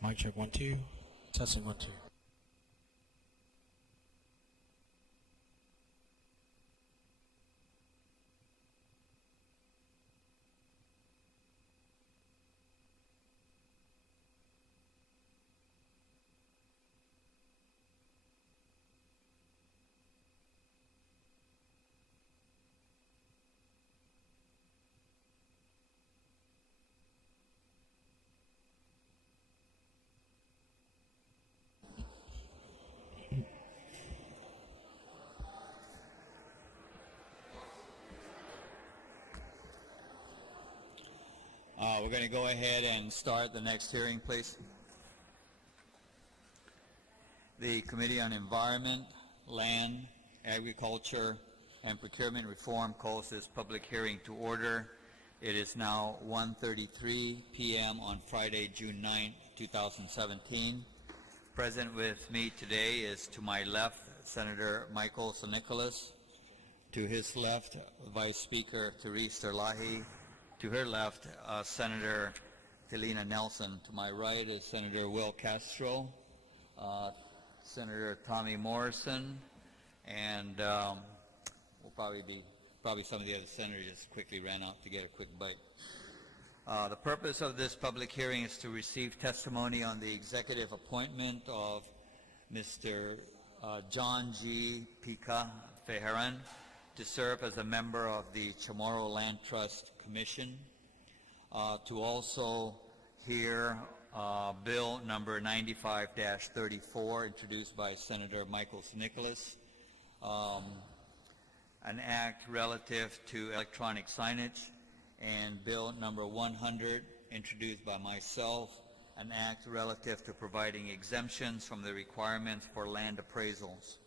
Mic check 1 2. Testing 1 2. We're going to go ahead and start the next hearing, please. The Committee on Environment, Land, Agriculture, and Procurement Reform calls this public hearing to order. It is now 1:33 p.m. on Friday, June 9, 2017. Present with me today is, to my left, Senator Michael Nicholas. To his left, Vice Speaker Therese Terlahi. To her left, Senator Telina Nelson. To my right is Senator Will Castro, Senator Tommy Morrison, and probably some of the other senators just quickly ran out to get a quick bite. The purpose of this public hearing is to receive testimony on the executive appointment of Mr. John G. Pica Fejeran to serve as a member of the Chamorro Land Trust Commission, to also hear Bill number 95-34, introduced by Senator Michael Nicholas, an act relative to electronic signage, and Bill number 100, introduced by myself, an act relative to providing exemptions from the requirements for land appraisals.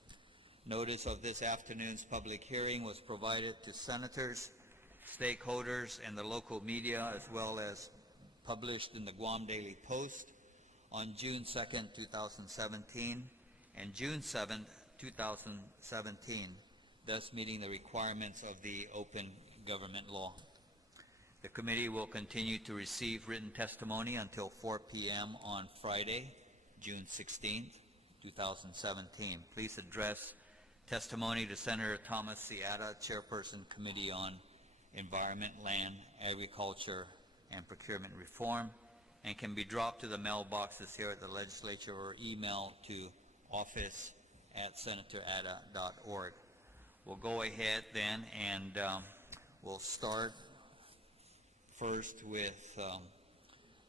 Notice of this afternoon's public hearing was provided to senators, stakeholders, and the local media, as well as published in the Guam Daily Post on June 2nd, 2017, and June 7th, 2017, thus meeting the requirements of the open government law. The committee will continue to receive written testimony until 4 p.m. on Friday, June 16th, 2017. Please address testimony to Senator Thomas Seata, Chairperson, Committee on Environment, Land, Agriculture, and Procurement Reform, and can be dropped to the mailboxes here at the Legislature or emailed to office@senatorada.org. We'll go ahead then and we'll start first with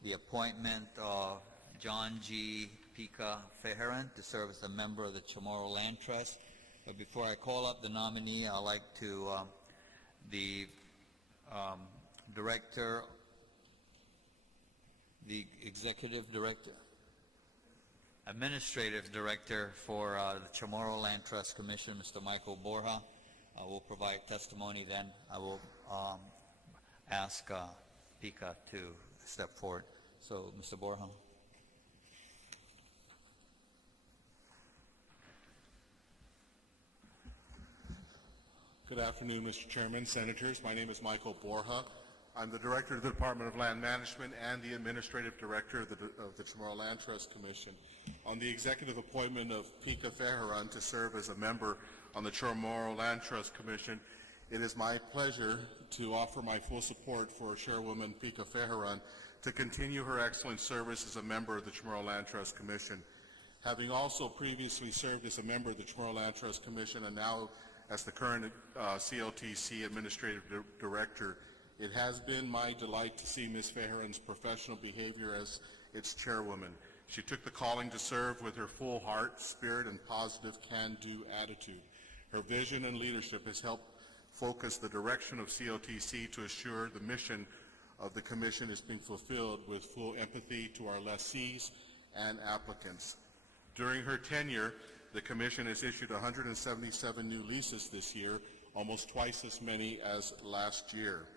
the appointment of John G. Pica Fejeran to serve as a member of the Chamorro Land Trust. But before I call up the nominee, I'd like to the director, the executive director, administrative director for the Chamorro Land Trust Commission, Mr. Michael Borja, will provide testimony. Then I will ask Pica to step forward. So, Mr. Borja. Good afternoon, Mr. Chairman, Senators. My name is Michael Borja. I'm the Director of the Department of Land Management and the Administrative Director of the Chamorro Land Trust Commission. On the executive appointment of Pica Fejeran to serve as a member on the Chamorro Land Trust Commission, it is my pleasure to offer my full support for Chairwoman Pica Fejeran to continue her excellent service as a member of the Chamorro Land Trust Commission. Having also previously served as a member of the Chamorro Land Trust Commission and now as the current CLTC Administrative Director, it has been my delight to see Ms. Fejeran's professional behavior as its chairwoman. She took the calling to serve with her full heart, spirit, and positive can-do attitude. Her vision and leadership has helped focus the direction of CLTC to assure the mission of the Commission is being fulfilled with full empathy to our lessees and applicants. During her tenure, the Commission has issued 177 new leases this year, almost twice as many as last year.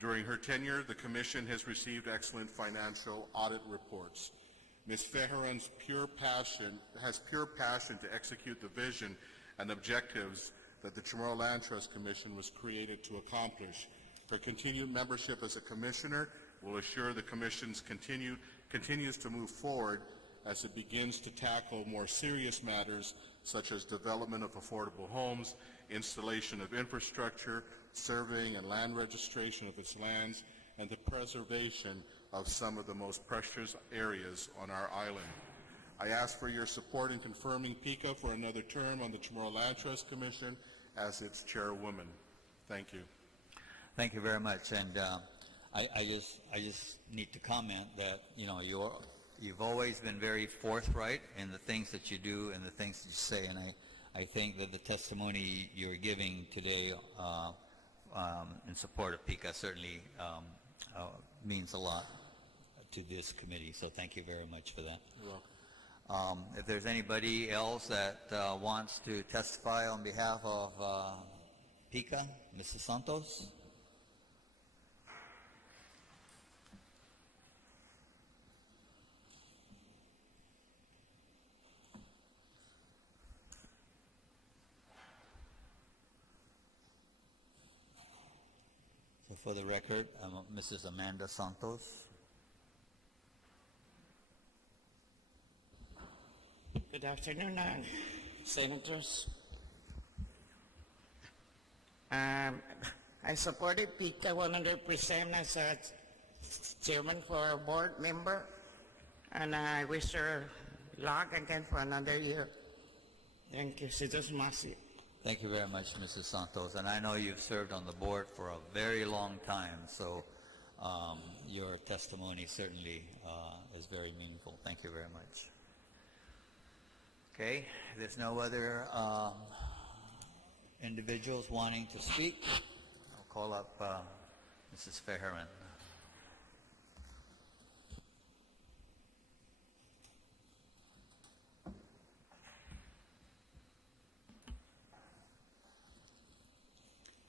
During her tenure, the Commission has received excellent financial audit reports. Ms. Fejeran's pure passion to execute the vision and objectives that the Chamorro Land Trust Commission was created to accomplish. Her continued membership as a commissioner will assure the Commission's continued continues to move forward as it begins to tackle more serious matters such as development of affordable homes, installation of infrastructure, surveying and land registration of its lands, and the preservation of some of the most precious areas on our island. I ask for your support in confirming Pika for another term on the Chamorro Land Trust Commission as its chairwoman. Thank you. Thank you very much. And I just need to comment that, you know, you've always been very forthright in the things that you do and the things that you say. And I think that the testimony you're giving today in support of Pika certainly means a lot to this committee. So thank you very much for that. You're welcome. If there's anybody else that wants to testify on behalf of Pika, Mrs. Santos? So for the record, I'm Mrs. Amanda Santos. Good afternoon, Senators. I supported Pika 100% as a chairman for a board member, and I wish her luck again for another year. Thank you. Si Diyos masi. Thank you very much, Mrs. Santos. And I know you've served on the board for a very long time, so your testimony certainly is very meaningful. Thank you very much. Okay, if there's no other individuals wanting to speak, I'll call up Mrs. Feheran.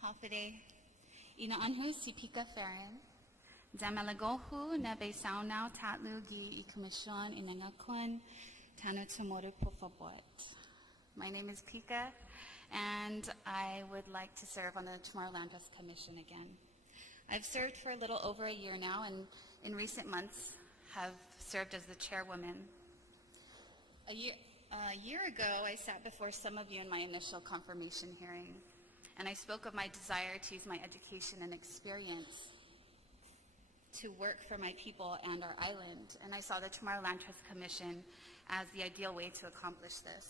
Hafide, inaanhu si Pika Feheran, damalagohu na beisaunau tatlu gi I komisyon inangakon tano tumoru pofabot. My name is Pika, and I would like to serve on the Chamorro Land Trust Commission again. I've served for a little over a year now, and in recent months have served as the chairwoman. A year ago, I sat before some of you in my initial confirmation hearing, and I spoke of my desire to use my education and experience to work for my people and our island, and I saw the Chamorro Land Trust Commission as the ideal way to accomplish this.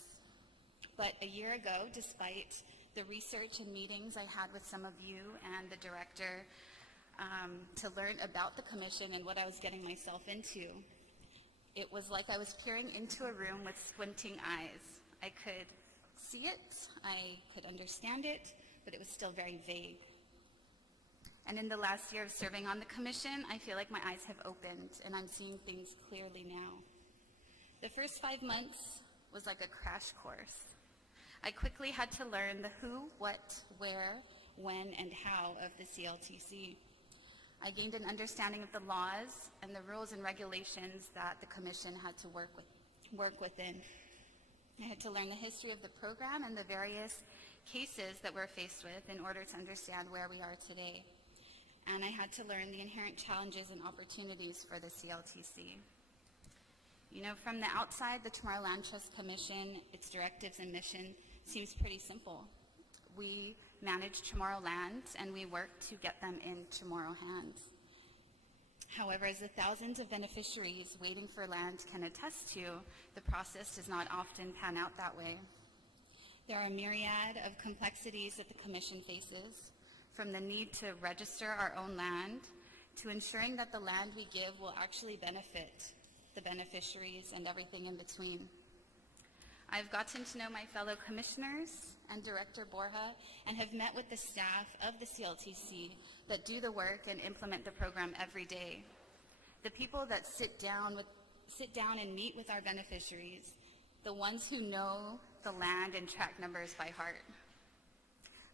But a year ago, despite the research and meetings I had with some of you and the director to learn about the commission and what I was getting myself into, it was like I was peering into a room with squinting eyes. I could see it, I could understand it, but it was still very vague. And in the last year of serving on the commission, I feel like my eyes have opened and I'm seeing things clearly now. The first 5 months was like a crash course. I quickly had to learn the who, what, where, when, and how of the CLTC. I gained an understanding of the laws and the rules and regulations that the commission had to work within. I had to learn the history of the program and the various cases that we're faced with in order to understand where we are today. And I had to learn the inherent challenges and opportunities for the CLTC. You know, from the outside, the Chamorro Land Trust Commission, its directives and mission seems pretty simple. We manage Chamorro lands and we work to get them in Chamorro hands. However, as the thousands of beneficiaries waiting for land can attest to, the process does not often pan out that way. There are a myriad of complexities that the Commission faces, from the need to register our own land to ensuring that the land we give will actually benefit the beneficiaries and everything in between. I've gotten to know my fellow commissioners and Director Borja and have met with the staff of the CLTC that do the work and implement the program every day. The people that sit down and meet with our beneficiaries, the ones who know the land and track numbers by heart.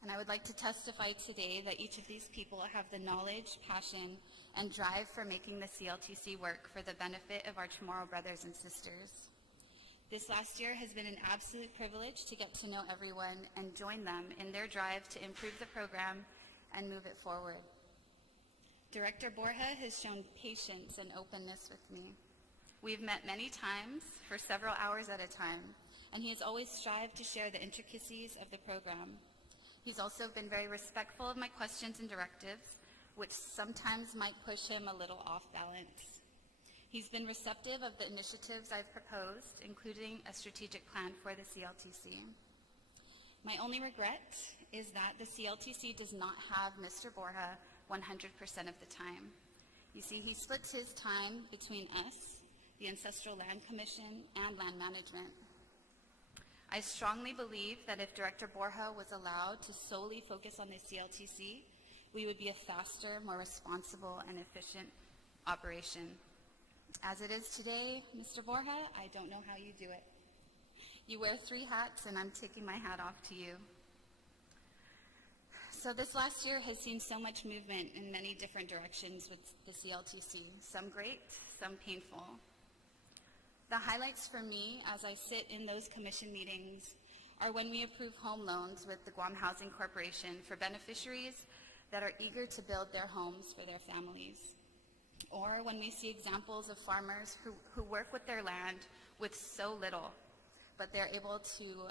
And I would like to testify today that each of these people have the knowledge, passion, and drive for making the CLTC work for the benefit of our Chamorro brothers and sisters. This last year has been an absolute privilege to get to know everyone and join them in their drive to improve the program and move it forward. Director Borja has shown patience and openness with me. We've met many times for several hours at a time, and he has always strived to share the intricacies of the program. He's also been very respectful of my questions and directives, which sometimes might push him a little off balance. He's been receptive of the initiatives I've proposed, including a strategic plan for the CLTC. My only regret is that the CLTC does not have Mr. Borja 100% of the time. You see, he splits his time between us, the Ancestral Land Commission, and land management. I strongly believe that if Director Borja was allowed to solely focus on the CLTC, we would be a faster, more responsible, and efficient operation. As it is today, Mr. Borja, I don't know how you do it. You wear 3 hats, and I'm taking my hat off to you. So this last year has seen so much movement in many different directions with the CLTC, some great, some painful. The highlights for me as I sit in those commission meetings are when we approve home loans with the Guam Housing Corporation for beneficiaries that are eager to build their homes for their families. Or when we see examples of farmers who work with their land with so little, but they're able to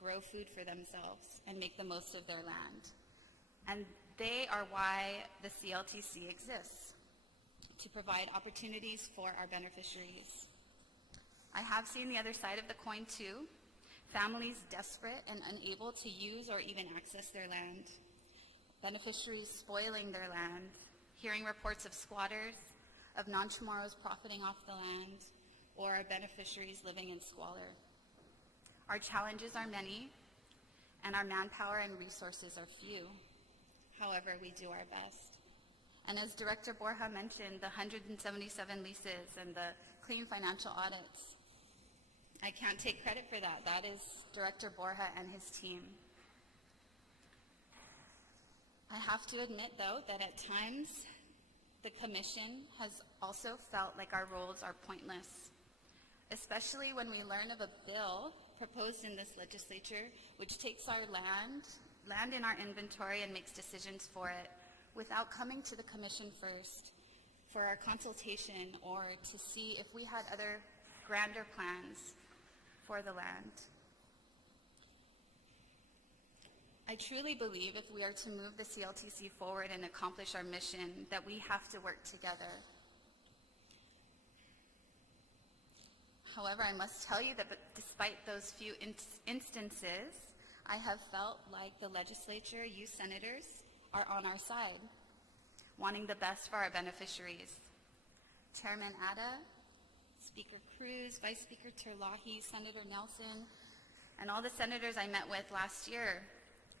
grow food for themselves and make the most of their land. And they are why the CLTC exists, to provide opportunities for our beneficiaries. I have seen the other side of the coin too, families desperate and unable to use or even access their land, beneficiaries spoiling their land, hearing reports of squatters, of non-Chamorros profiting off the land, or our beneficiaries living in squalor. Our challenges are many, and our manpower and resources are few. However, we do our best. And as Director Borja mentioned, the 177 leases and the clean financial audits, I can't take credit for that. That is Director Borja and his team. I have to admit, though, that at times the Commission has also felt like our roles are pointless, especially when we learn of a bill proposed in this legislature which takes our land in our inventory and makes decisions for it without coming to the Commission first for our consultation or to see if we had other grander plans for the land. I truly believe if we are to move the CLTC forward and accomplish our mission, that we have to work together. However, I must tell you that despite those few instances, I have felt like the legislature, you senators, are on our side, wanting the best for our beneficiaries. Chairman Ada, Speaker Cruz, Vice Speaker Terlahi, Senator Nelson, and all the senators I met with last year,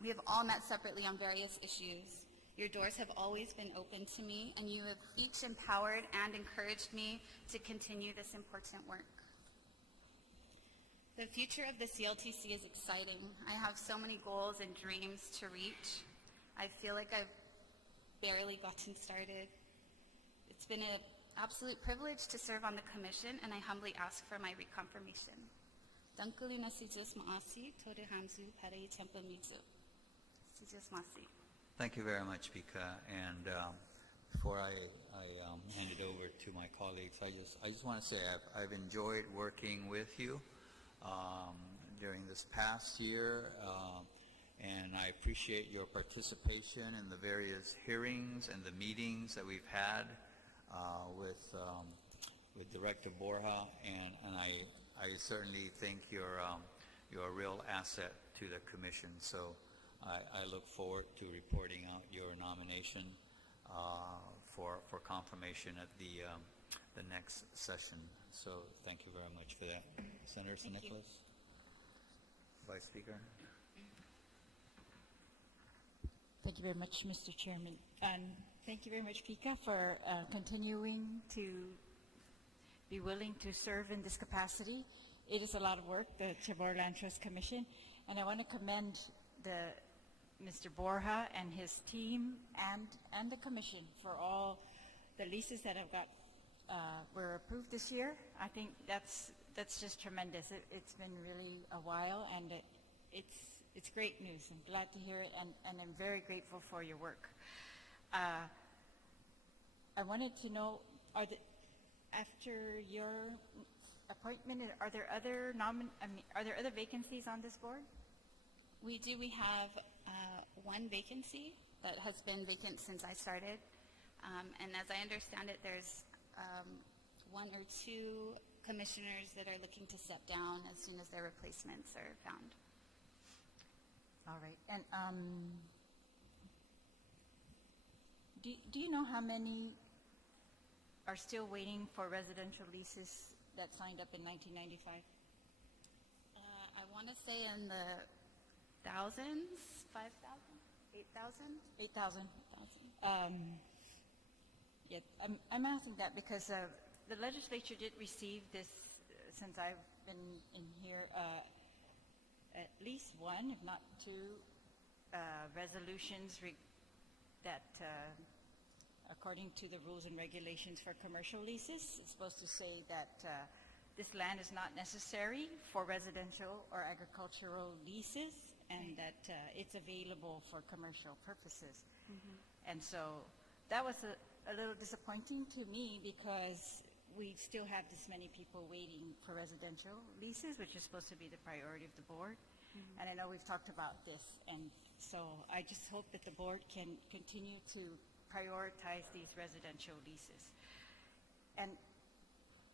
we have all met separately on various issues. Your doors have always been open to me, and you have each empowered and encouraged me to continue this important work. The future of the CLTC is exciting. I have so many goals and dreams to reach. I feel like I've barely gotten started. It's been an absolute privilege to serve on the Commission, and I humbly ask for my reconfirmation. Dankuli na si Diyos maasi, tode hamzu para i tempo mizu. Si Diyos maasi. Thank you very much, Pika. And before I hand it over to my colleagues, I just want to say I've enjoyed working with you during this past year, and I appreciate your participation in the various hearings and the meetings that we've had with Director Borja, and I certainly think you're a real asset to the Commission. So I look forward to reporting out your nomination for confirmation at the next session. So thank you very much for that. Senator San Nicolas, Vice Speaker. Thank you very much, Mr. Chairman. And thank you very much, Pika, for continuing to be willing to serve in this capacity. It is a lot of work, the Chamorro Land Trust Commission, and I want to commend Mr. Borja and his team and the Commission for all the leases that have were approved this year. I think that's just tremendous. It's been really a while, and it's great news. I'm glad to hear it, and I'm very grateful for your work. I wanted to know, after your appointment, are there other are there other vacancies on this board? We do. We have one vacancy that has been vacant since I started. And as I understand it, there's one or two commissioners that are looking to step down as soon as their replacements are found. All right. And do you know how many are still waiting for residential leases that signed up in 1995? I want to say in the thousands, 5,000, 8,000? 8,000. Yeah, I'm asking that because the legislature did receive this, since I've been in here, at least one, if not two, resolutions that, according to the rules and regulations for commercial leases, it's supposed to say that this land is not necessary for residential or agricultural leases, and that it's available for commercial purposes. And so that was a little disappointing to me because we still have this many people waiting for residential leases, which is supposed to be the priority of the board. And I know we've talked about this, and so I just hope that the board can continue to prioritize these residential leases.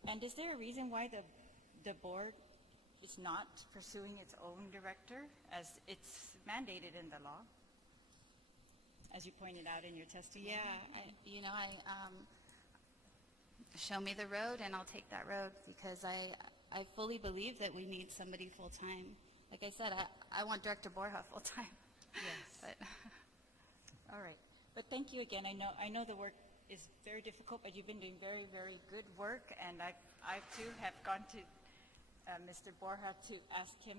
And is there a reason why the board is not pursuing its own director, as it's mandated in the law, as you pointed out in your testimony? Yeah, show me the road and I'll take that road, because I fully believe that we need somebody full-time. Like I said, I want Director Borja full-time. Yes. But All right. But thank you again. I know the work is very difficult, but you've been doing very, very good work. And I too have gone to Mr. Borja to ask him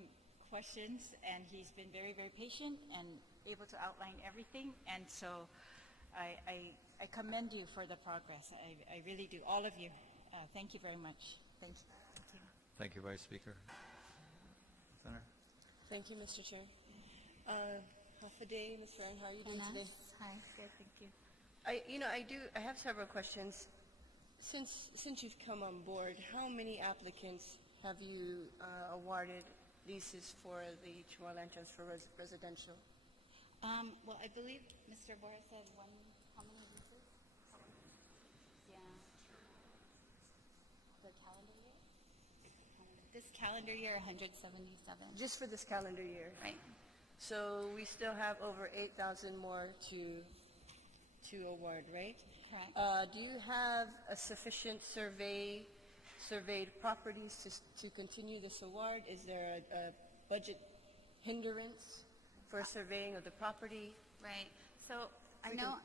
questions, and he's been very, very patient and able to outline everything. And so I commend you for the progress. I really do. All of you. Thank you very much. Thank you. Thank you, Vice Speaker. Senator? Thank you, Mr. Chair. Half a day, Ms. Farron, how are you doing today? Hi, good, thank you. I have several questions. Since you've come on board, how many applicants have you awarded leases for the Chamorro Land Trust for residential? Well, I believe Mr. Borja said how many leases? Yeah. The calendar year? This calendar year, 177. Just for this calendar year? Right. So we still have over 8,000 more to award, right? Correct. Do you have a sufficient surveyed properties to continue this award? Is there a budget hindrance for surveying of the property? Right. So I know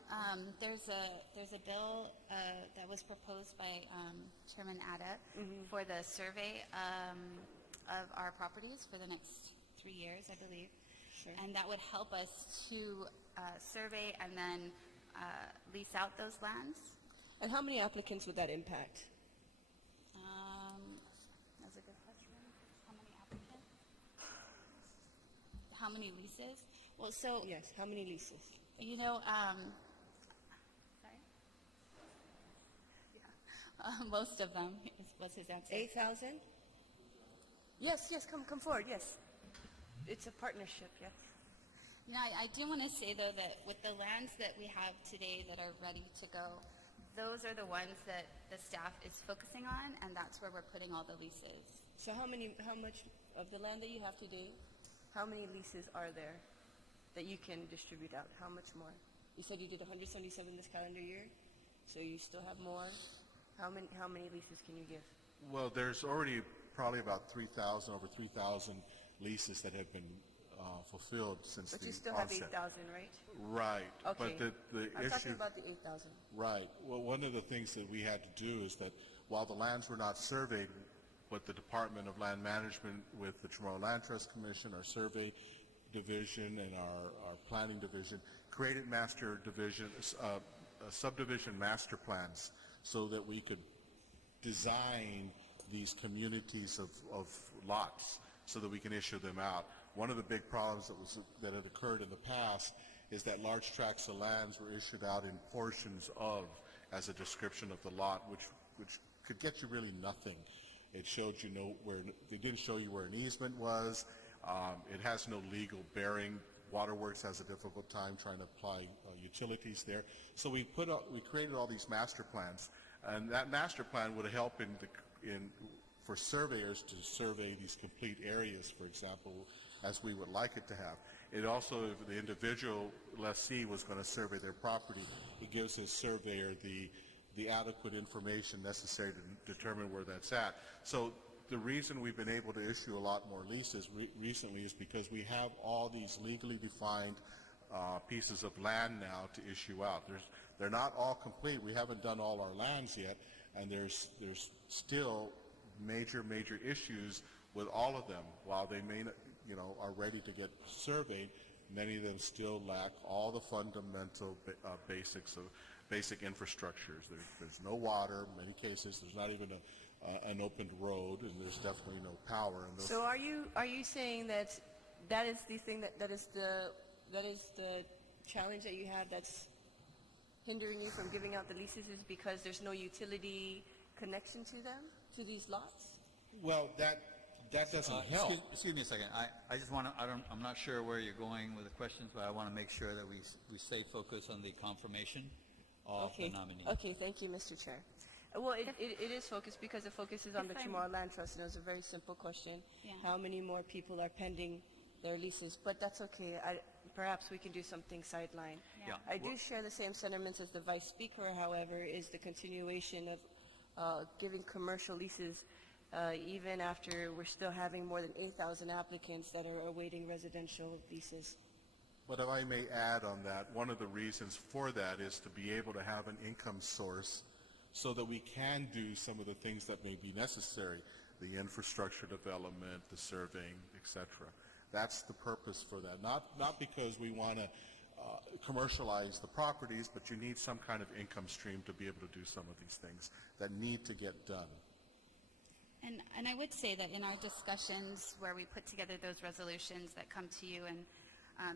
there's a bill that was proposed by Chairman Ada for the survey of our properties for the next 3 years, I believe. Sure. And that would help us to survey and then lease out those lands. And how many applicants would that impact? That's a good question. How many applicants? How many leases? Well, so Yes, how many leases? you know, sorry. Yeah, most of them was his answer. 8,000? Yes, come forward, yes. It's a partnership, yes. You know, I do want to say, though, that with the lands that we have today that are ready to go, those are the ones that the staff is focusing on, and that's where we're putting all the leases. So how much of the land that you have today, how many leases are there that you can distribute out? How much more? You said you did 177 this calendar year, so you still have more. How many leases can you give? Well, there's already probably about 3,000, over 3,000 leases that have been fulfilled since the onset. But you still have 8,000, right? Right. Okay. But the I'm issue, talking about the 8,000. right. Well, one of the things that we had to do is that while the lands were not surveyed, what the Department of Land Management with the Chamorro Land Trust Commission, our survey division, and our planning division created master division, subdivision master plans so that we could design these communities of lots so that we can issue them out. One of the big problems that had occurred in the past is that large tracts of lands were issued out in portions of as a description of the lot, which could get you really nothing. It showed you where, they didn't show you where an easement was. It has no legal bearing. Waterworks has a difficult time trying to apply utilities there. So we created all these master plans, and that master plan would help for surveyors to survey these complete areas, for example, as we would like it to have. It also, if the individual lessee was going to survey their property, it gives his surveyor the adequate information necessary to determine where that's at. So the reason we've been able to issue a lot more leases recently is because we have all these legally defined pieces of land now to issue out. They're not all complete. We haven't done all our lands yet, and there's still major issues with all of them. While they may are ready to get surveyed, many of them still lack all the fundamental basic infrastructures. There's no water. In many cases, there's not even an open road, and there's definitely no power. And So are you saying that is the thing that is the challenge that you have that's hindering you from giving out the leases, is because there's no utility connection to them, to these lots? well, that doesn't help. Excuse me a second. I just want to, I'm not sure where you're going with the questions, but I want to make sure that we stay focused on the confirmation of the nominee. Okay, thank you, Mr. Chair. Well, it is focused because it focuses on the Chamorro Land Trust, and it was a very simple question. Yeah. How many more people are pending their leases? But that's okay. Perhaps we can do something sideline. Yeah. I do share the same sentiments as the Vice Speaker, however, is the continuation of giving commercial leases even after we're still having more than 8,000 applicants that are awaiting residential leases. But if I may add on that, one of the reasons for that is to be able to have an income source so that we can do some of the things that may be necessary, the infrastructure development, the surveying, etc. That's the purpose for that. Not because we want to commercialize the properties, but you need some kind of income stream to be able to do some of these things that need to get done. And I would say that in our discussions where we put together those resolutions that come to you, and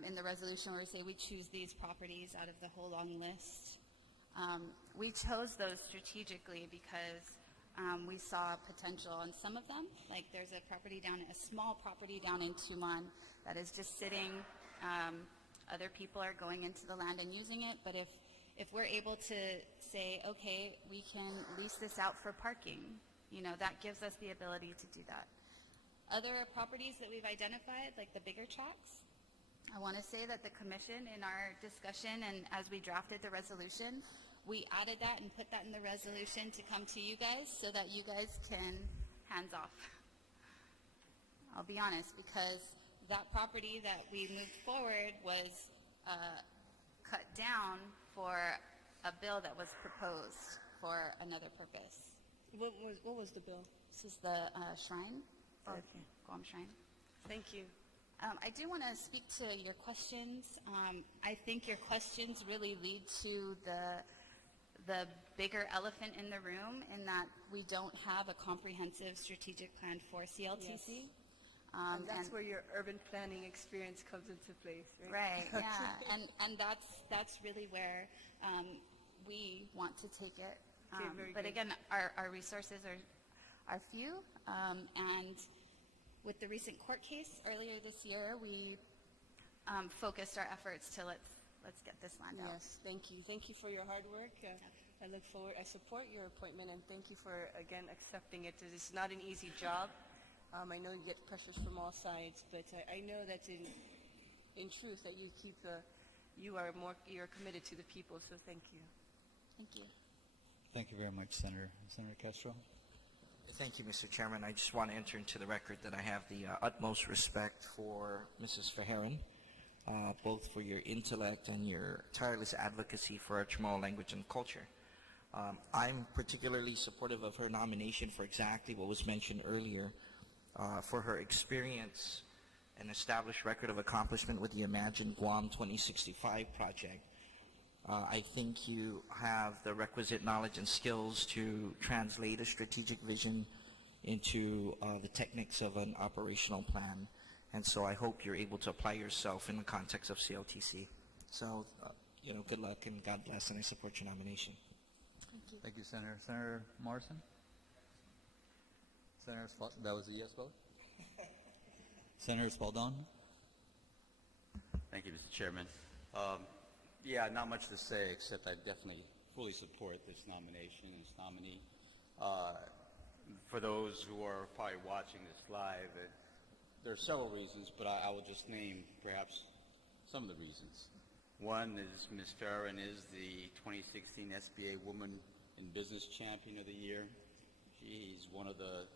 in the resolution where we say we choose these properties out of the whole long list, we chose those strategically because we saw potential on some of them. Like there's a small property down in Tuman that is just sitting. Other people are going into the land and using it, but if we're able to say, okay, we can lease this out for parking, that gives us the ability to do that. Other properties that we've identified, like the bigger tracts, I want to say that the commission, in our discussion and as we drafted the resolution, we added that and put that in the resolution to come to you guys so that you guys can hands off. I'll be honest, because that property that we moved forward was cut down for a bill that was proposed for another purpose. What was the bill? This is the shrine, the Okay. Guam Shrine. Thank you. I do want to speak to your questions. I think your questions really lead to the bigger elephant in the room, in that we don't have a comprehensive strategic plan for CLTC. Yes. And that's where your urban planning experience comes into place, right? Right, yeah, and that's really where we want to take it. Okay, very But good. again, our resources are few, and with the recent court case earlier this year, we focused our efforts to let's get this land out. Yes, thank you. Thank you for your hard work. I support your appointment, and thank you for, again, accepting it. It's not an easy job. I know you get pressures from all sides, but I know that in truth that you're committed to the people, so thank you. Thank you. Thank you very much, Senator. Senator Castro? Thank you, Mr. Chairman. I just want to enter into the record that I have the utmost respect for Mrs. Fajaran, both for your intellect and your tireless advocacy for our Chamorro language and culture. I'm particularly supportive of her nomination for exactly what was mentioned earlier, for her experience and established record of accomplishment with the Imagine Guam 2065 project. I think you have the requisite knowledge and skills to translate a strategic vision into the techniques of an operational plan. And so I hope you're able to apply yourself in the context of CLTC. So, good luck and God bless, and I support your nomination. Thank you. Thank you, Senator. Senator Morrison? That was a yes vote? Senator Spaldon? Thank you, Mr. Chairman. Yeah, not much to say, except I definitely fully support this nomination and this nominee. For those who are probably watching this live, there are several reasons, but I will just name perhaps some of the reasons. One is Ms. Farron is the 2016 SBA Woman in Business Champion of the Year. She's one of the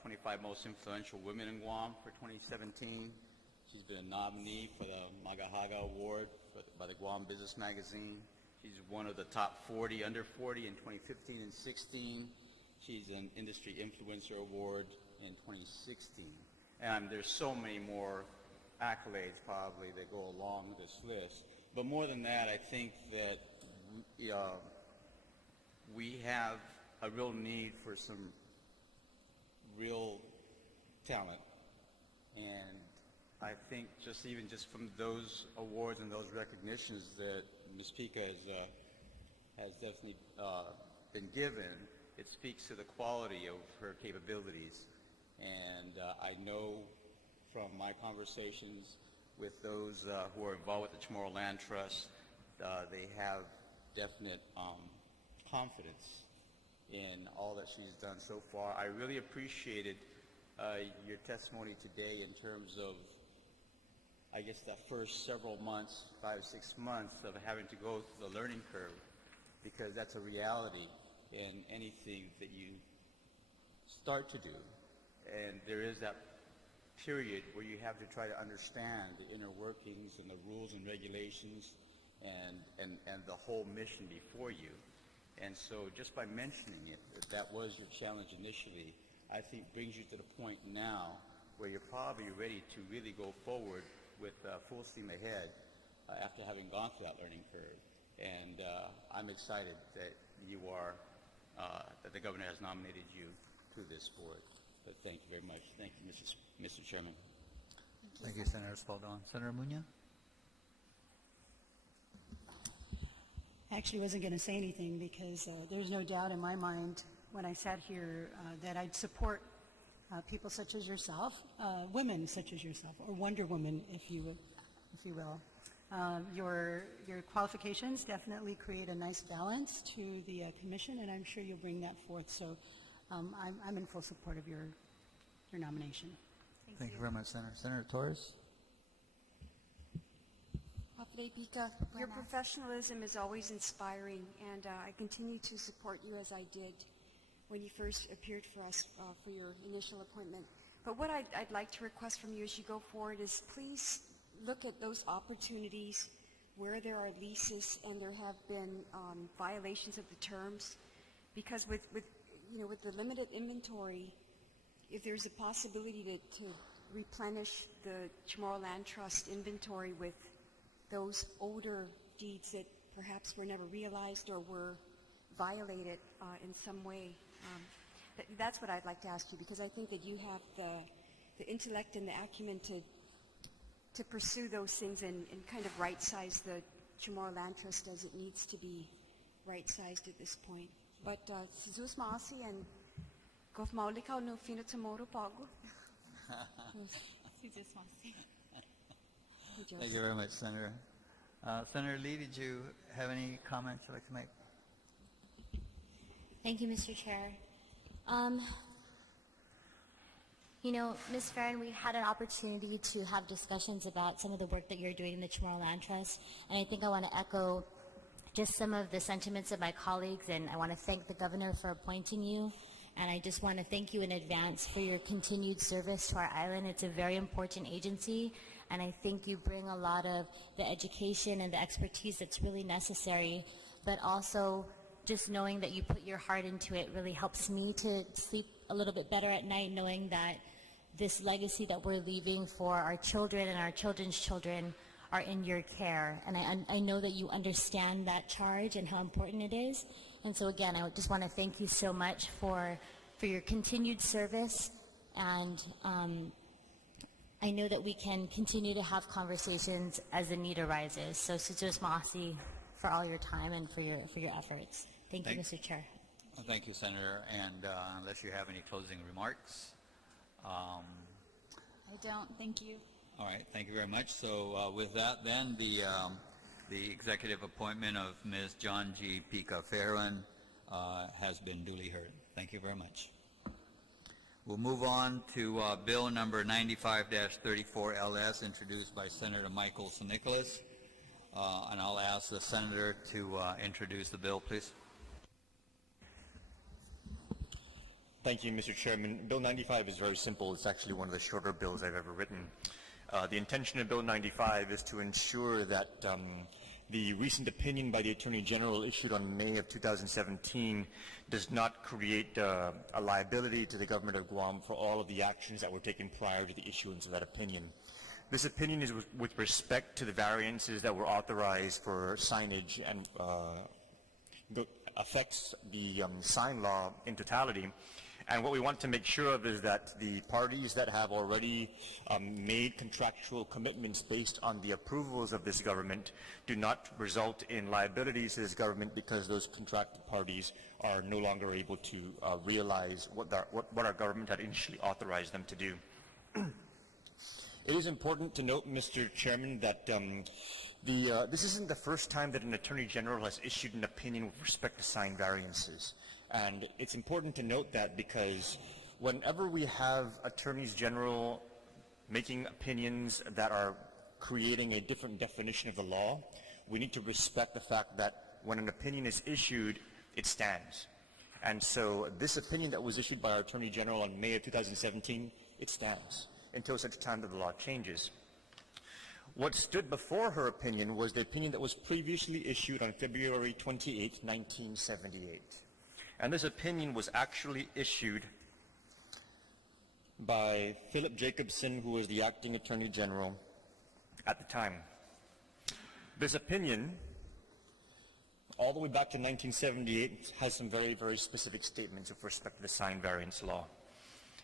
25 most influential women in Guam for 2017. She's been a nominee for the Magahaga Award by the Guam Business Magazine. She's one of the top 40 under 40 in 2015 and 16. She's an Industry Influencer Award in 2016. And there's so many more accolades probably that go along this list. But more than that, I think that we have a real need for some real talent. And I think just from those awards and those recognitions that Ms. Pica has definitely been given, it speaks to the quality of her capabilities. And I know from my conversations with those who are involved with the Chamorro Land Trust, they have definite confidence in all that she's done so far. I really appreciated your testimony today in terms of, I guess, that first several months, 5 or 6 months of having to go through the learning curve, because that's a reality in anything that you start to do. And there is that period where you have to try to understand the inner workings and the rules and regulations and the whole mission before you. And so just by mentioning it, that was your challenge initially, I think brings you to the point now where you're probably ready to really go forward with full steam ahead after having gone through that learning curve. And I'm excited that you are, that the governor has nominated you to this board. But thank you very much. Thank you, Mr. Chairman. Thank you, Senator Spaldon. Senator Munoz? I actually wasn't going to say anything because there's no doubt in my mind when I sat here that I'd support people such as yourself, women such as yourself, or Wonder Woman, if you will. Your qualifications definitely create a nice balance to the commission, and I'm sure you'll bring that forth. So I'm in full support of your nomination. Thank you very much, Senator. Senator Torres? Your professionalism is always inspiring, and I continue to support you as I did when you first appeared for us for your initial appointment. But what I'd like to request from you as you go forward is please look at those opportunities where there are leases and there have been violations of the terms, because with the limited inventory, if there's a possibility to replenish the Chamorro Land Trust inventory with those older deeds that perhaps were never realized or were violated in some way. That's what I'd like to ask you, because I think that you have the intellect and the acumen to pursue those things and kind of right-size the Chamorro Land Trust as it needs to be right-sized at this point. But Sizus Maasi and Gof Maulikaw no Fino Chamorro Pago. Thank you very much, Senator. Senator Lee, did you have any comments you'd like to make? Thank you, Mr. Chair. Ms. Farron, we had an opportunity to have discussions about some of the work that you're doing in the Chamorro Land Trust, and I think I want to echo just some of the sentiments of my colleagues, and I want to thank the governor for appointing you, and I just want to thank you in advance for your continued service to our island. It's a very important agency, and I think you bring a lot of the education and the expertise that's really necessary, but also just knowing that you put your heart into it really helps me to sleep a little bit better at night, knowing that this legacy that we're leaving for our children and our children's children are in your care. And I know that you understand that charge and how important it is. And so again, I just want to thank you so much for your continued service. And I know that we can continue to have conversations as the need arises. So Sizus Maasi for all your time and for your efforts. Thank you, Mr. Chair. Thank you, Senator. And unless you have any closing remarks, I don't. Thank you. all right. Thank you very much. So with that, then the executive appointment of Ms. John G. Pica Ferrin has been duly heard. Thank you very much. We'll move on to Bill number 95-34 LS, introduced by Senator Michael Nicholas. And I'll ask the Senator to introduce the bill, please. Thank you, Mr. Chairman. Bill 95 is very simple. It's actually one of the shorter bills I've ever written. The intention of Bill 95 is to ensure that the recent opinion by the Attorney General issued on May of 2017 does not create a liability to the government of Guam for all of the actions that were taken prior to the issuance of that opinion. This opinion is with respect to the variances that were authorized for signage and affects the sign law in totality. And what we want to make sure of is that the parties that have already made contractual commitments based on the approvals of this government do not result in liabilities to this government because those contracted parties are no longer able to realize what our government had initially authorized them to do. It is important to note, Mr. Chairman, that this isn't the first time that an Attorney General has issued an opinion with respect to sign variances. And it's important to note that because whenever we have Attorneys General making opinions that are creating a different definition of the law, we need to respect the fact that when an opinion is issued, it stands. And so this opinion that was issued by our Attorney General in May of 2017, it stands until such time that the law changes. What stood before her opinion was the opinion that was previously issued on February 28, 1978. And this opinion was actually issued by Philip Jacobson, who was the acting Attorney General at the time. This opinion, all the way back to 1978, has some very, very specific statements with respect to the sign variance law.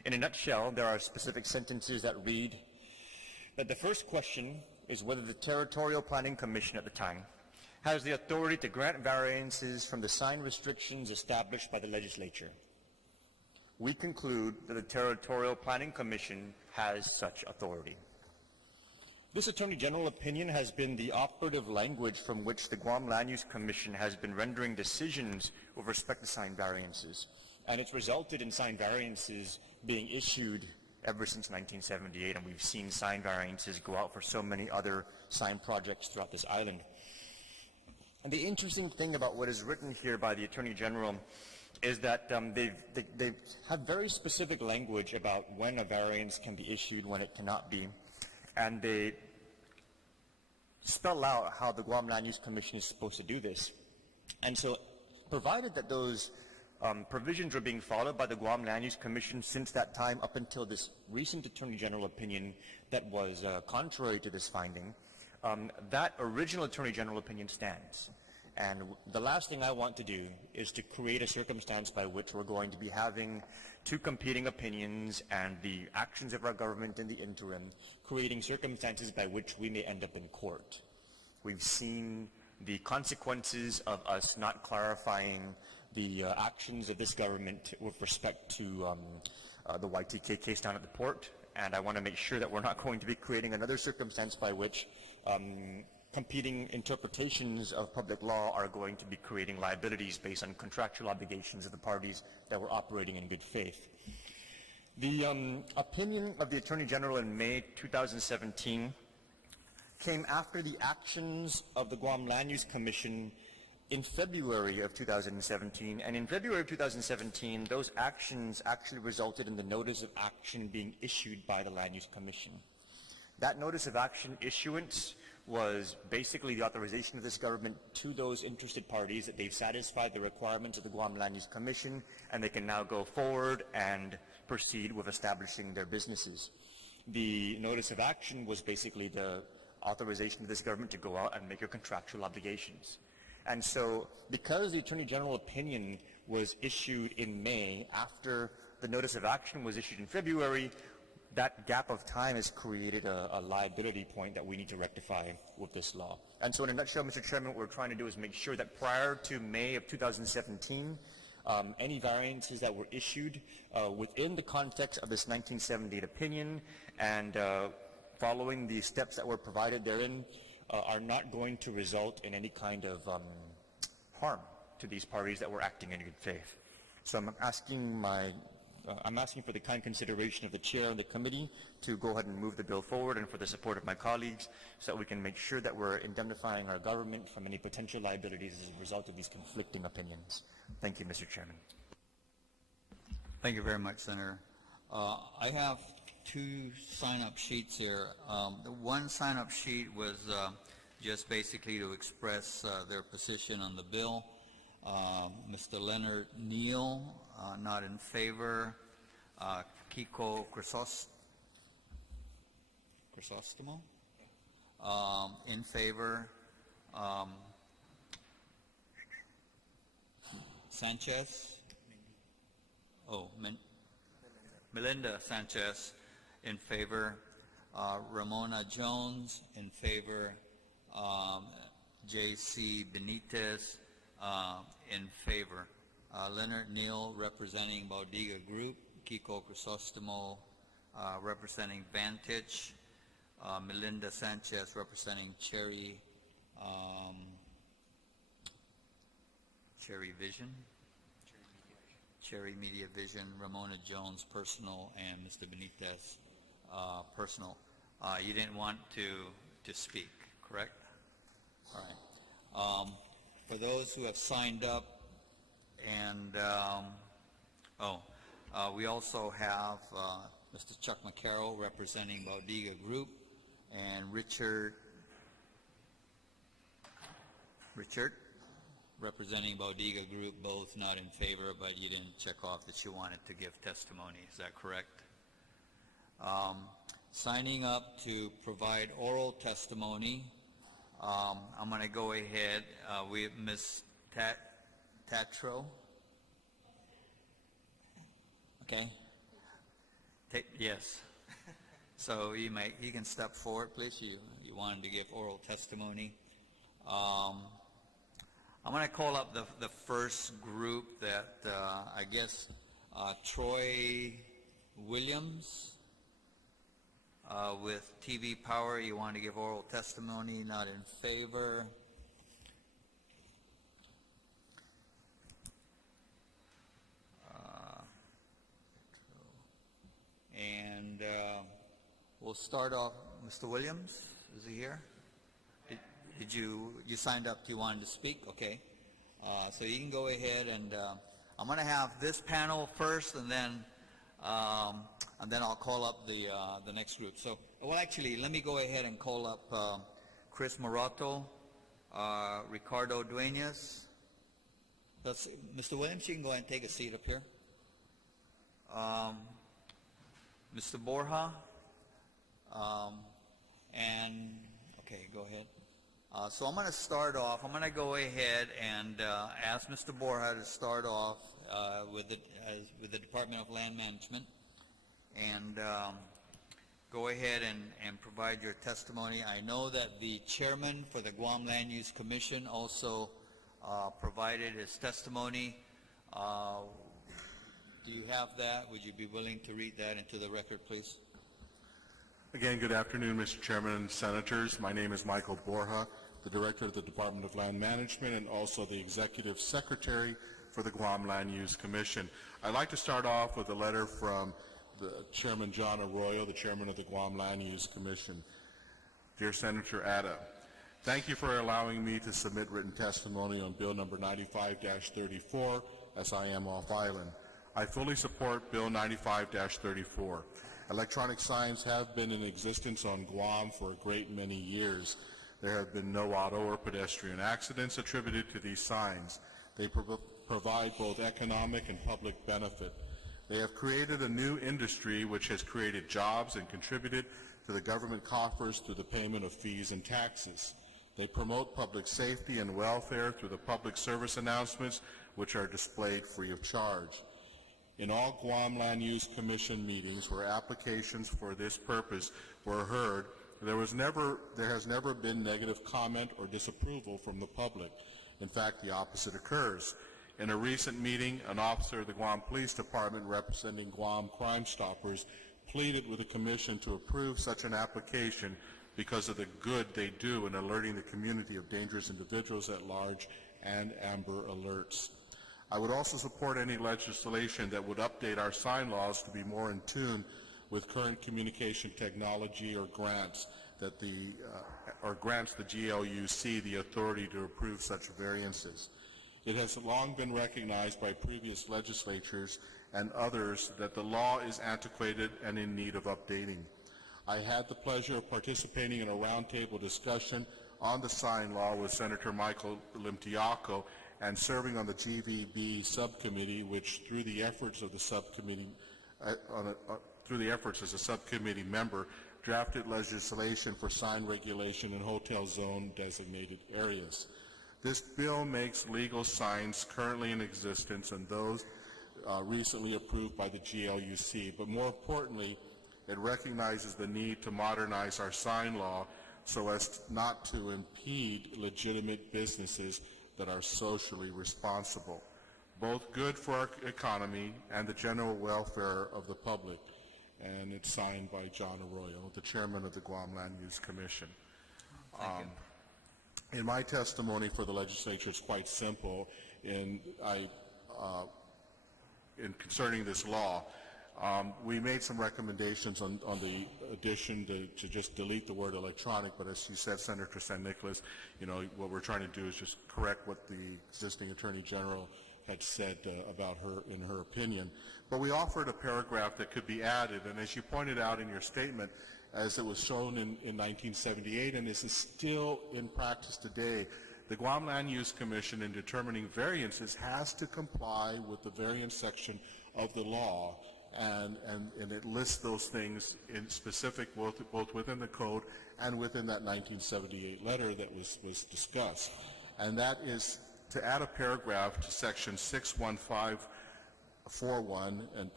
In a nutshell, there are specific sentences that read that the first question is whether the Territorial Planning Commission at the time has the authority to grant variances from the sign restrictions established by the legislature. We conclude that the Territorial Planning Commission has such authority. This Attorney General opinion has been the operative language from which the Guam Land Use Commission has been rendering decisions with respect to sign variances. And it's resulted in sign variances being issued ever since 1978, and we've seen sign variances go out for so many other sign projects throughout this island. And the interesting thing about what is written here by the Attorney General is that they have very specific language about when a variance can be issued, when it cannot be, and they spell out how the Guam Land Use Commission is supposed to do this. And so, provided that those provisions were being followed by the Guam Land Use Commission since that time up until this recent Attorney General opinion that was contrary to this finding, that original Attorney General opinion stands. And the last thing I want to do is to create a circumstance by which we're going to be having two competing opinions and the actions of our government in the interim, creating circumstances by which we may end up in court. We've seen the consequences of us not clarifying the actions of this government with respect to the YTK case down at the port, and I want to make sure that we're not going to be creating another circumstance by which competing interpretations of public law are going to be creating liabilities based on contractual obligations of the parties that were operating in good faith. The opinion of the Attorney General in May 2017 came after the actions of the Guam Land Use Commission in February of 2017, and in February of 2017, those actions actually resulted in the notice of action being issued by the Land Use Commission. That notice of action issuance was basically the authorization of this government to those interested parties that they've satisfied the requirements of the Guam Land Use Commission, and they can now go forward and proceed with establishing their businesses. The notice of action was basically the authorization of this government to go out and make your contractual obligations. And so, because the Attorney General opinion was issued in May after the notice of action was issued in February, that gap of time has created a liability point that we need to rectify with this law. And so in a nutshell, Mr. Chairman, what we're trying to do is make sure that prior to May of 2017, any variances that were issued within the context of this 1978 opinion and following the steps that were provided therein are not going to result in any kind of harm to these parties that were acting in good faith. So I'm asking for the kind consideration of the chair and the committee to go ahead and move the bill forward, and for the support of my colleagues so that we can make sure that we're indemnifying our government from any potential liabilities as a result of these conflicting opinions. Thank you, Mr. Chairman. Thank you very much, Senator. I have two sign-up sheets here. The one sign-up sheet was just basically to express their position on the bill. Mr. Leonard Neal, not in favor. Kiko Crisostomo, in favor. Sanchez. Melinda Sanchez, in favor. Ramona Jones, in favor. J.C. Benitez, in favor. Leonard Neal, representing Baudiga Group. Kiko Crisostomo, representing Vantage. Melinda Sanchez, representing Cherry Vision. Cherry Media Vision. Ramona Jones, personal, and Mr. Benitez, personal. You didn't want to speak, correct? All right. For those who have signed up, and we also have Mr. Chuck McCarroll representing Baudiga Group, and Richard representing Baudiga Group, both not in favor, but you didn't check off that you wanted to give testimony. Is that correct? Signing up to provide oral testimony, I'm going to go ahead with Ms. Tatro. Okay. Yes. So you can step forward, please. You wanted to give oral testimony. I'm going to call up the first group that I guess Troy Williams with TV Power. You want to give oral testimony, not in favor. And we'll start off. Mr. Williams, is he here? Did you signed up? You wanted to speak? Okay. So you can go ahead, and I'm going to have this panel first, and then I'll call up the next group. So, well, actually, let me go ahead and call up Chris Morato, Ricardo Duenas. That's Mr. Williams. You can go ahead and take a seat up here. Mr. Borja, and okay, go ahead. So I'm going to start off. I'm going to go ahead and ask Mr. Borja to start off with the Department of Land Management, and go ahead and provide your testimony. I know that the chairman for the Guam Land Use Commission also provided his testimony. Do you have that? Would you be willing to read that into the record, please? Again, good afternoon, Mr. Chairman and Senators. My name is Michael Borja, the Director of the Department of Land Management and also the Executive Secretary for the Guam Land Use Commission. I'd like to start off with a letter from the Chairman John Arroyo, the Chairman of the Guam Land Use Commission. Dear Senator Atta, thank you for allowing me to submit written testimony on Bill number 95-34 as I am off island. I fully support Bill 95-34. Electronic signs have been in existence on Guam for a great many years. There have been no auto or pedestrian accidents attributed to these signs. They provide both economic and public benefit. They have created a new industry which has created jobs and contributed to the government coffers through the payment of fees and taxes. They promote public safety and welfare through the public service announcements which are displayed free of charge. In all Guam Land Use Commission meetings where applications for this purpose were heard, there has never been negative comment or disapproval from the public. In fact, the opposite occurs. In a recent meeting, an officer of the Guam Police Department representing Guam Crime Stoppers pleaded with the Commission to approve such an application because of the good they do in alerting the community of dangerous individuals at large and Amber Alerts. I would also support any legislation that would update our sign laws to be more in tune with current communication technology or grants that grants the GLUC the authority to approve such variances. It has long been recognized by previous legislatures and others that the law is antiquated and in need of updating. I had the pleasure of participating in a roundtable discussion on the sign law with Senator Michael Limtiaco and serving on the GVB subcommittee, which through the efforts of the subcommittee, as a subcommittee member, drafted legislation for sign regulation in hotel zone designated areas. This bill makes legal signs currently in existence and those recently approved by the GLUC, but more importantly, it recognizes the need to modernize our sign law so as not to impede legitimate businesses that are socially responsible, both good for our economy and the general welfare of the public. And it's signed by John Arroyo, the chairman of the Guam Land Use Commission. In my testimony for the legislature, it's quite simple. Concerning this law, we made some recommendations on the addition to just delete the word electronic, but as you said, Senator San Nicolas, what we're trying to do is just correct what the existing Attorney General had said about her, in her opinion. But we offered a paragraph that could be added, and as you pointed out in your statement, as it was shown in 1978 and is still in practice today, the Guam Land Use Commission, in determining variances, has to comply with the variance section of the law, and it lists those things in specific both within the code and within that 1978 letter that was discussed. And that is to add a paragraph to section 61541 and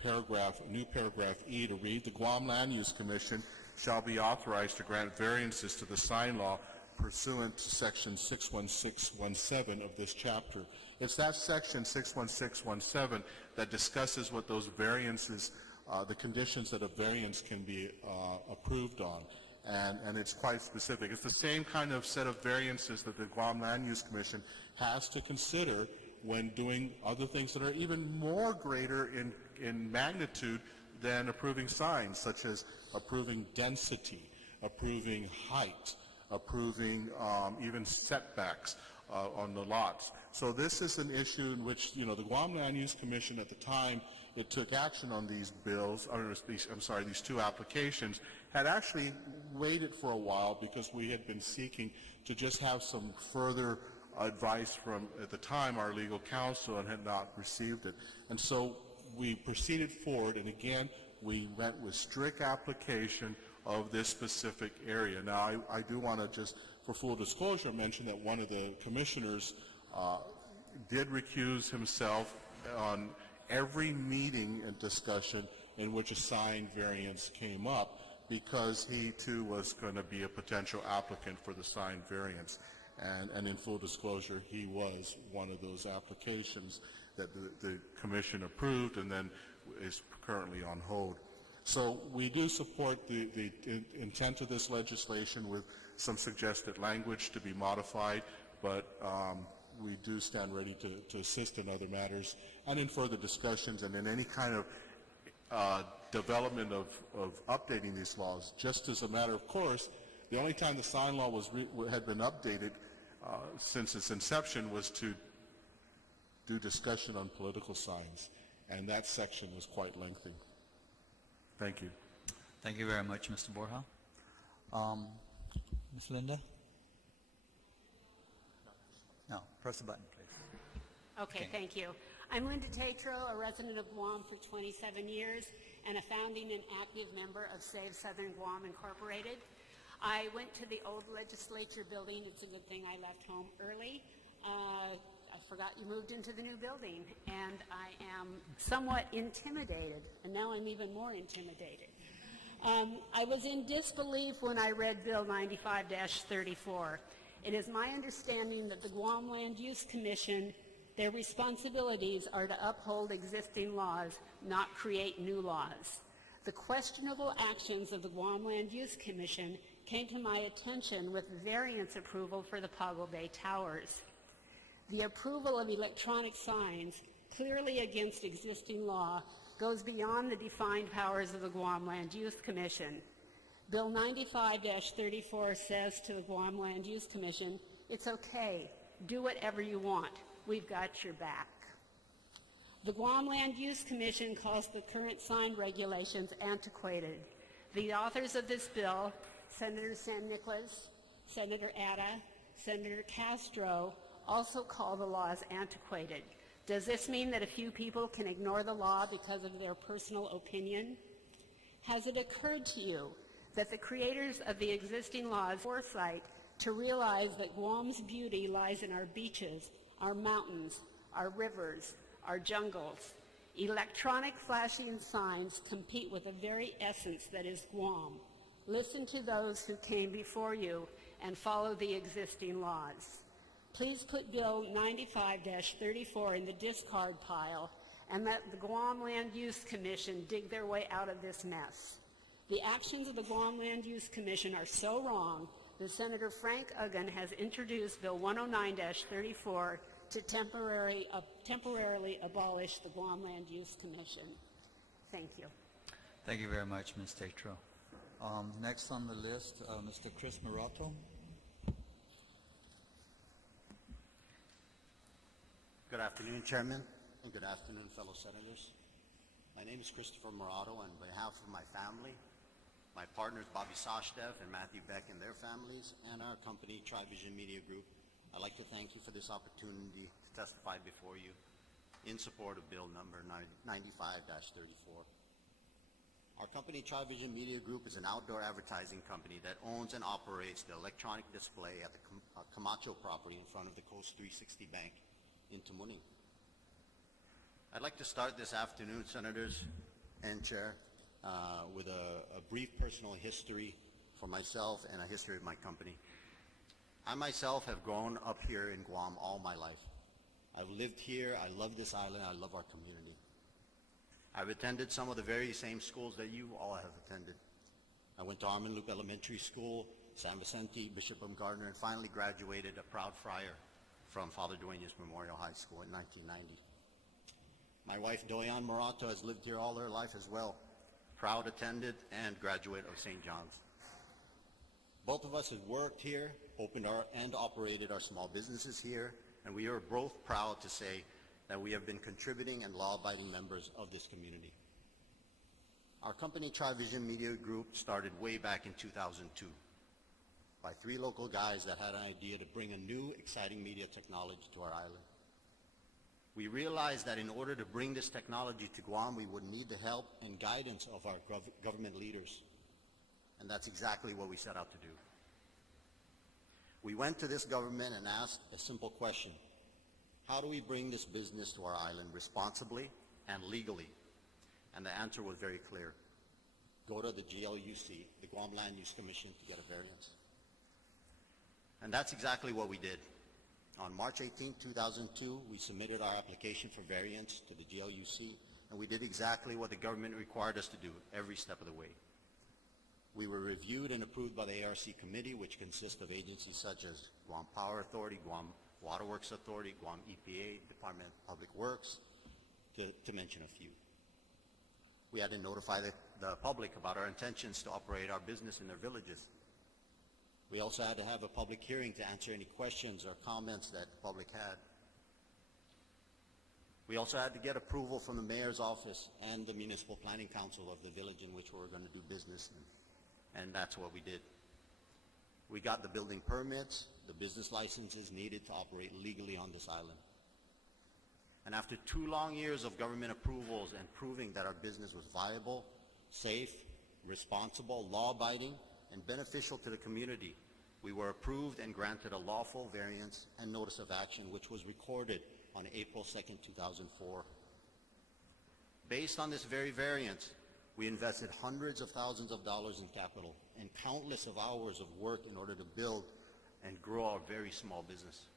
new paragraph E to read, the Guam Land Use Commission shall be authorized to grant variances to the sign law pursuant to section 61617 of this chapter. It's that section 61617 that discusses what those variances, the conditions that a variance can be approved on. And it's quite specific. It's the same kind of set of variances that the Guam Land Use Commission has to consider when doing other things that are even more greater in magnitude than approving signs, such as approving density, approving height, approving even setbacks on the lots. So this is an issue in which, the Guam Land Use Commission at the time it took action on these bills, these two applications, had actually waited for a while because we had been seeking to just have some further advice from, at the time, our legal counsel, and had not received it. And so we proceeded forward, and again, we went with strict application of this specific area. Now, I do want to just, for full disclosure, mention that one of the commissioners did recuse himself on every meeting and discussion in which a sign variance came up because he, too, was going to be a potential applicant for the sign variance. And in full disclosure, he was one of those applications that the commission approved and then is currently on hold. So we do support the intent of this legislation with some suggested language to be modified, but we do stand ready to assist in other matters and in further discussions and in any kind of development of updating these laws. Just as a matter of course, the only time the sign law had been updated since its inception was to do discussion on political signs, and that section was quite lengthy. Thank you. Thank you very much, Mr. Borja. Ms. Linda? No, press the button, please. Okay, thank you. I'm Linda Tatro, a resident of Guam for 27 years and a founding and active member of Save Southern Guam Incorporated. I went to the old legislature building. It's a good thing I left home early. I forgot you moved into the new building, and I am somewhat intimidated, and now I'm even more intimidated. I was in disbelief when I read Bill 95-34. It is my understanding that the Guam Land Use Commission Their responsibilities are to uphold existing laws, not create new laws. The questionable actions of the Guam Land Use Commission came to my attention with variance approval for the Pago Bay Towers. The approval of electronic signs, clearly against existing law, goes beyond the defined powers of the Guam Land Use Commission. Bill 95-34 says to the Guam Land Use Commission, it's okay, do whatever you want, we've got your back. The Guam Land Use Commission calls the current sign regulations antiquated. The authors of this bill, Senator San Nicolas, Senator Atta, Senator Castro, also call the laws antiquated. Does this mean that a few people can ignore the law because of their personal opinion? Has it occurred to you that the creators of the existing laws foresight to realize that Guam's beauty lies in our beaches, our mountains, our rivers, our jungles? Electronic flashing signs compete with the very essence that is Guam. Listen to those who came before you and follow the existing laws. Please put Bill 95-34 in the discard pile and let the Guam Land Use Commission dig their way out of this mess. The actions of the Guam Land Use Commission are so wrong that Senator Frank Uggan has introduced Bill 109-34 to temporarily abolish the Guam Land Use Commission. Thank you. Thank you very much, Ms. Tatro. Next on the list, Mr. Chris Morato. Good afternoon, Chairman, and good afternoon, fellow senators. My name is Christopher Morato, and on behalf of my family, my partners Bobby Sashdev and Matthew Beck and their families, and our company, TriVision Media Group, I'd like to thank you for this opportunity to testify before you in support of Bill number 95-34. Our company, TriVision Media Group, is an outdoor advertising company that owns and operates the electronic display at the Camacho property in front of the Coast 360 Bank in Tamuning. I'd like to start this afternoon, Senators and Chair, with a brief personal history for myself and a history of my company. I myself have grown up here in Guam all my life. I've lived here, I love this island, I love our community. I've attended some of the very same schools that you all have attended. I went to Armin Loop Elementary School, San Vicente, Bishop M. Gardner, and finally graduated a proud friar from Father Duenas Memorial High School in 1990. My wife, Doyan Morato, has lived here all her life as well. Proud attendant and graduate of St. John's. Both of us have worked here, opened and operated our small businesses here, and we are both proud to say that we have been contributing and law-abiding members of this community. Our company, TriVision Media Group, started way back in 2002. By three local guys that had an idea to bring a new, exciting media technology to our island. We realized that in order to bring this technology to Guam, we would need the help and guidance of our government leaders. And that's exactly what we set out to do. We went to this government and asked a simple question. How do we bring this business to our island responsibly and legally? And the answer was very clear. Go to the GLUC, the Guam Land Use Commission, to get a variance. And that's exactly what we did. On March 18, 2002, we submitted our application for variance to the GLUC, and we did exactly what the government required us to do every step of the way. We were reviewed and approved by the ARC committee, which consists of agencies such as Guam Power Authority, Guam Waterworks Authority, Guam EPA, Department of Public Works, to mention a few. We had to notify the public about our intentions to operate our business in their villages. We also had to have a public hearing to answer any questions or comments that the public had. We also had to get approval from the mayor's office and the municipal planning council of the village in which we were going to do business in, and that's what we did. We got the building permits, the business licenses needed to operate legally on this island. And after 2 long years of government approvals and proving that our business was viable, safe, responsible, law-abiding, and beneficial to the community, we were approved and granted a lawful variance and notice of action, which was recorded on April 2nd, 2004. Based on this very variance, we invested hundreds of thousands of dollars in capital and countless of hours of work in order to build and grow our very small business.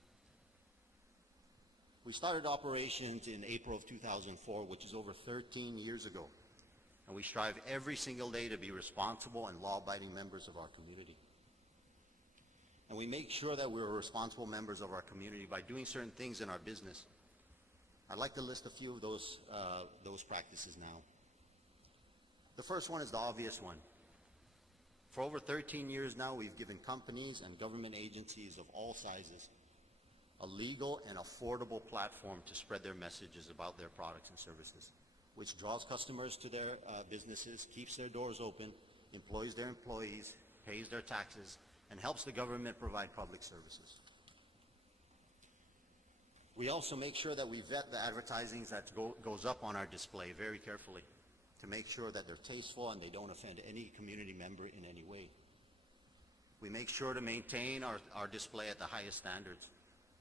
We started operations in April of 2004, which is over 13 years ago. And we strive every single day to be responsible and law-abiding members of our community. And we make sure that we're responsible members of our community by doing certain things in our business. I'd like to list a few of those practices now. The first one is the obvious one. For over 13 years now, we've given companies and government agencies of all sizes a legal and affordable platform to spread their messages about their products and services, which draws customers to their businesses, keeps their doors open, employs their employees, pays their taxes, and helps the government provide public services. We also make sure that we vet the advertising that goes up on our display very carefully to make sure that they're tasteful and they don't offend any community member in any way. We make sure to maintain our display at the highest standards.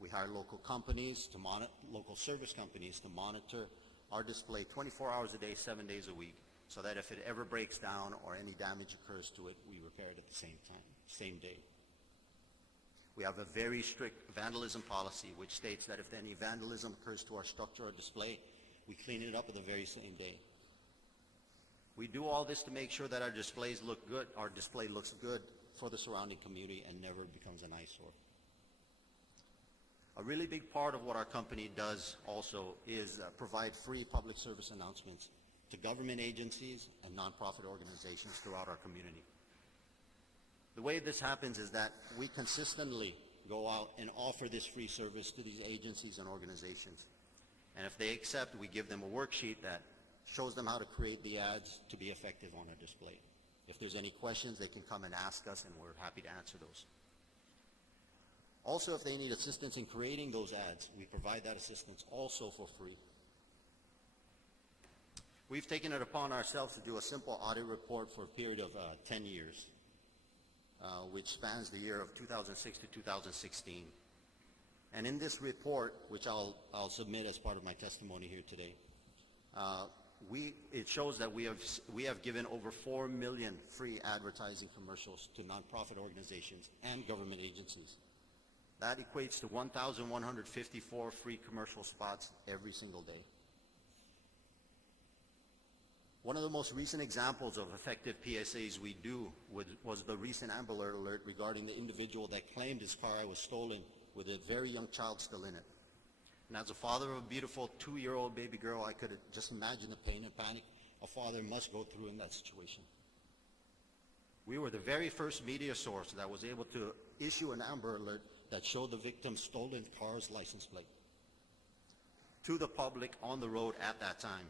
We hire local companies, local service companies to monitor our display 24 hours a day, 7 days a week, so that if it ever breaks down or any damage occurs to it, we repair it at the same day. We have a very strict vandalism policy, which states that if any vandalism occurs to our structure or display, we clean it up the very same day. We do all this to make sure that our displays look good, our display looks good for the surrounding community and never becomes an eyesore. A really big part of what our company does also is provide free public service announcements to government agencies and nonprofit organizations throughout our community. The way this happens is that we consistently go out and offer this free service to these agencies and organizations. And if they accept, we give them a worksheet that shows them how to create the ads to be effective on a display. If there's any questions, they can come and ask us, and we're happy to answer those. Also, if they need assistance in creating those ads, we provide that assistance also for free. We've taken it upon ourselves to do a simple audit report for a period of 10 years, which spans the year of 2006 to 2016. And in this report, which I'll submit as part of my testimony here today, it shows that we have given over 4 million free advertising commercials to nonprofit organizations and government agencies. That equates to 1,154 free commercial spots every single day. One of the most recent examples of effective PSAs we do was the recent Amber Alert regarding the individual that claimed his car was stolen with a very young child still in it. And as a father of a beautiful 2-year-old baby girl, I could just imagine the pain and panic a father must go through in that situation. We were the very first media source that was able to issue an Amber Alert that showed the victim's stolen car's license plate to the public on the road at that time.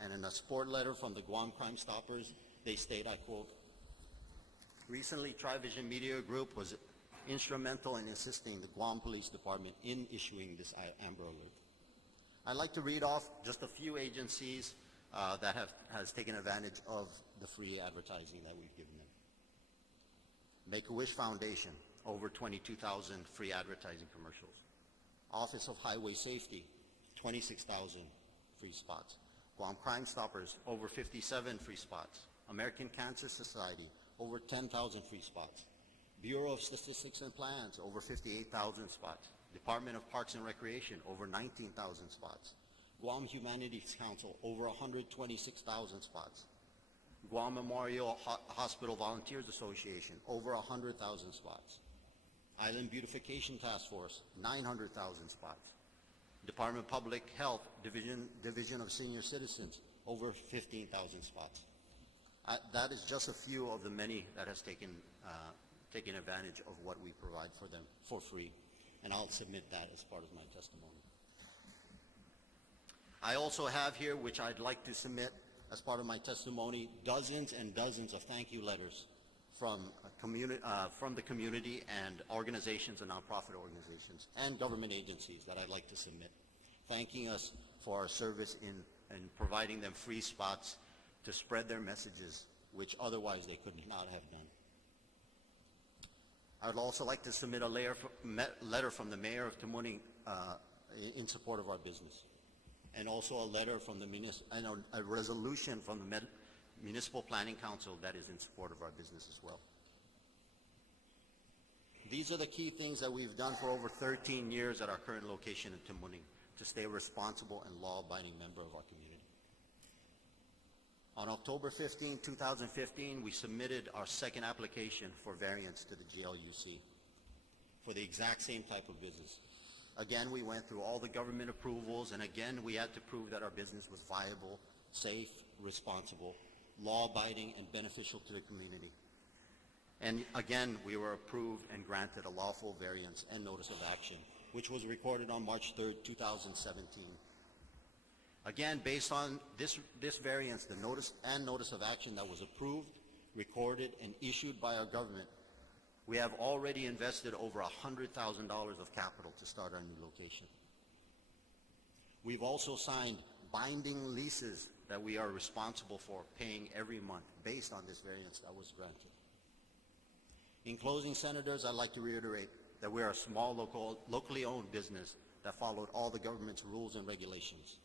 And in a support letter from the Guam Crime Stoppers, they state, I quote, "Recently, TriVision Media Group was instrumental in assisting the Guam Police Department in issuing this Amber Alert." I'd like to read off just a few agencies that has taken advantage of the free advertising that we've given them. Make-A-Wish Foundation, over 22,000 free advertising commercials. Office of Highway Safety, 26,000 free spots. Guam Crime Stoppers, over 57 free spots. American Cancer Society, over 10,000 free spots. Bureau of Statistics and Plans, over 58,000 spots. Department of Parks and Recreation, over 19,000 spots. Guam Humanities Council, over 126,000 spots. Guam Memorial Hospital Volunteers Association, over 100,000 spots. Island Beautification Task Force, 900,000 spots. Department of Public Health, Division of Senior Citizens, over 15,000 spots. That is just a few of the many that has taken advantage of what we provide for them for free, and I'll submit that as part of my testimony. I also have here, which I'd like to submit as part of my testimony, dozens and dozens of thank you letters from the community and organizations and nonprofit organizations and government agencies that I'd like to submit, thanking us for our service in providing them free spots to spread their messages, which otherwise they could not have done. I would also like to submit a letter from the Mayor of Tamuning in support of our business, and also a letter from a resolution from the Municipal Planning Council that is in support of our business as well. These are the key things that we've done for over 13 years at our current location in Timuning to stay a responsible and law-abiding member of our community. On October 15, 2015, we submitted our second application for variance to the GLUC for the exact same type of business. Again, we went through all the government approvals, and again, we had to prove that our business was viable, safe, responsible, law-abiding, and beneficial to the community. And again, we were approved and granted a lawful variance and notice of action, which was recorded on March 3rd, 2017. Again, based on this variance, the notice of action that was approved, recorded, and issued by our government, we have already invested over $100,000 of capital to start our new location. We've also signed binding leases that we are responsible for paying every month based on this variance that was granted. In closing, Senators, I'd like to reiterate that we are a small, locally owned business that followed all the government's rules and regulations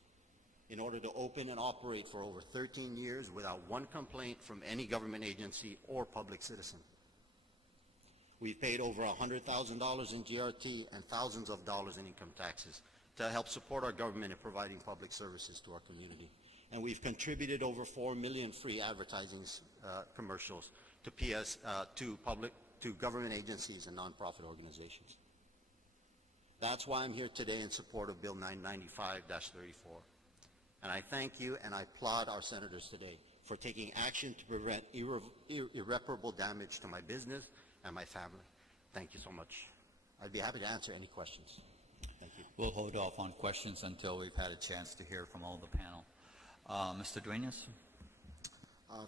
in order to open and operate for over 13 years without one complaint from any government agency or public citizen. We've paid over $100,000 in GRT and thousands of dollars in income taxes to help support our government in providing public services to our community. And we've contributed over 4 million free advertising commercials to government agencies and nonprofit organizations. That's why I'm here today in support of Bill 995-34. And I thank you and I applaud our senators today for taking action to prevent irreparable damage to my business and my family. Thank you so much. I'd be happy to answer any questions. Thank you. We'll hold off on questions until we've had a chance to hear from all the panel. Mr. Duenas?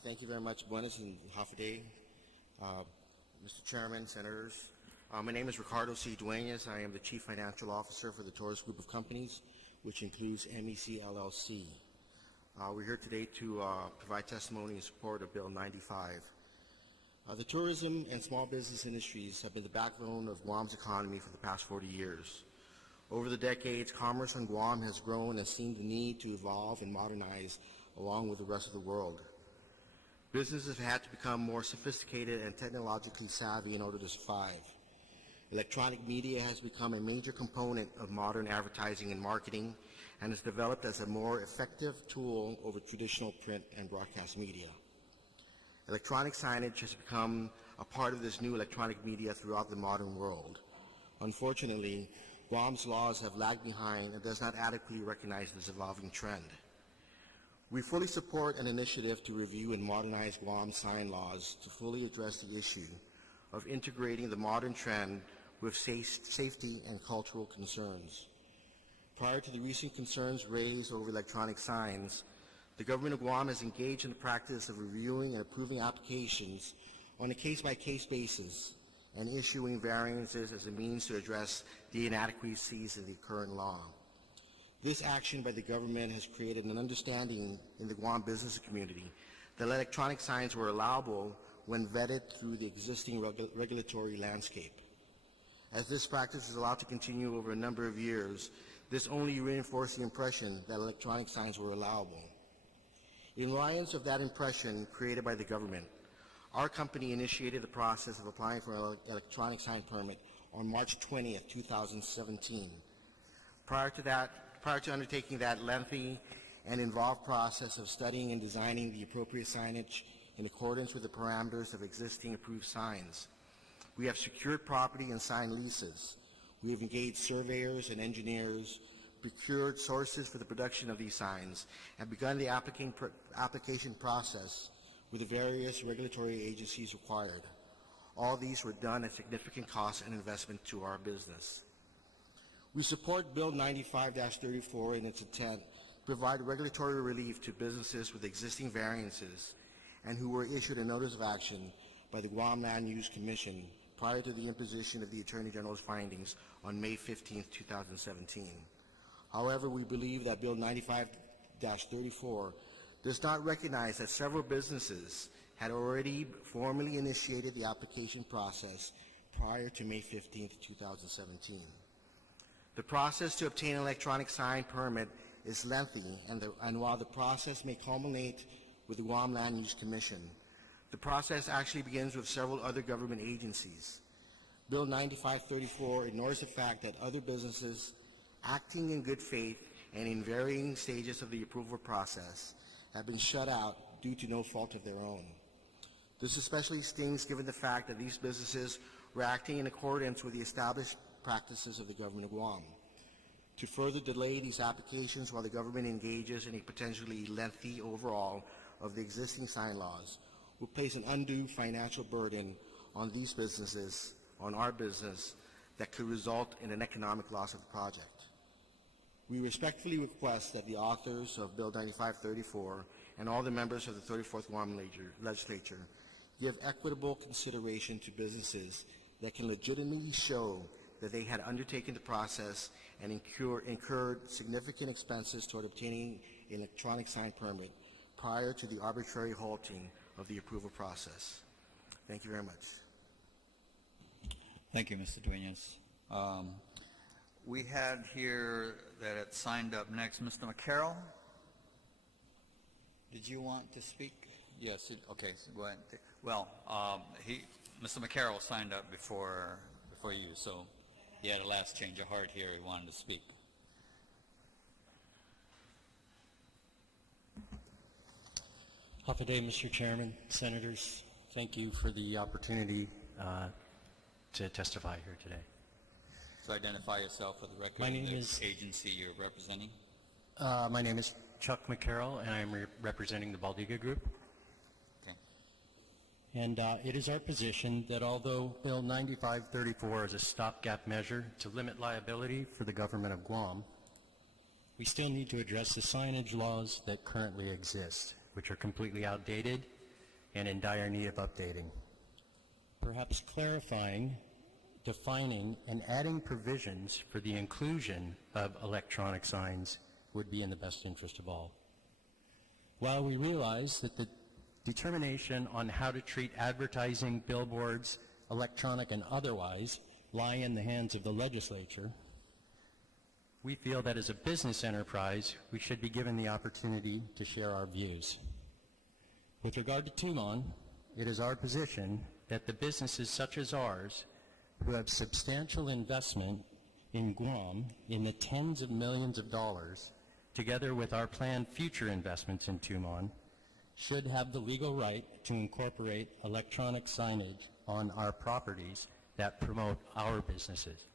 Thank you very much. Buenas and Hafaday. Mr. Chairman, Senators. My name is Ricardo C. Duenas. I am the Chief Financial Officer for the Torres Group of Companies, which includes MEC LLC. We're here today to provide testimony in support of Bill 95. The tourism and small business industries have been the backbone of Guam's economy for the past 40 years. Over the decades, commerce on Guam has grown and seen the need to evolve and modernize along with the rest of the world. Businesses have had to become more sophisticated and technologically savvy in order to survive. Electronic media has become a major component of modern advertising and marketing and has developed as a more effective tool over traditional print and broadcast media. Electronic signage has become a part of this new electronic media throughout the modern world. Unfortunately, Guam's laws have lagged behind and does not adequately recognize this evolving trend. We fully support an initiative to review and modernize Guam's sign laws to fully address the issue of integrating the modern trend with safety and cultural concerns. Prior to the recent concerns raised over electronic signs, the government of Guam has engaged in the practice of reviewing and approving applications on a case-by-case basis and issuing variances as a means to address the inadequacies of the current law. This action by the government has created an understanding in the Guam business community that electronic signs were allowable when vetted through the existing regulatory landscape. As this practice is allowed to continue over a number of years, this only reinforced the impression that electronic signs were allowable. In reliance of that impression created by the government, our company initiated the process of applying for an electronic sign permit on March 20th, 2017. Prior to undertaking that lengthy and involved process of studying and designing the appropriate signage in accordance with the parameters of existing approved signs, we have secured property and signed leases. We have engaged surveyors and engineers, procured sources for the production of these signs, and begun the application process with the various regulatory agencies required. All these were done at significant cost and investment to our business. We support Bill 95-34 in its intent to provide regulatory relief to businesses with existing variances and who were issued a notice of action by the Guam Land Use Commission prior to the imposition of the Attorney General's findings on May 15, 2017. However, we believe that Bill 95-34 does not recognize that several businesses had already formally initiated the application process prior to May 15, 2017. The process to obtain an electronic sign permit is lengthy, and while the process may culminate with the Guam Land Use Commission, the process actually begins with several other government agencies. Bill 9534 ignores the fact that other businesses acting in good faith and in varying stages of the approval process have been shut out due to no fault of their own. This especially stings given the fact that these businesses were acting in accordance with the established practices of the government of Guam. To further delay these applications while the government engages in a potentially lengthy overhaul of the existing sign laws will place an undue financial burden on these businesses, on our business, that could result in an economic loss of the project. We respectfully request that the authors of Bill 9534 and all the members of the 34th Guam Legislature give equitable consideration to businesses that can legitimately show that they had undertaken the process and incurred significant expenses toward obtaining an electronic sign permit prior to the arbitrary halting of the approval process. Thank you very much. Thank you, Mr. Duenas. We had here that had signed up next, Mr. McCarroll. Did you want to speak? Yes. Okay. So go ahead. Well, Mr. McCarroll signed up before you, so he had a last change of heart here. He wanted to speak. Hafa Adai, Mr. Chairman, Senators. Thank you for the opportunity to testify here today. So identify yourself for the record. My name and the is- agency you're representing. My name is Chuck McCarroll, and I'm representing the Baldiga Group. Okay. And it is our position that although Bill 9534 is a stopgap measure to limit liability for the government of Guam, we still need to address the signage laws that currently exist, which are completely outdated and in dire need of updating. Perhaps clarifying, defining, and adding provisions for the inclusion of electronic signs would be in the best interest of all. While we realize that the determination on how to treat advertising, billboards, electronic and otherwise, lie in the hands of the legislature, we feel that as a business enterprise, we should be given the opportunity to share our views. With regard to Tumon, it is our position that the businesses such as ours, who have substantial investment in Guam in the tens of millions of dollars, together with our planned future investments in Tumon, should have the legal right to incorporate electronic signage on our properties that promote our businesses.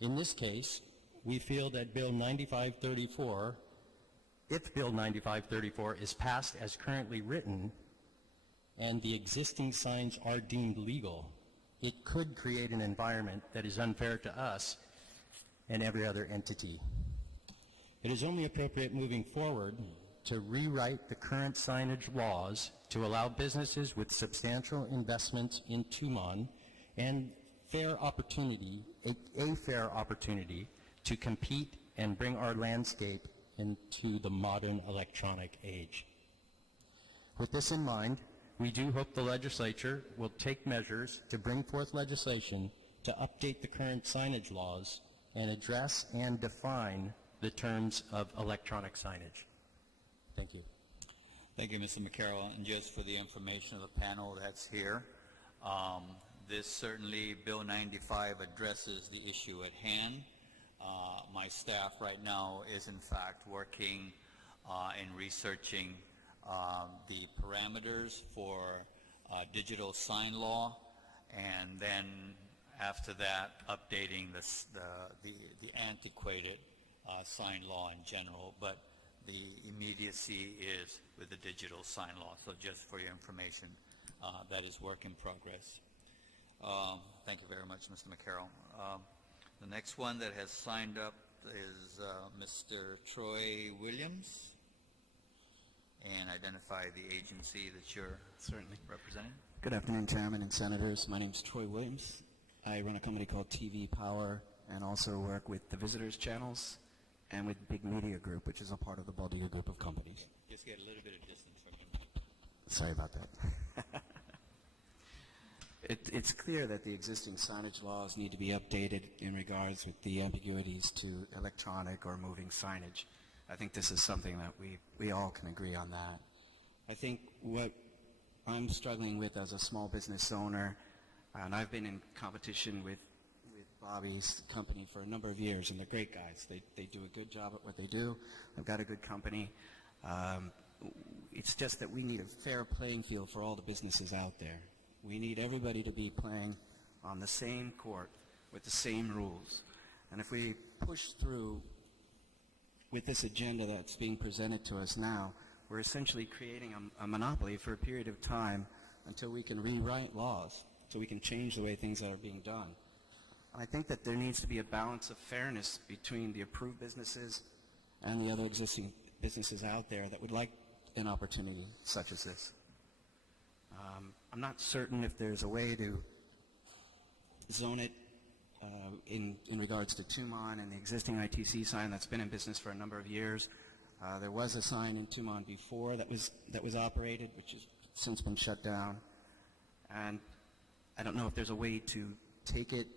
In this case, we feel that Bill 9534, if Bill 9534 is passed as currently written and the existing signs are deemed legal, it could create an environment that is unfair to us and every other entity. It is only appropriate moving forward to rewrite the current signage laws to allow businesses with substantial investments in Tumon and fair opportunity, a fair opportunity to compete and bring our landscape into the modern electronic age. With this in mind, we do hope the legislature will take measures to bring forth legislation to update the current signage laws and address and define the terms of electronic signage. Thank you. Thank you, Mr. McCarroll. And just for the information of the panel that's here, this certainly, Bill 95 addresses the issue at hand. My staff right now is in fact working and researching the parameters for digital sign law, and then after that updating the antiquated sign law in general, but the immediacy is with the digital sign law. So just for your information, that is work in progress. Thank you very much, Mr. McCarroll. The next one that has signed up is Mr. Troy Williams, and identify the agency that you're Certainly representing. Good afternoon, Chairman and Senators. My name is Troy Williams. I run a company called TV Power and also work with the Visitors Channels and with Big Media Group, which is a part of the Baldiga Group of companies. Just get a little bit of distance from him. Sorry about that. It's clear that the existing signage laws need to be updated in regards with the ambiguities to electronic or moving signage. I think this is something that we all can agree on that. I think what I'm struggling with as a small business owner, And I've been in competition with Bobby's company for a number of years, and they're great guys. They do a good job at what they do. They've got a good company. It's just that we need a fair playing field for all the businesses out there. We need everybody to be playing on the same court with the same rules. And if we push through with this agenda that's being presented to us now, we're essentially creating a monopoly for a period of time until we can rewrite laws, so we can change the way things are being done. And I think that there needs to be a balance of fairness between the approved businesses and the other existing businesses out there that would like an opportunity such as this. I'm not certain if there's a way to zone it in regards to Tumon and the existing ITC sign that's been in business for a number of years. There was a sign in Tumon before that was operated, which has since been shut down. And I don't know if there's a way to take it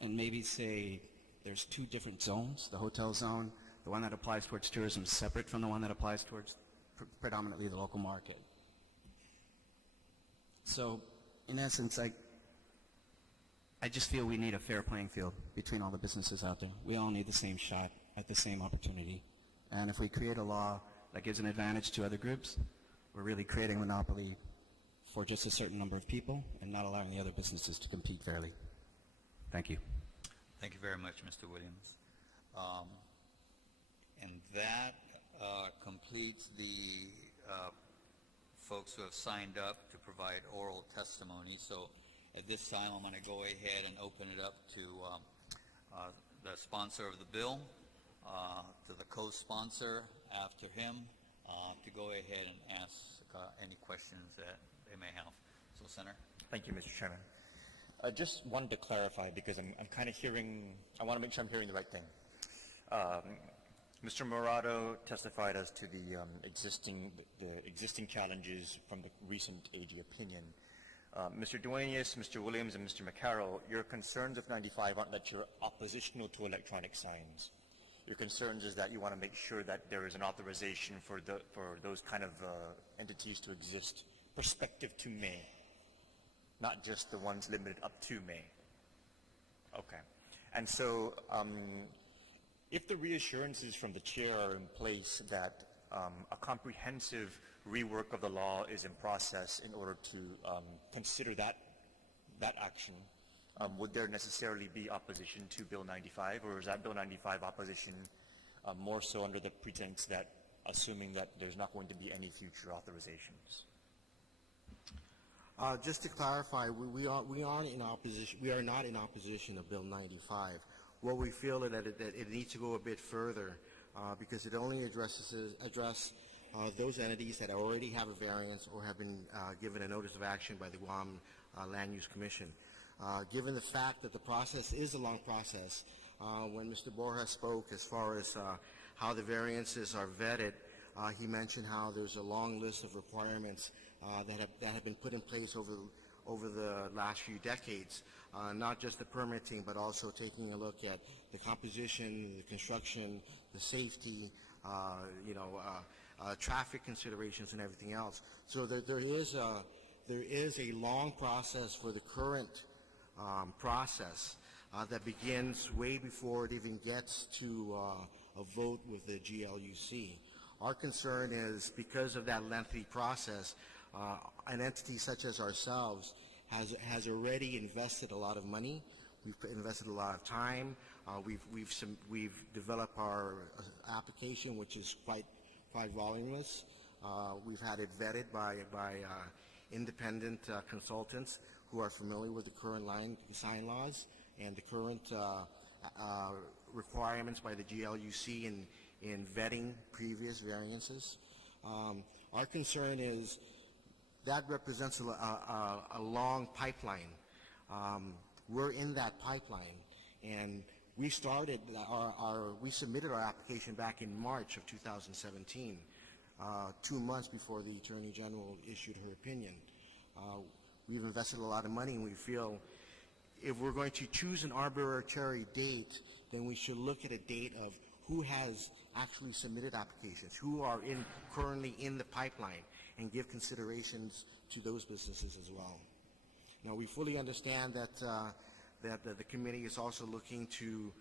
and maybe say there's two different zones, the hotel zone, the one that applies towards tourism, separate from the one that applies towards predominantly the local market. So, in essence, I just feel we need a fair playing field between all the businesses out there. We all need the same shot at the same opportunity. And if we create a law that gives an advantage to other groups, we're really creating a monopoly for just a certain number of people and not allowing the other businesses to compete fairly. Thank you. Thank you very much, Mr. Williams. And that completes the folks who have signed up to provide oral testimony. So at this time, I'm going to go ahead and open it up to the sponsor of the bill, to the co-sponsor after him, to go ahead and ask any questions that they may have. So, Senator. Thank you, Mr. Chairman. Just wanted to clarify, because I'm kind of hearing, I want to make sure I'm hearing the right thing. Mr. Morado testified as to the existing challenges from the recent AG opinion. Mr. Duenas, Mr. Williams, and Mr. McCarroll, your concerns of 95 aren't that you're oppositional to electronic signs. Your concerns is that you want to make sure that there is an authorization for those kind of entities to exist, prospective to May, not just the ones limited up to May. Okay. And so if the reassurances from the chair are in place that a comprehensive rework of the law is in process in order to consider that action, would there necessarily be opposition to Bill 95, or is that Bill 95 opposition more so under the pretense that assuming that there's not going to be any future authorizations? Just to clarify, we are in opposition. We are not in opposition to Bill 95. What we feel that it needs to go a bit further because it only address those entities that already have a variance or have been given a notice of action by the Guam Land Use Commission. Given the fact that the process is a long process, when Mr. Borja spoke as far as how the variances are vetted, he mentioned how there's a long list of requirements that have been put in place over the last few decades, not just the permitting, but also taking a look at the composition, the construction, the safety, traffic considerations, and everything else. So there is a long process for the current process that begins way before it even gets to a vote with the GLUC. Our concern is because of that lengthy process, an entity such as ourselves has already invested a lot of money. We've invested a lot of time. We've developed our application, which is quite voluminous. We've had it vetted by independent consultants who are familiar with the current sign laws and the current requirements by the GLUC in vetting previous variances. Our concern is that represents a long pipeline. We're in that pipeline, and we started we submitted our application back in March of 2017, 2 months before the Attorney General issued her opinion. We've invested a lot of money, and we feel if we're going to choose an arbitrary date, then we should look at a date of who has actually submitted applications, who are currently in the pipeline, and give considerations to those businesses as well. Now, we fully understand that, that the committee is also looking to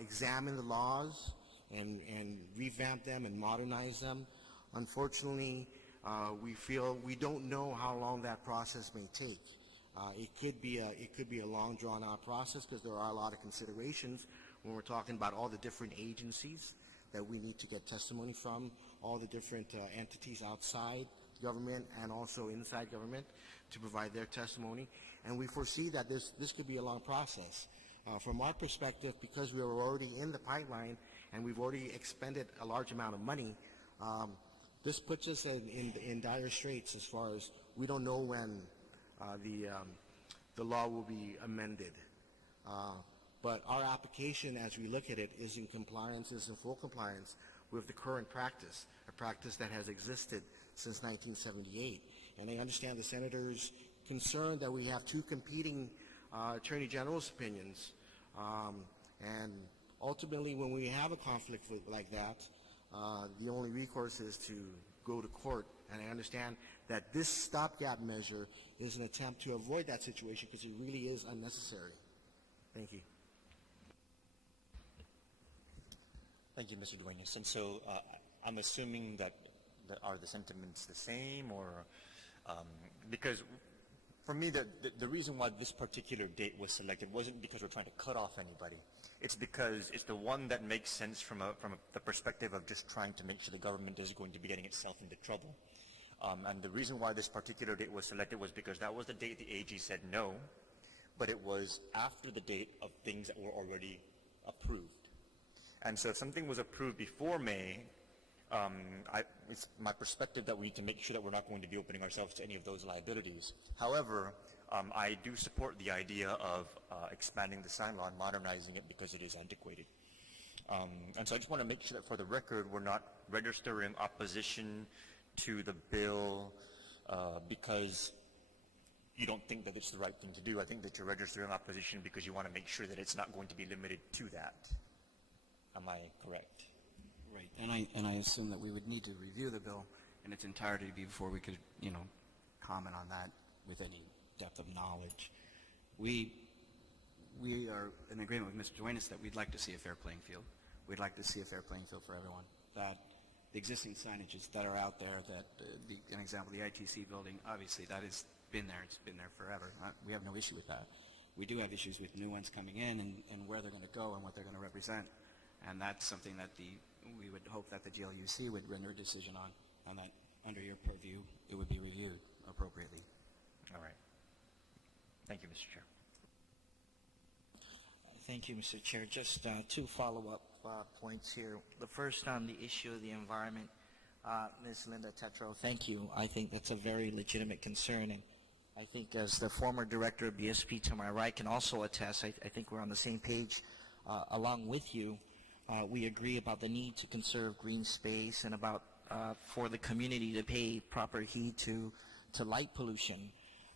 examine the laws and revamp them and modernize them. Unfortunately, we don't know how long that process may take. It could be a long, drawn-out process because there are a lot of considerations when we're talking about all the different agencies that we need to get testimony from, all the different entities outside government and also inside government to provide their testimony. And we foresee that this could be a long process. From our perspective, because we are already in the pipeline and we've already expended a large amount of money, this puts us in dire straits as far as we don't know when the law will be amended. But our application, as we look at it, is in full compliance with the current practice, a practice that has existed since 1978. And I understand the Senator's concern that we have two competing Attorney General's opinions. And ultimately, when we have a conflict like that, the only recourse is to go to court. And I understand that this stopgap measure is an attempt to avoid that situation because it really is unnecessary. Thank you. Thank you, Mr. Duenas. And so I'm assuming that are the sentiments the same, or because for me the reason why this particular date was selected wasn't because we're trying to cut off anybody. It's because it's the one that makes sense from the perspective of just trying to make sure the government isn't going to be getting itself into trouble. And the reason why this particular date was selected was because that was the date the AG said no, but it was after the date of things that were already approved. And so if something was approved before May, it's my perspective that we need to make sure that we're not going to be opening ourselves to any of those liabilities. However, I do support the idea of expanding the sign law and modernizing it because it is antiquated. And so I just want to make sure that for the record, we're not registering opposition to the bill because you don't think that it's the right thing to do. I think that you're registering opposition because you want to make sure that it's not going to be limited to that. Am I correct? Right, and I assume that we would need to review the bill in its entirety before we could, comment on that with any depth of knowledge. We are in agreement with Mr. Duenas that we'd like to see a fair playing field. We'd like to see a fair playing field for everyone. That the existing signages that are out there, that an example, the ITC building, obviously that has been there. It's been there forever. We have no issue with that. We do have issues with new ones coming in and where they're going to go and what they're going to represent. And that's something that we would hope that the GLUC would render a decision on, and that under your purview, it would be reviewed appropriately. All right. Thank you, Mr. Chair. Thank you, Mr. Chair. Just two follow-up points here. The first on the issue of the environment. Ms. Linda Tetro, thank you. I think that's a very legitimate concern, and I think as the former director of BSP to my right can also attest, I think we're on the same page along with you. We agree about the need to conserve green space and about for the community to pay proper heed to light pollution.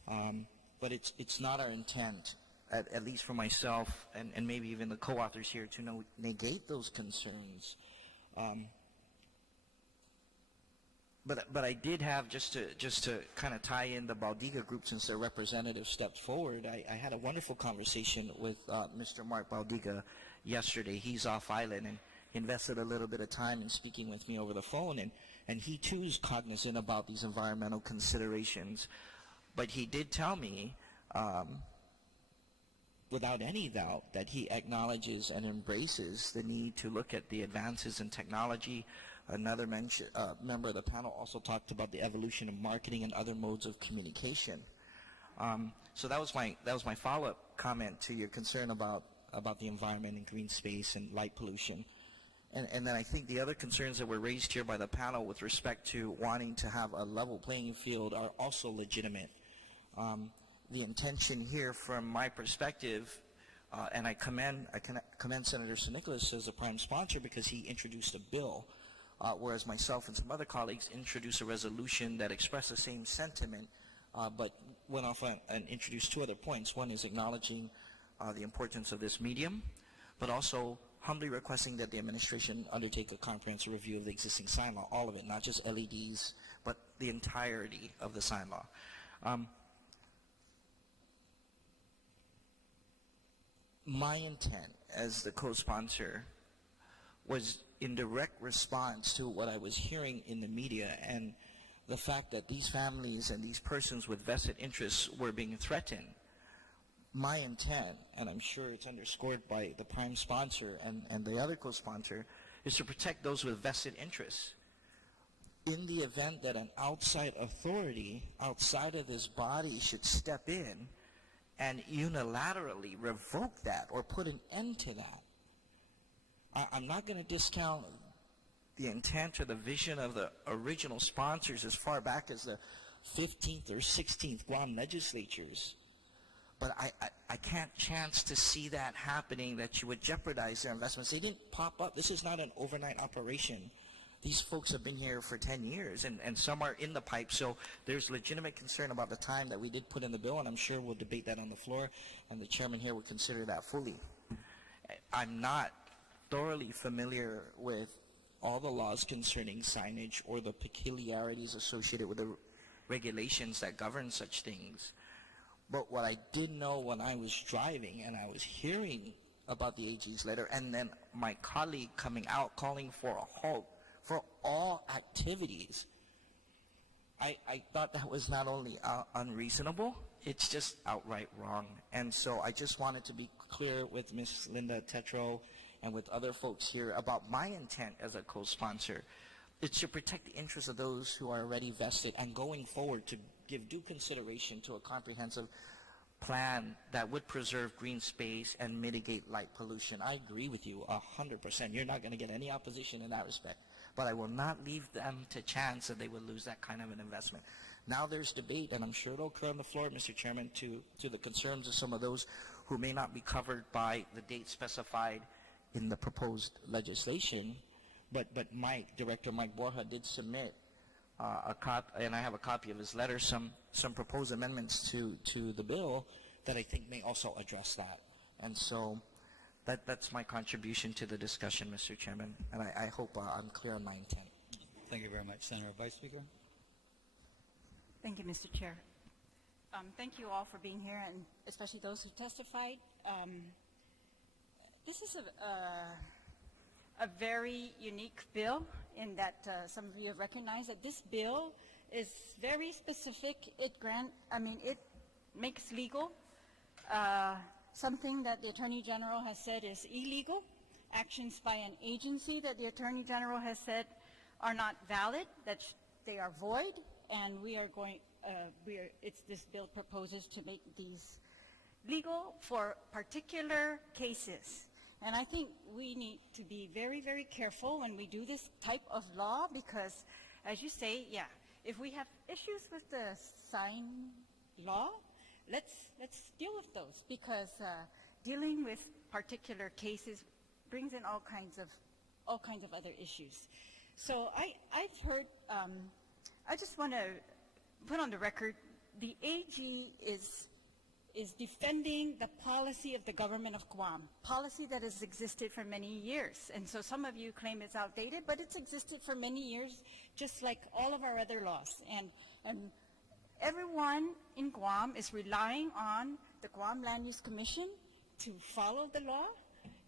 But it's not our intent, at least for myself and maybe even the co-authors here, to negate those concerns. But I did have, just to kind of tie in the Baldiga group since their representative stepped forward, I had a wonderful conversation with Mr. Mark Baldiga yesterday. He's off island and he invested a little bit of time in speaking with me over the phone, and he too is cognizant about these environmental considerations. But he did tell me, without any doubt, that he acknowledges and embraces the need to look at the advances in technology. Another member of the panel also talked about the evolution of marketing and other modes of communication. So that was my follow-up comment to your concern about the environment and green space and light pollution. And then I think the other concerns that were raised here by the panel with respect to wanting to have a level playing field are also legitimate. The intention here from my perspective, and I commend Senator St. as a prime sponsor because he introduced a bill, whereas myself and some other colleagues introduced a resolution that expressed the same sentiment, but went off and introduced two other points. One is acknowledging the importance of this medium, but also humbly requesting that the administration undertake a comprehensive review of the existing sign law, all of it, not just LEDs, but the entirety of the sign law. my intent as the co-sponsor was in direct response to what I was hearing in the media and the fact that these families and these persons with vested interests were being threatened. My intent, and I'm sure it's underscored by the prime sponsor and the other co-sponsor, is to protect those with vested interests. In the event that an outside authority outside of this body should step in and unilaterally revoke that or put an end to that, I'm not going to discount the intent or the vision of the original sponsors as far back as the 15th or 16th Guam legislatures. But I can't chance to see that happening, that you would jeopardize their investments. They didn't pop up. This is not an overnight operation. These folks have been here for 10 years, and some are in the pipe. So there's legitimate concern about the time that we did put in the bill, and I'm sure we'll debate that on the floor, and the chairman here will consider that fully. I'm not thoroughly familiar with all the laws concerning signage or the peculiarities associated with the regulations that govern such things. But what I did know when I was driving and I was hearing about the AG's letter, and then my colleague coming out calling for a halt for all activities, I thought that was not only unreasonable, it's just outright wrong. And so I just wanted to be clear with Ms. Linda Tetro and with other folks here about my intent as a co-sponsor. It's to protect the interests of those who are already vested, and going forward to give due consideration to a comprehensive plan that would preserve green space and mitigate light pollution. I agree with you 100%. You're not going to get any opposition in that respect. But I will not leave them to chance that they would lose that kind of an investment. Now there's debate, and I'm sure it'll occur on the floor, Mr. Chairman, to the concerns of some of those who may not be covered by the date specified in the proposed legislation. But Director Mike Borja did submit and I have a copy of his letter, some proposed amendments to the bill that I think may also address that. And so that's my contribution to the discussion, Mr. Chairman, and I hope I'm clear on my intent. Thank you very much. Senator Vice Speaker. Thank you, Mr. Chair. Thank you all for being here, and especially those who testified. This is a very unique bill in that some of you have recognized that this bill is very specific. It makes legal something that the Attorney General has said is illegal, actions by an agency that the Attorney General has said are not valid, that they are void, and this bill proposes to make these legal for particular cases. And I think we need to be very, very careful when we do this type of law because, as you say, yeah, if we have issues with the sign law, let's deal with those because dealing with particular cases brings in all kinds of other issues. So I've heard, I just want to put on the record, the AG is defending the policy of the government of Guam, policy that has existed for many years. And so some of you claim it's outdated, but it's existed for many years, just like all of our other laws. And everyone in Guam is relying on the Guam Land Use Commission to follow the law,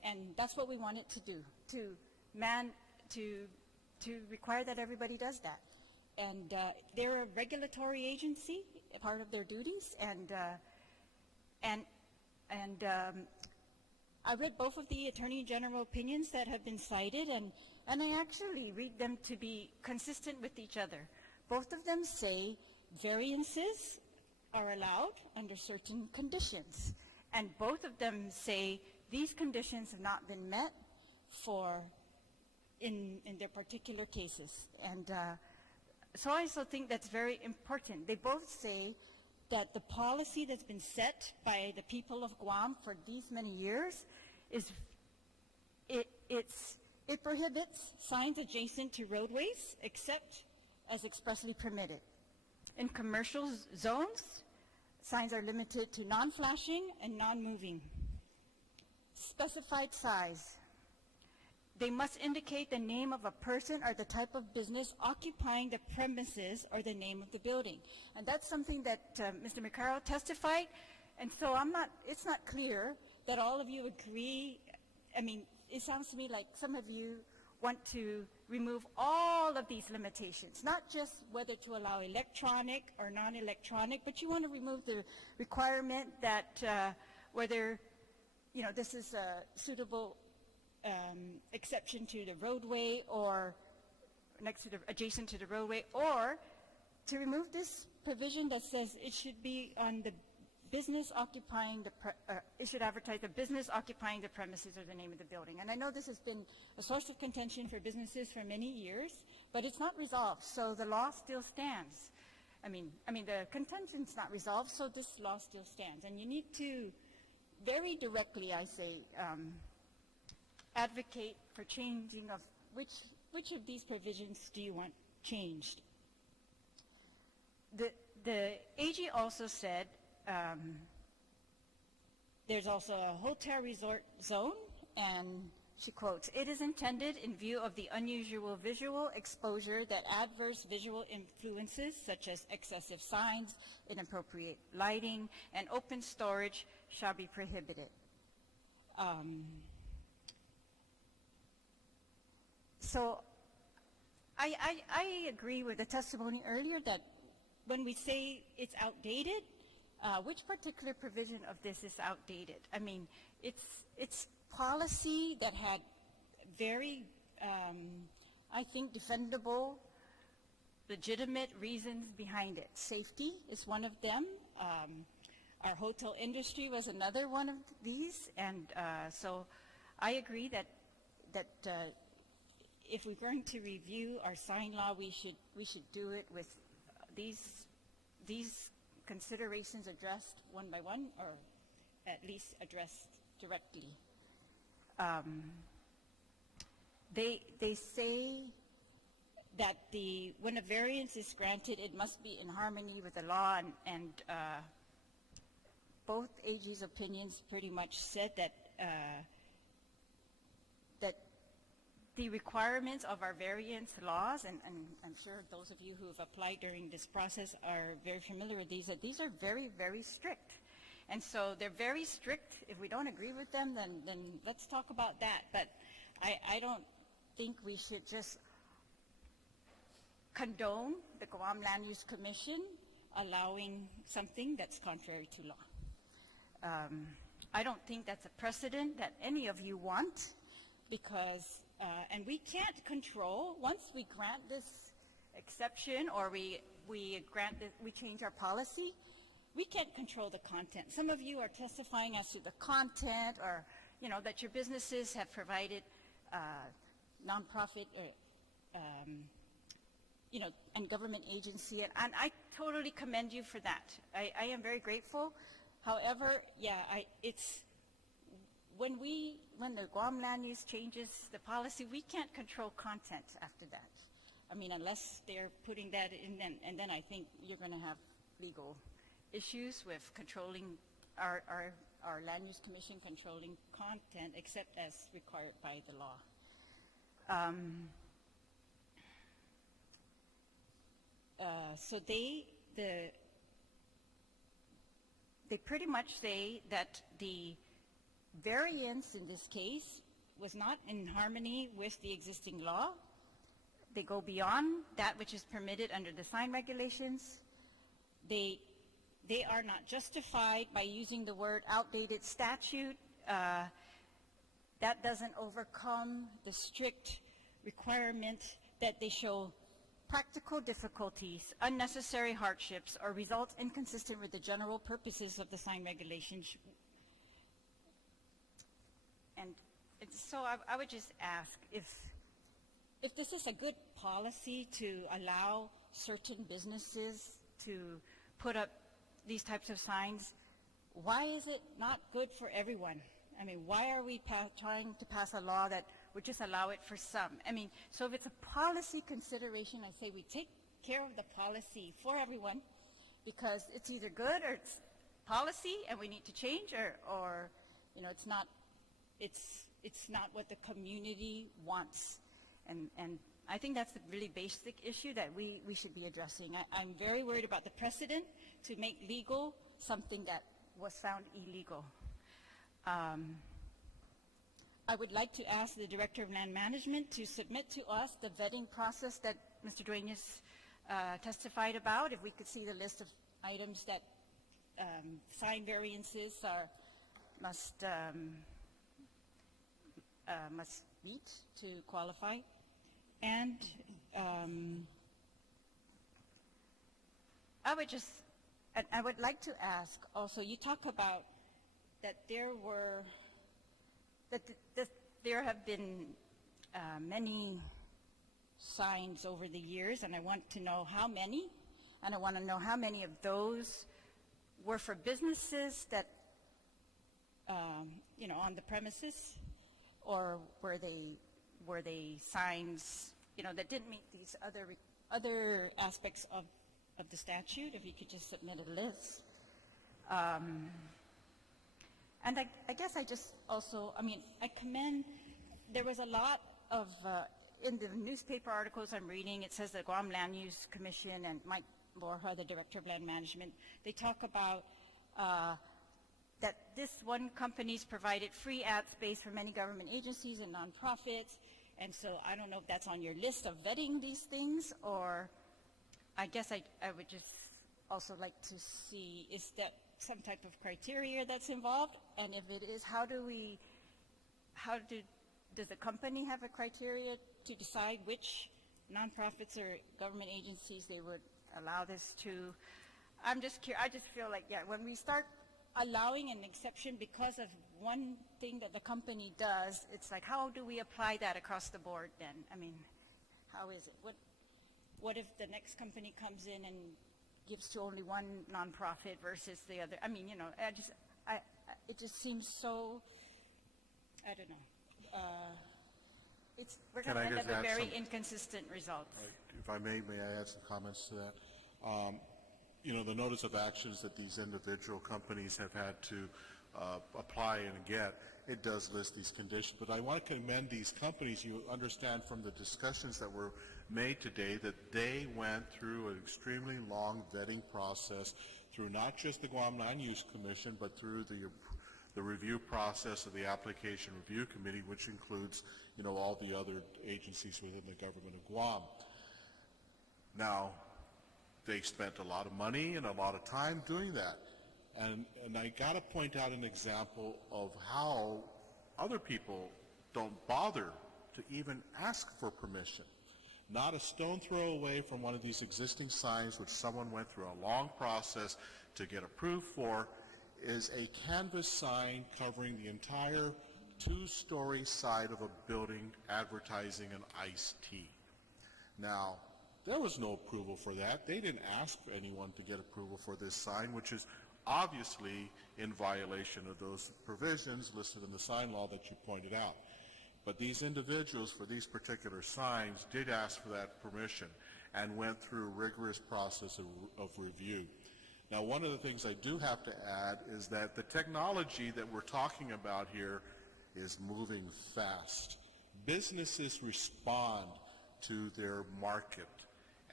and that's what we want it to do, to require that everybody does that. And they're a regulatory agency, part of their duties, and I read both of the Attorney General opinions that have been cited, and I actually read them to be consistent with each other. Both of them say variances are allowed under certain conditions, and both of them say these conditions have not been met in their particular cases. And so I also think that's very important. They both say that the policy that's been set by the people of Guam for these many years it prohibits signs adjacent to roadways except as expressly permitted. In commercial zones, signs are limited to non-flashing and non-moving. Specified size. They must indicate the name of a person or the type of business occupying the premises or the name of the building. And that's something that Mr. McCarroll testified. And so it's not clear that all of you agree. I mean, it sounds to me like some of you want to remove all of these limitations, not just whether to allow electronic or non-electronic, but you want to remove the requirement that whether, you know, this is a suitable exception to the roadway or next to the, adjacent to the roadway, or to remove this provision that says it should be on the business occupying the, it should advertise the business occupying the premises or the name of the building. And I know this has been a source of contention for businesses for many years, but it's not resolved, so the law still stands. I mean, the contention's not resolved, so this law still stands. And you need to, very directly, I say, advocate for changing of which of these provisions do you want changed. The AG also said there's also a hotel resort zone, and she quotes, "It is intended in view of the unusual visual exposure that adverse visual influences such as excessive signs, inappropriate lighting, and open storage shall be prohibited." So I agree with the testimony earlier that when we say it's outdated, which particular provision of this is outdated? I mean, it's policy that had very, I think, defendable, legitimate reasons behind it. Safety is one of them. Our hotel industry was another one of these, and so I agree that if we're going to review our sign law, we should do it with these considerations addressed one by one, or at least addressed directly. They say that when a variance is granted, it must be in harmony with the law, and both AG's opinions pretty much said that the requirements of our variance laws, and I'm sure those of you who have applied during this process are very familiar with these, that these are very, very strict. And so they're very strict. If we don't agree with them, then let's talk about that. But I don't think we should just condone the Guam Land Use Commission allowing something that's contrary to law. I don't think that's a precedent that any of you want, because and we can't control, once we grant this exception or we change our policy, we can't control the content. Some of you are testifying as to the content, or that your businesses have provided nonprofit or and government agency, and I totally commend you for that. I am very grateful. However, yeah, it's when the Guam Land Use changes the policy, we can't control content after that. I mean, unless they're putting that in, and then I think you're going to have legal issues with controlling our Land Use Commission controlling content, except as required by the law. So they pretty much say that the variance in this case was not in harmony with the existing law. They go beyond that which is permitted under the sign regulations. They are not justified by using the word outdated statute. That doesn't overcome the strict requirement that they show practical difficulties, unnecessary hardships, or results inconsistent with the general purposes of the sign regulations. And so I would just ask, if this is a good policy to allow certain businesses to put up these types of signs, why is it not good for everyone? I mean, why are we trying to pass a law that would just allow it for some? I mean, so if it's a policy consideration, I say we take care of the policy for everyone, because it's either good or it's policy and we need to change, or it's not what the community wants. And I think that's the really basic issue that we should be addressing. I'm very worried about the precedent to make legal something that was found illegal. I would like to ask the Director of Land Management to submit to us the vetting process that Mr. Duenas testified about. If we could see the list of items that sign variances must meet to qualify. And I would like to ask also, you talk about that there have been many signs over the years, and I want to know how many, and I want to know how many of those were for businesses that, on the premises, or were they signs, that didn't meet these other aspects of the statute? If you could just submit a list. And I guess I just also, I commend, there was a lot of, in the newspaper articles I'm reading, it says the Guam Land Use Commission and Mike Borja, the Director of Land Management, they talk about that this one company's provided free ad space for many government agencies and nonprofits, and so I don't know if that's on your list of vetting these things, or I guess I would just also like to see, is that some type of criteria that's involved? And if it is, does the company have a criteria to decide which nonprofits or government agencies they would allow this to? I'm just curious. I just feel like, when we start allowing an exception because of one thing that the company does, it's like, how do we apply that across the board then? How is it? What if the next company comes in and gives to only one nonprofit versus the other? It just seems so, I don't know. We're going to end up with very inconsistent results. If I may I add some comments to that? The notice of actions that these individual companies have had to apply and get, it does list these conditions. But I want to commend these companies. You understand from the discussions that were made today that they went through an extremely long vetting process through not just the Guam Land Use Commission, but through the review process of the Application Review Committee, which includes, all the other agencies within the government of Guam. Now, they spent a lot of money and a lot of time doing that. And I got to point out an example of how other people don't bother to even ask for permission. Not a stone throw away from one of these existing signs, which someone went through a long process to get approved for, is a canvas sign covering the entire two-story side of a building advertising an iced tea. Now, there was no approval for that. They didn't ask for anyone to get approval for this sign, which is obviously in violation of those provisions listed in the sign law that you pointed out. But these individuals for these particular signs did ask for that permission and went through a rigorous process of review. Now, one of the things I do have to add is that the technology that we're talking about here is moving fast. Businesses respond to their market,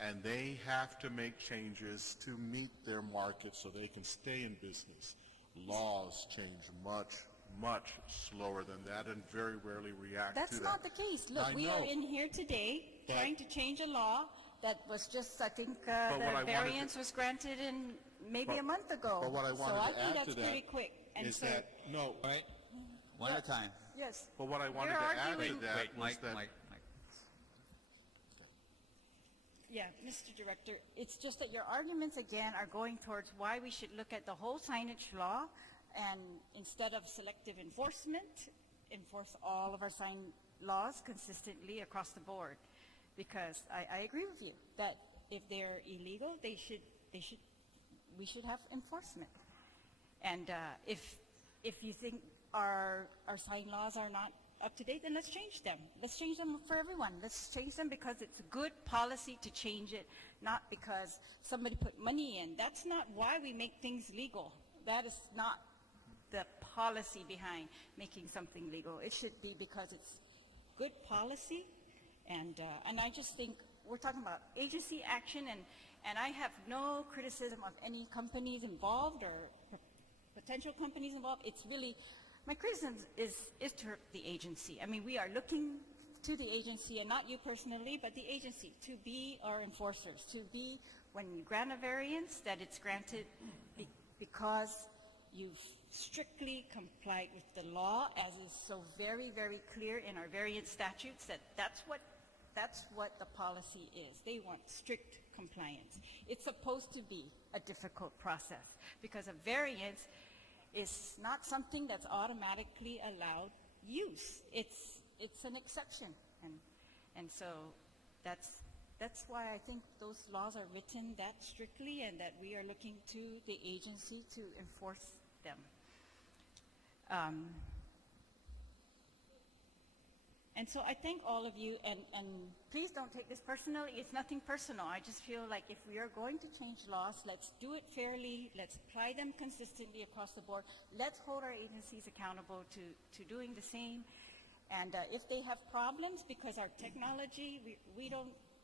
and they have to make changes to meet their market so they can stay in business. Laws change much slower than that and very rarely react to that. That's not the case. Look, we are in here today trying to change a law that was just, I think, the variance was granted in maybe a month ago. But what I wanted so I to think add that's to pretty that quick. And is so, that, no. Right? One at a time. Yes. But what I wanted to add to that was that... Mike. Yeah, Mr. Director, it's just that your arguments, again, are going towards why we should look at the whole signage law and instead of selective enforcement, enforce all of our sign laws consistently across the board. Because I agree with you that if they're illegal, we should have enforcement. And if you think our sign laws are not up to date, then let's change them. Let's change them for everyone. Let's change them because it's a good policy to change it, not because somebody put money in. That's not why we make things legal. That is not the policy behind making something legal. It should be because it's good policy. And I just think we're talking about agency action, and I have no criticism of any companies involved or potential companies involved. It's really my criticism is to the agency. I mean, we are looking to the agency, and not you personally, but the agency, to be our enforcers, to be, when you grant a variance, that it's granted because you've strictly complied with the law, as is so very, very clear in our variance statutes, that's what the policy is. They want strict compliance. It's supposed to be a difficult process, because a variance is not something that's automatically allowed use. It's an exception, and so that's why I think those laws are written that strictly, and that we are looking to the agency to enforce them. And so I thank all of you, and please don't take this personally. It's nothing personal. I just feel like if we are going to change laws, let's do it fairly. Let's apply them consistently across the board. Let's hold our agencies accountable to doing the same. And if they have problems because our technology,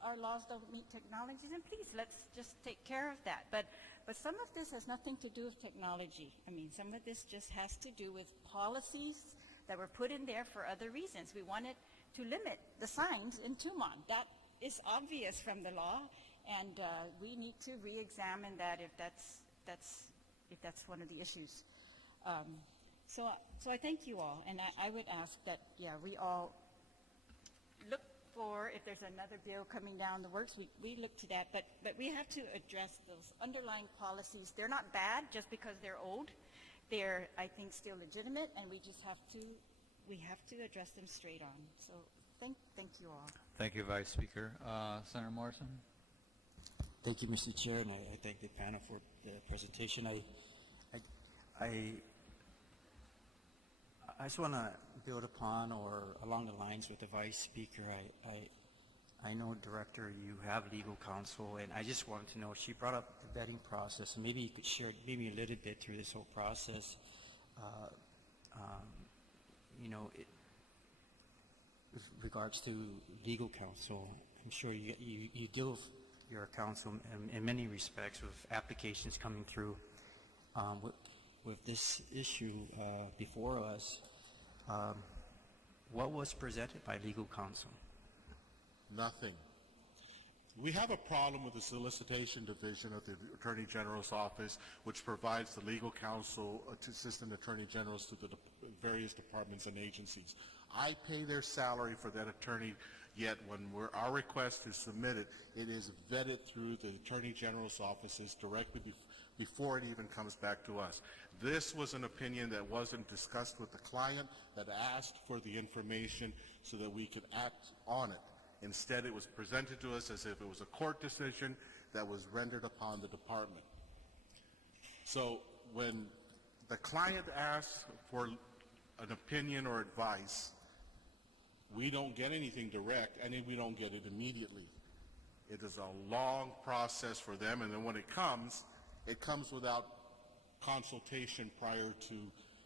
our laws don't meet technology, then please, let's just take care of that. But some of this has nothing to do with technology. I mean, some of this just has to do with policies that were put in there for other reasons. We wanted to limit the signs in Tumon. That is obvious from the law, and we need to re-examine that if that's one of the issues. So I thank you all, and I would ask that, we all look for, if there's another bill coming down the works, we look to that, but we have to address those underlying policies. They're not bad just because they're old. They're, I think, still legitimate, and we have to address them straight on. So thank you all. Thank you, Vice Speaker. Senator Morrison? Thank you, Mr. Chair, and I thank the panel for the presentation. I just want to build upon or along the lines with the Vice Speaker. I know, Director, you have legal counsel, and I just wanted to know, she brought up the vetting process, and maybe you could share maybe a little bit through this whole process, with regards to legal counsel. I'm sure you deal with your counsel in many respects with applications coming through. With this issue before us, what was presented by legal counsel? Nothing. We have a problem with the solicitation division of the Attorney General's office, which provides the legal counsel to assistant attorney generals to the various departments and agencies. I pay their salary for that attorney, yet when our request is submitted, it is vetted through the Attorney General's offices directly before it even comes back to us. This was an opinion that wasn't discussed with the client, that asked for the information so that we could act on it. Instead, it was presented to us as if it was a court decision that was rendered upon the department. So when the client asks for an opinion or advice, we don't get anything direct, and we don't get it immediately. It is a long process for them, and then when it comes without consultation prior to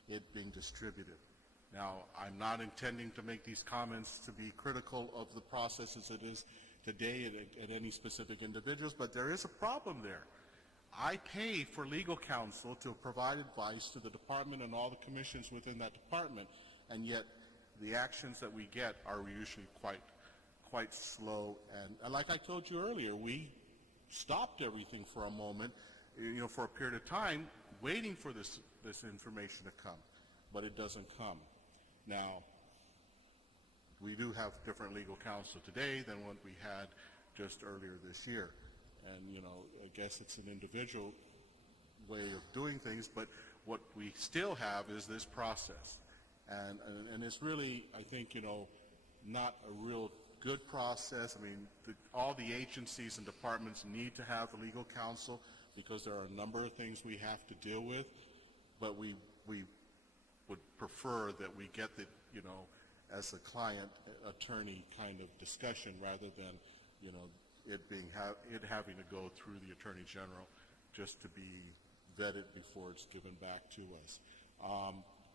it being distributed. Now, I'm not intending to make these comments to be critical of the process as it is today at any specific individuals, but there is a problem there. I pay for legal counsel to provide advice to the department and all the commissions within that department, and yet the actions that we get are usually quite slow. And like I told you earlier, we stopped everything for a moment, for a period of time, waiting for this information to come, but it doesn't come. Now, we do have different legal counsel today than what we had just earlier this year. And, I guess it's an individual way of doing things, but what we still have is this process. And it's really, I think, not a real good process. I mean, all the agencies and departments need to have the legal counsel because there are a number of things we have to deal with, but we would prefer that we get the, as a client attorney kind of discussion rather than, it having to go through the Attorney General just to be vetted before it's given back to us.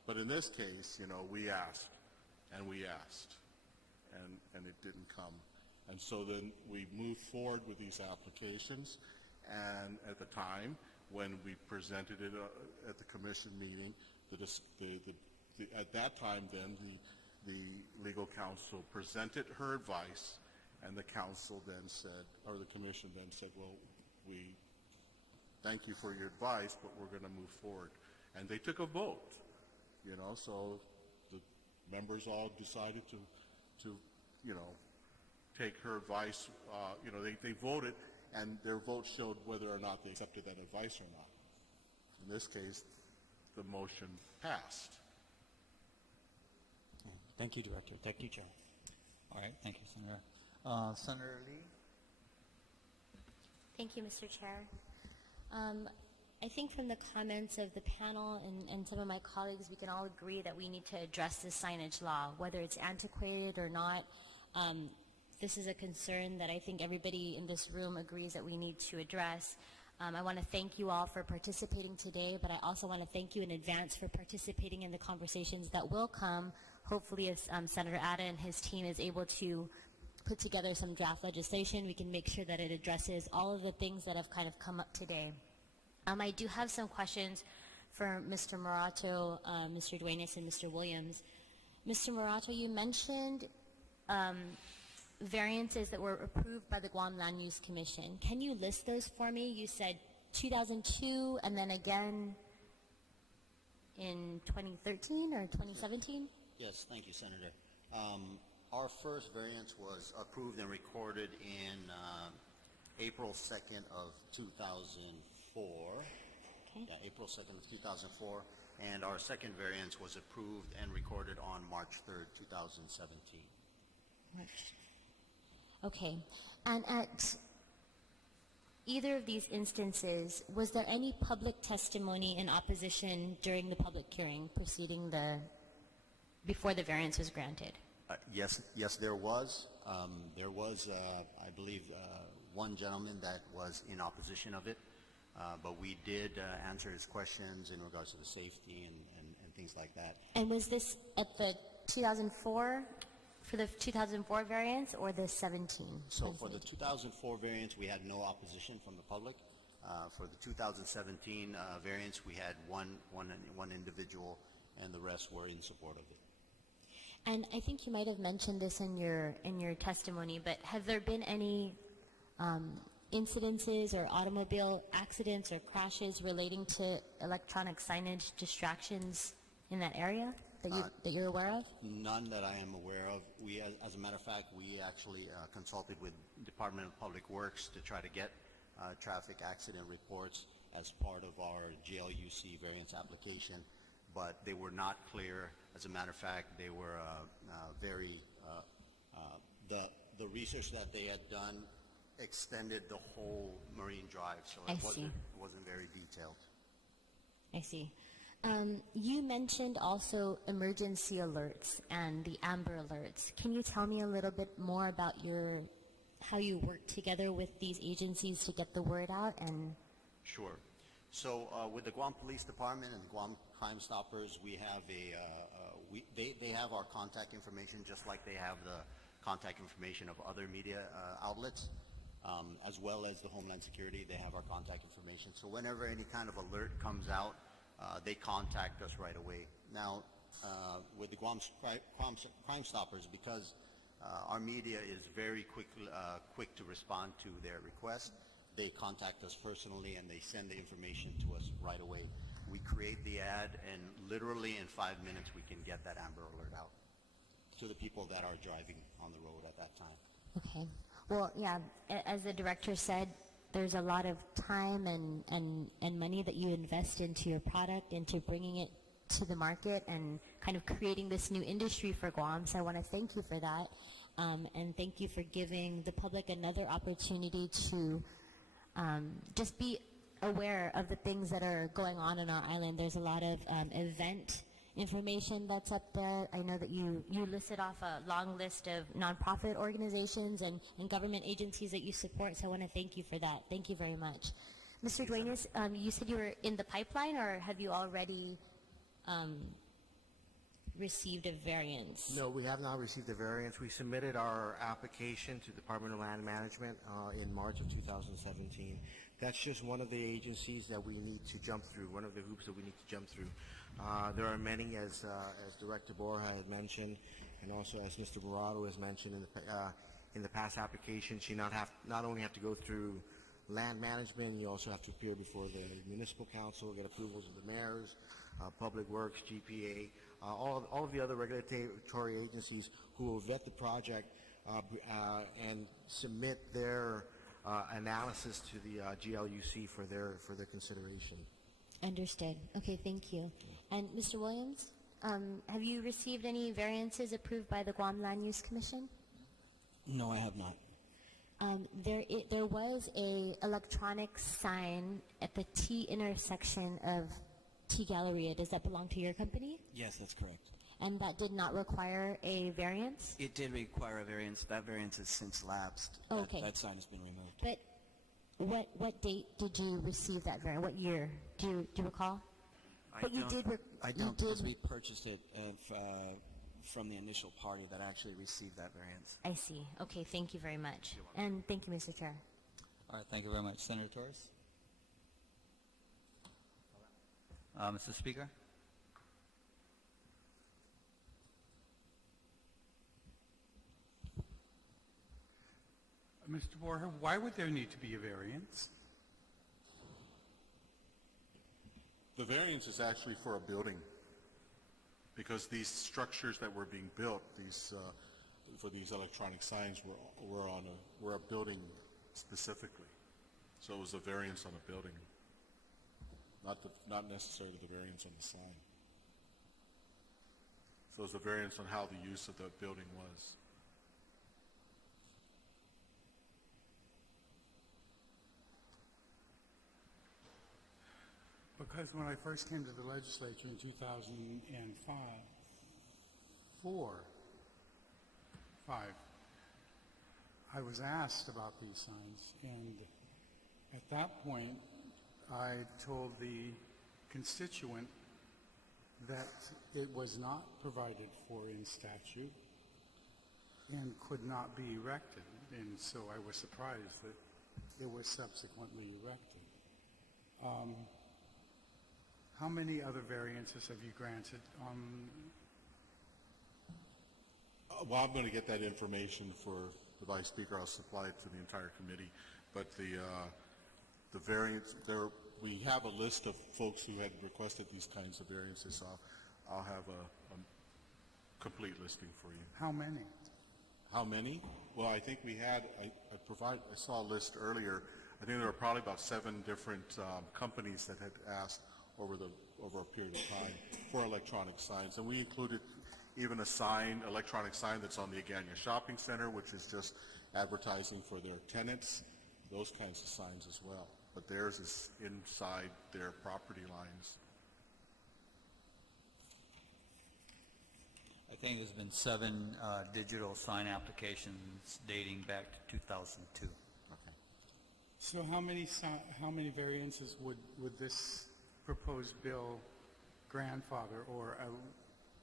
But in this case, we asked, and it didn't come. And so then we moved forward with these applications, and at the time when we presented it at the commission meeting, the at that time then, the legal counsel presented her advice, and the council then said, or the commission then said, well, we thank you for your advice, but we're going to move forward. And they took a vote, you know, so the members all decided to you know, take her advice. You know, they voted, and their vote showed whether or not they accepted that advice or not. In this case, the motion passed. Thank you, Director. Thank you, Chair. All right, thank you, Senator. Senator Lee? Thank you, Mr. Chair. I think from the comments of the panel and some of my colleagues, we can all agree that we need to address the signage law, whether it's antiquated or not. This is a concern that I think everybody in this room agrees that we need to address. I want to thank you all for participating today, but I also want to thank you in advance for participating in the conversations that will come. Hopefully, if Senator Atta and his team is able to put together some draft legislation, we can make sure that it addresses all of the things that have kind of come up today. I do have some questions for Mr. Morato, Mr. Duenas, and Mr. Williams. Mr. Morato, you mentioned variances that were approved by the Guam Land Use Commission. Can you list those for me? You said 2002 and then again in 2013 or 2017? Yes, thank you, Senator. Our first variance was approved and recorded in April 2nd of 2004. Okay. Yeah, April 2nd of 2004. And our second variance was approved and recorded on March 3rd, 2017. Okay. And at either of these instances, was there any public testimony in opposition during the public hearing preceding before the variance was granted? Yes, there was. There was, I believe, one gentleman that was in opposition of it, but we did answer his questions in regards to the safety and things like that. And was this at the 2004, for the 2004 variance, or the 17? So for the 2004 variance, we had no opposition from the public. For the 2017 variance, we had one individual, and the rest were in support of it. And I think you might have mentioned this in your testimony, but have there been any incidences or automobile accidents or crashes relating to electronic signage distractions in that area that you're aware of? None that I am aware of. We, as a matter of fact, we actually consulted with Department of Public Works to try to get traffic accident reports as part of our GLUC variance application, but they were not clear. As a matter of fact, they were the research that they had done extended the whole Marine Drive, so it wasn't very detailed. I see. You mentioned also emergency alerts and the Amber Alerts. Can you tell me a little bit more about how you work together with these agencies to get the word out? And Sure. So with the Guam Police Department and Guam Crime Stoppers, we have they have our contact information just like they have the contact information of other media outlets, as well as the Homeland Security. They have our contact information. So whenever any kind of alert comes out, they contact us right away. Now, with the Guam Crime Stoppers, because our media is very quick to respond to their request, they contact us personally and they send the information to us right away. We create the ad, and literally in 5 minutes we can get that Amber Alert out to the people that are driving on the road at that time. okay. Well, yeah, as the director said, there's a lot of time and money that you invest into your product, into bringing it to the market and kind of creating this new industry for Guam. So I want to thank you for that. And thank you for giving the public another opportunity to just be aware of the things that are going on our island. There's a lot of event information that's up there. I know that you listed off a long list of nonprofit organizations and government agencies that you support, so I want to thank you for that. Thank you very much. Mr. Duenas, you said you were in the pipeline, or have you already received a variance? No, we have not received a variance. We submitted our application to Department of Land Management in March of 2017. That's just one of the agencies that we need to jump through, one of the hoops that we need to jump through. There are many, as Director Borja had mentioned, and also as Mr. Morado has mentioned in the past applications. You not only have to go through land management, you also have to appear before the municipal council, get approvals of the mayors, Public Works, GPA, all of the other regulatory agencies who will vet the project and submit their analysis to the GLUC for their consideration. Understood. Okay, thank you. And Mr. Williams, have you received any variances approved by the Guam Land Use Commission? No, I have not. There was a electronic sign at the T intersection of T Galleria. Does that belong to your company? Yes, that's correct. And that did not require a variance? It did require a variance. That variance has since lapsed. Okay. That sign has been removed. But what date did you receive that variance? What year? Do you recall? I don't, because we purchased it from the initial party that actually received that variance. I see. Okay, thank you very much. And thank you, Mr. Chair. All right, thank you very much. Senator Torres? Mr. Speaker? Mr. Borja, why would there need to be a variance? The variance is actually for a building, because these structures that were being built, for these electronic signs, were a building specifically. So it was a variance on a building, not necessarily the variance on the sign. So it was a variance on how the use of the building was. Because when I first came to the legislature in 2005, I was asked about these signs, and at that point, I told the constituent that it was not provided for in statute and could not be erected, and so I was surprised that it was subsequently erected. How many other variances have you granted? Well, I'm going to get that information for the Vice Speaker. I'll supply it to the entire committee. But the variance, we have a list of folks who had requested these kinds of variances. So I'll have a complete listing for you. How many? How many? Well, I think we had, I saw a list earlier. I think there were probably about 7 different companies that had asked over a period of time for electronic signs. And we included even electronic sign that's on the Agania Shopping Center, which is just advertising for their tenants, those kinds of signs as well. But theirs is inside their property lines. I think there's been 7 digital sign applications dating back to 2002. Okay. So how many variances would this proposed bill grandfather or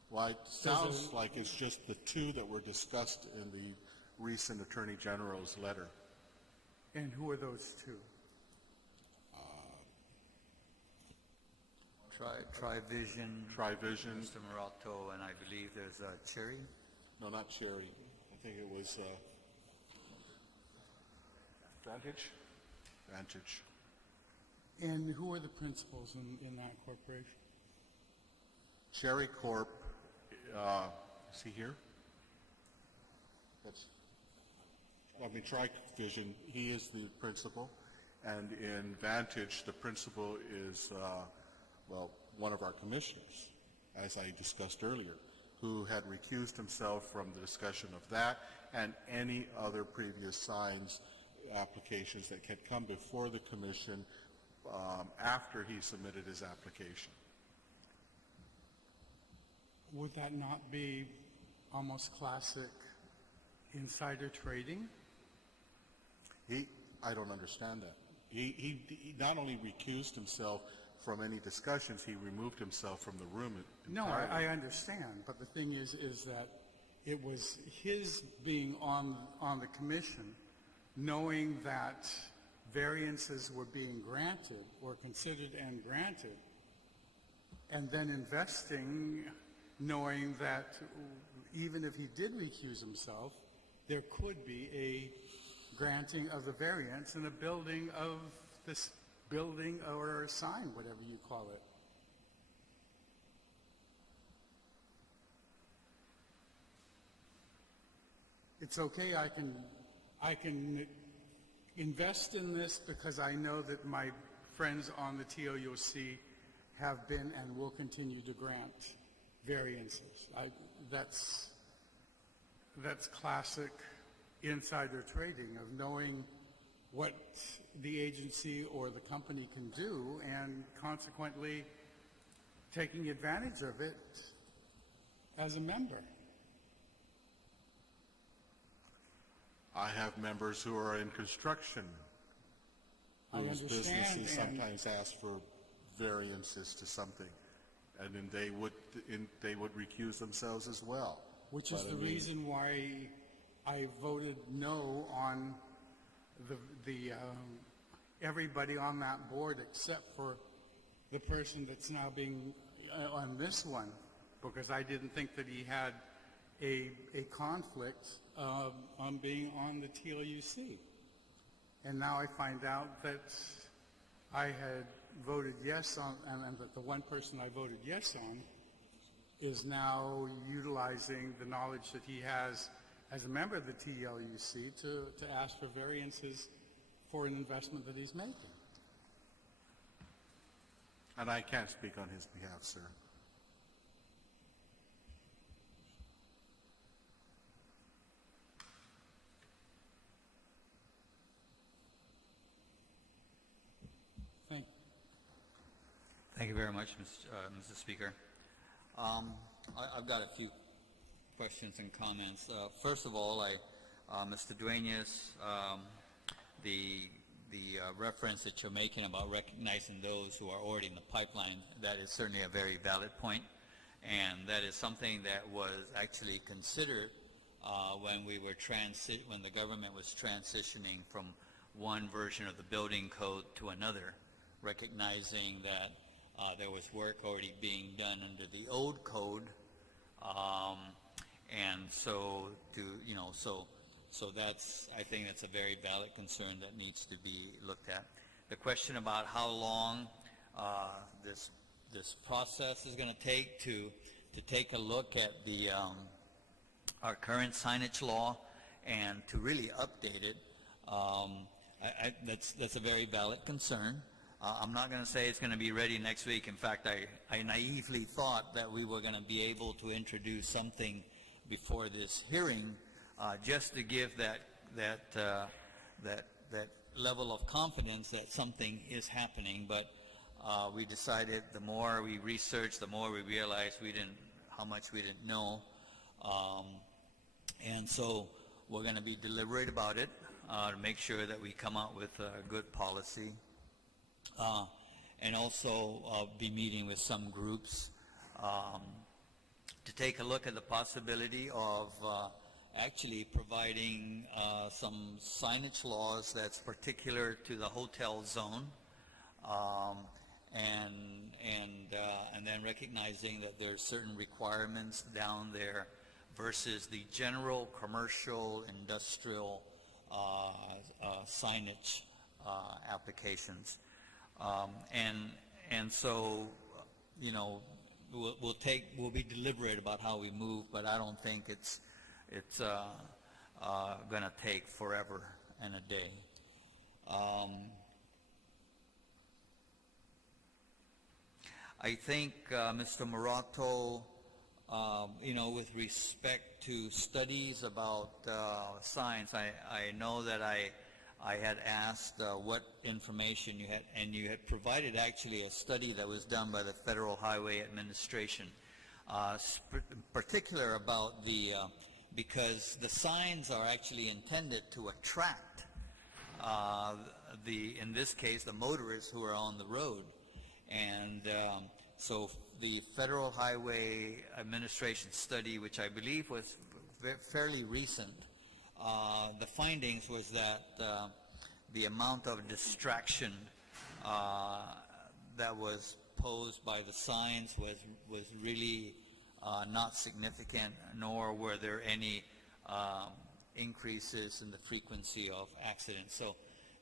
Well, it sounds like it's just the 2 that were discussed in the recent Attorney General's letter. And who are those 2? Trivision, Mr. Morato, and I believe there's Cherry? No, not Cherry. I think it was Vantage. Vantage. And who are the principals in that corporation? Cherry Corp, is he here? Trivision, he is the principal. And in Vantage, the principal is, one of our commissioners, as I discussed earlier, who had recused himself from the discussion of that and any other previous signs applications that had come before the commission after he submitted his application. Would that not be almost classic insider trading? I don't understand that. He not only recused himself from any discussions, he removed himself from the room entirely. No, I understand, but the thing is that it was his being on the commission, knowing that variances were being granted or considered and granted, and then investing, knowing that even if he did recuse himself, there could be a granting of the variance and a building of this building or a sign, whatever you call it. It's okay, I can invest in this because I know that my friends on the TOUC have been and will continue to grant variances. That's classic insider trading of knowing what the agency or the company can do and consequently taking advantage of it as a member. I have members who are in construction whose businesses sometimes ask for variances to something, and then they would recuse themselves as well. Which is the reason why I voted no on the everybody on that board except for the person that's now being on this one, because I didn't think that he had a conflict on being on the TLUC. And now I find out that I had voted yes on, and that the one person I voted yes on is now utilizing the knowledge that he has as a member of the TLUC to ask for variances for an investment that he's making. And I can't speak on his behalf, sir. Thank you very much, Mr. Speaker. I've got a few questions and comments. First of all, Mr. Duenas, the reference that you're making about recognizing those who are already in the pipeline, that is certainly a very valid point, and that is something that was actually considered when the government was transitioning from one version of the building code to another, recognizing that there was work already being done under the old code, and so I think that's a very valid concern that needs to be looked at. The question about how long this process is going to take to take a look at our current signage law and to really update it, that's a very valid concern. I'm not going to say it's going to be ready next week. In fact, I naively thought that we were going to be able to introduce something before this hearing, just to give that level of confidence that something is happening. But we decided the more we researched, the more we realized how much we didn't know, and so we're going to be deliberate about it to make sure that we come out with a good policy. And also be meeting with some groups to take a look at the possibility of actually providing some signage laws that's particular to the hotel zone, and then recognizing that there's certain requirements down there versus the general commercial industrial signage applications. And so, we'll be deliberate about how we move, but I don't think it's going to take forever and a day. I think Mr. Morato, with respect to studies about signs, I know that I had asked what information you had, and you had provided actually a study that was done by the Federal Highway Administration, particular about because the signs are actually intended to attract in this case, the motorists who are on the road. And so the Federal Highway Administration study, which I believe was fairly recent, the findings was that the amount of distraction that was proposed by the signs was really not significant, nor were there any increases in the frequency of accidents.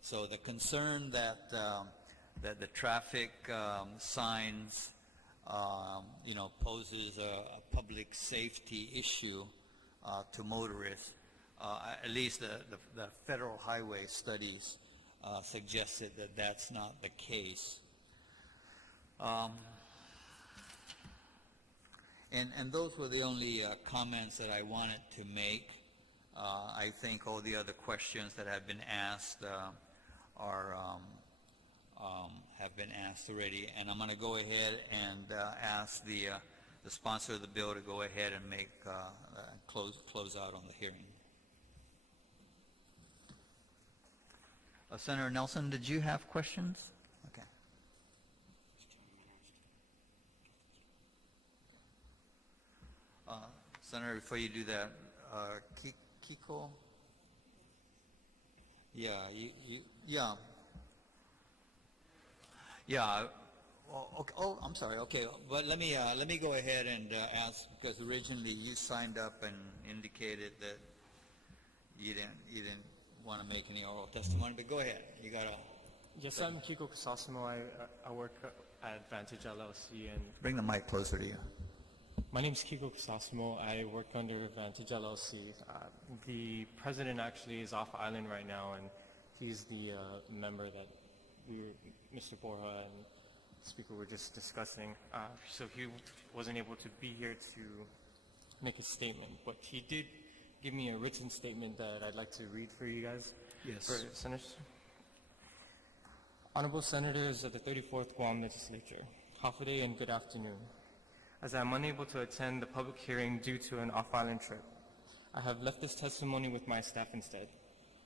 So the concern that the traffic signs poses a public safety issue to motorists, at least the federal highway studies suggested that that's not the case. And those were the only comments that I wanted to make. I think all the other questions that have been asked have been asked already, and I'm going to go ahead and ask the sponsor of the bill to go ahead and make close out on the hearing. Senator Nelson, did you have questions? Okay. Senator, before you do that, Kiko? Yeah, yeah. Yeah. Oh, I'm sorry. Okay, but let me go ahead and ask, because originally you signed up and indicated that you didn't want to make any oral testimony. But go ahead. You gotta. Yes, I'm Kiko Kasasimo. I work at Advantage LLC and. Bring the mic closer to you. My name is Kiko Kasasimo. I work under Advantage LLC. The president actually is off island right now, and he's the member that Mr. Borja and the speaker were just discussing. So he wasn't able to be here to make a statement, but he did give me a written statement that I'd like to read for you guys. Yes. For senators. Honorable Senators of the 34th Guam Legislature, Hafaday and good afternoon. As I am unable to attend the public hearing due to an off-island trip, I have left this testimony with my staff instead.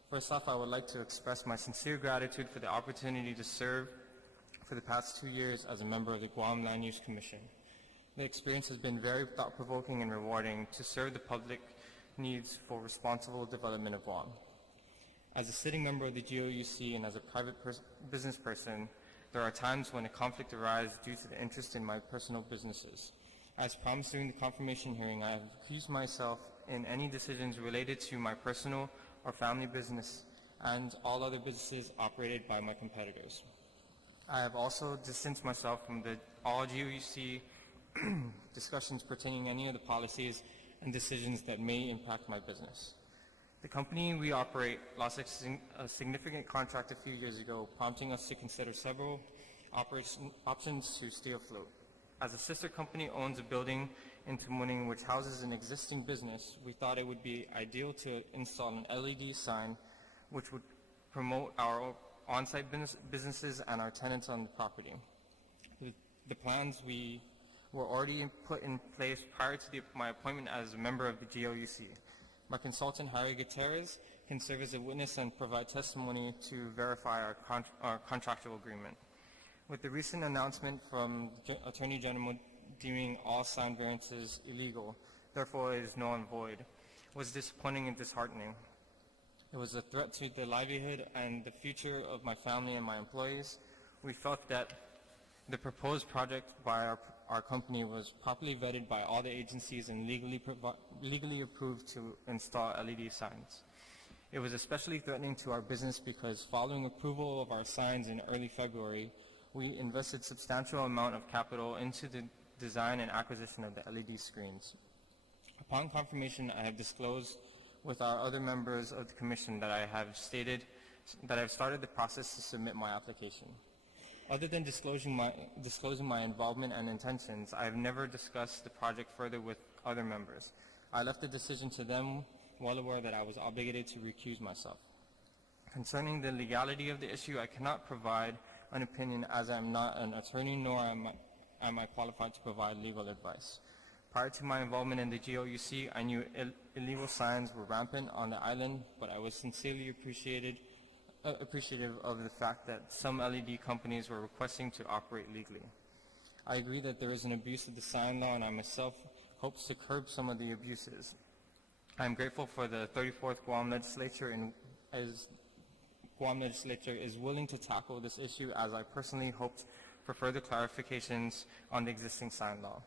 First off, I would like to express my sincere gratitude for the opportunity to serve for the past 2 years as a member of the Guam Land Use Commission. The experience has been very thought-provoking and rewarding to serve the public needs for responsible development of Guam. As a sitting member of the GOUC and as a private business person, there are times when a conflict arises due to the interest in my personal businesses. As promised during the confirmation hearing, I have recused myself in any decisions related to my personal or family business and all other businesses operated by my competitors. I have also distanced myself from all GOUC discussions pertaining to any of the policies and decisions that may impact my business. The company we operate lost a significant contract a few years ago, prompting us to consider several options to stay afloat. As a sister company owns a building in Tumuning which houses an existing business, we thought it would be ideal to install an LED sign which would promote our on-site businesses and our tenants on the property. The plans were already put in place prior to my appointment as a member of the GOUC. My consultant, Harry Gutierrez, can serve as a witness and provide testimony to verify our contractual agreement. With the recent announcement from the Attorney General deeming all sign variances illegal, therefore it is null and void, was disappointing and disheartening. It was a threat to the livelihood and the future of my family and my employees. We felt that the proposed project by our company was properly vetted by all the agencies and legally approved to install LED signs. It was especially threatening to our business because following approval of our signs in early February, we invested substantial amount of capital into the design and acquisition of the LED screens. Upon confirmation, I have disclosed with our other members of the Commission that I have started the process to submit my application. Other than disclosing my involvement and intentions, I have never discussed the project further with other members. I left the decision to them, well aware that I was obligated to recuse myself. Concerning the legality of the issue, I cannot provide an opinion as I am not an attorney, nor am I qualified to provide legal advice. Prior to my involvement in the GOUC, I knew illegal signs were rampant on the island, but I was sincerely appreciative of the fact that some LED companies were requesting to operate legally. I agree that there is an abuse of the sign law, and I myself hopes to curb some of the abuses. I am grateful for the 34th Guam Legislature, and as Guam Legislature is willing to tackle this issue, as I personally hoped for further clarifications on the existing sign law.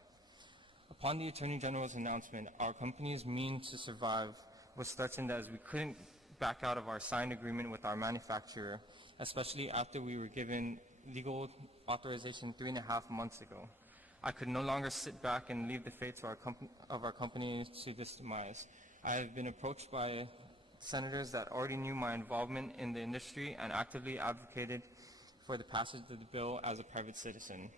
Upon the Attorney General's announcement, our company's means to survive was threatened as we couldn't back out of our signed agreement with our manufacturer, especially after we were given legal authorization 3.5 months ago. I could no longer sit back and leave the fate of our company to this demise. I have been approached by senators that already knew my involvement in the industry and actively advocated for the passage of the bill as a private citizen.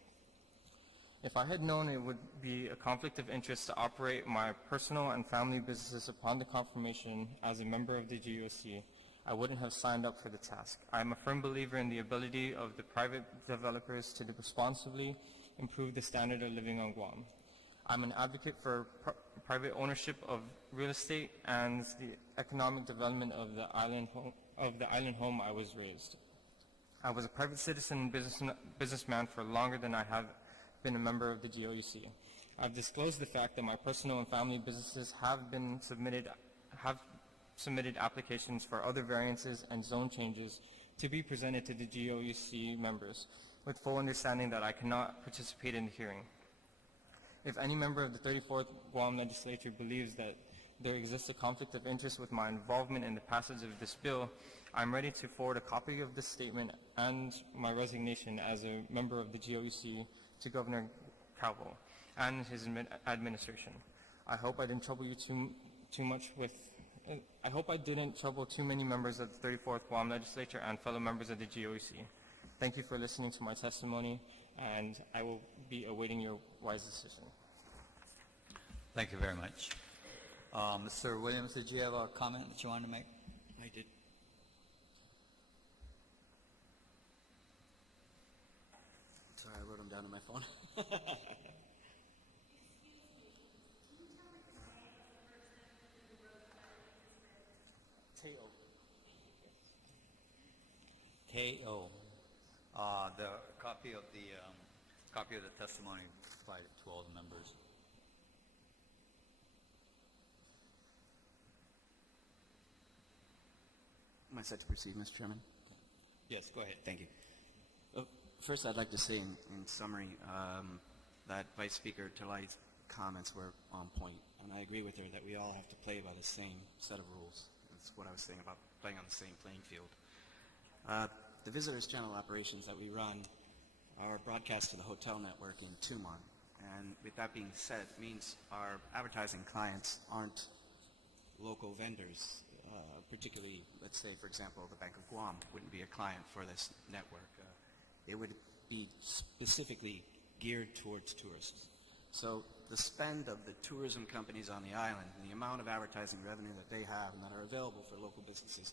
If I had known it would be a conflict of interest to operate my personal and family businesses upon the confirmation as a member of the GOC, I wouldn't have signed up for the task. I am a firm believer in the ability of the private developers to responsibly improve the standard of living on Guam. I'm an advocate for private ownership of real estate and the economic development of the island home I was raised. I was a private citizen and businessman for longer than I have been a member of the GOUC. I've disclosed the fact that my personal and family businesses have submitted applications for other variances and zone changes to be presented to the GOUC members, with full understanding that I cannot participate in the hearing. If any member of the 34th Guam Legislature believes that there exists a conflict of interest with my involvement in the passage of this bill, I'm ready to forward a copy of this statement and my resignation as a member of the GOUC to Governor Calvo and his administration. I hope I didn't trouble you I hope I didn't trouble too many members of the 34th Guam Legislature and fellow members of the GOC. Thank you for listening to my testimony, and I will be awaiting your wise decision. Thank you very much. Mr. Williams, did you have a comment that you wanted to make? I did. Sorry, I wrote them down on my phone. K.O. The copy of the testimony provided to all the members. Am I set to proceed, Mr. Chairman? Yes, go ahead. Thank you. First, I'd like to say in summary that Vice Speaker Talai's comments were on point, and I agree with her that we all have to play by the same set of rules. That's what I was saying about playing on the same playing field. The Visitors Channel operations that we run are broadcast to the hotel network in Tumon, and with that being said, it means our advertising clients aren't local vendors. Particularly, let's say, for example, the Bank of Guam wouldn't be a client for this network. It would be specifically geared towards tourists. So the spend of the tourism companies on the island and the amount of advertising revenue that they have and that are available for local businesses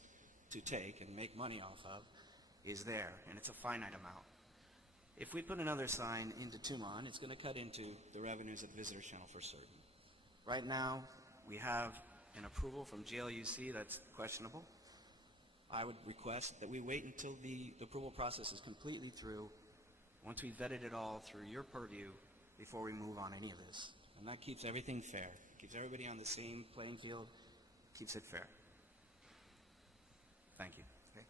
to take and make money off of is there, and it's a finite amount. If we put another sign into Tumon, it's going to cut into the revenues of the Visitors Channel for certain. Right now, we have an approval from GLUC that's questionable. I would request that we wait until the approval process is completely through, once we've vetted it all through your purview, before we move on any of this. And that keeps everything fair. Keeps everybody on the same playing field, keeps it fair. Thank you. Okay.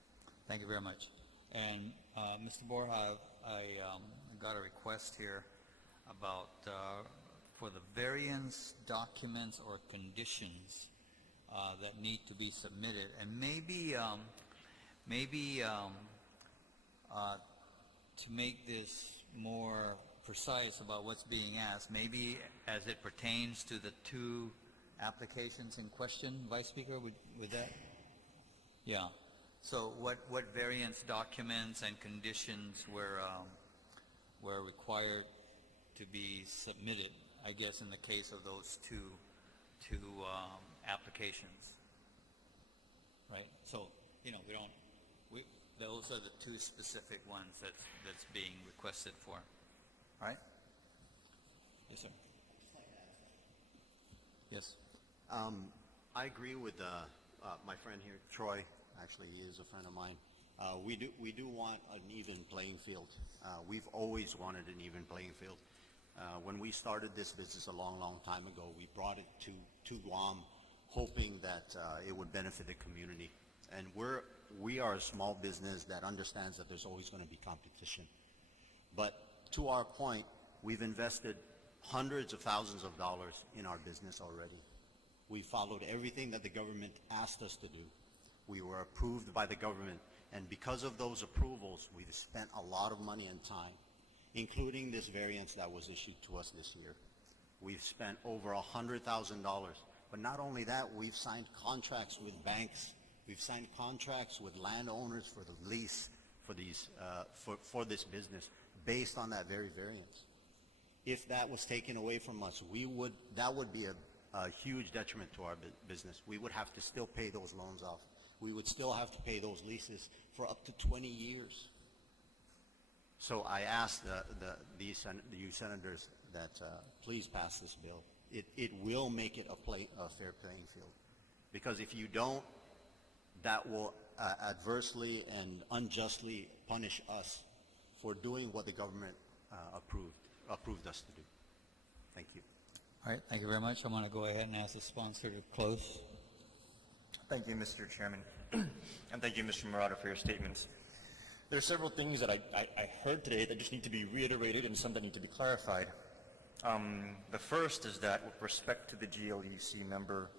Thank you very much. And Mr. Borja, I got a request here about for the variance documents or conditions that need to be submitted, and maybe to make this more precise about what's being asked, maybe as it pertains to the two applications in question, Vice Speaker, would that? Yeah. So what variance documents and conditions were required to be submitted, I guess, in the case of those two applications, right? So, those are the two specific ones that's being requested for, right? Yes, sir. Yes. I agree with my friend here, Troy. Actually, he is a friend of mine. We do want an even playing field. We've always wanted an even playing field. When we started this business a long, long time ago, we brought it to Guam, hoping that it would benefit the community. And we are a small business that understands that there's always going to be competition. But to our point, we've invested hundreds of thousands of dollars in our business already. We followed everything that the government asked us to do. We were approved by the government, and because of those approvals, we've spent a lot of money and time, including this variance that was issued to us this year. We've spent over $100,000. But not only that, we've signed contracts with banks. We've signed contracts with landowners for the lease for these for this business based on that very variance. If that was taken away from us, that would be a huge detriment to our business. We would have to still pay those loans off. We would still have to pay those leases for up to 20 years. So I ask you senators that please pass this bill. It will make it a fair playing field. Because if you don't, that will adversely and unjustly punish us for doing what the government approved us to do. Thank you. All right, thank you very much. I'm going to go ahead and ask the sponsor to close. Thank you, Mr. Chairman. And thank you, Mr. Murata, for your statements. There are several things that I heard today that just need to be reiterated and some that need to be clarified. The first is that with respect to the GLUC member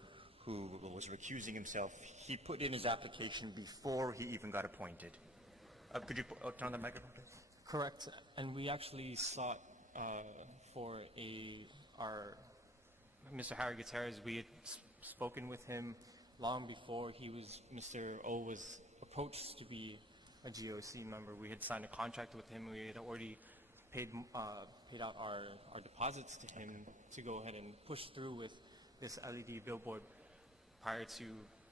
who was recusing himself, he put in his application before he even got appointed. Could you turn on the microphone, please? Correct. And we actually sought for our Mr. Harry Gutierrez. We had spoken with him long before Mr. O was approached to be a GOC member. We had signed a contract with him. We had already paid out our deposits to him to go ahead and push through with this LED billboard prior to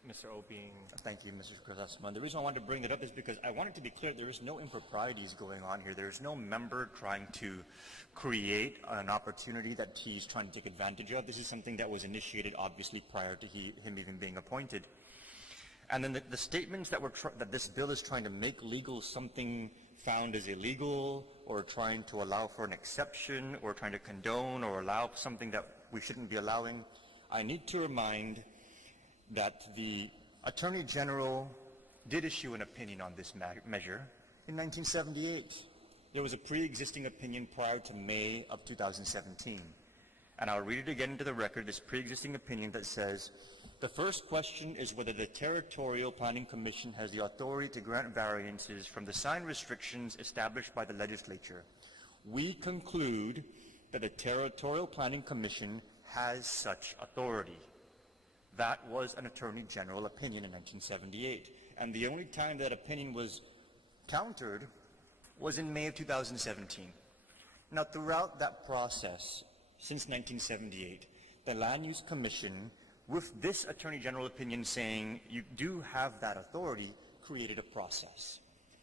Mr. O being... Thank you, Mr. Krasasman. The reason I wanted to bring it up is because I wanted to be clear there is no improprieties going on here. There is no member trying to create an opportunity that he's trying to take advantage of. This is something that was initiated obviously prior to him even being appointed. And then the statements that this bill is trying to make legal something found as illegal, or trying to allow for an exception, or trying to condone or allow something that we shouldn't be allowing, I need to remind that the Attorney General did issue an opinion on this measure in 1978. There was a pre-existing opinion prior to May of 2017. And I'll read it again into the record, this pre-existing opinion that says, the first question is whether the Territorial Planning Commission has the authority to grant variances from the sign restrictions established by the legislature. We conclude that the Territorial Planning Commission has such authority. That was an Attorney General opinion in 1978. And the only time that opinion was countered was in May of 2017. Now, throughout that process, since 1978, the Land Use Commission, with this Attorney General opinion saying you do have that authority, created a process.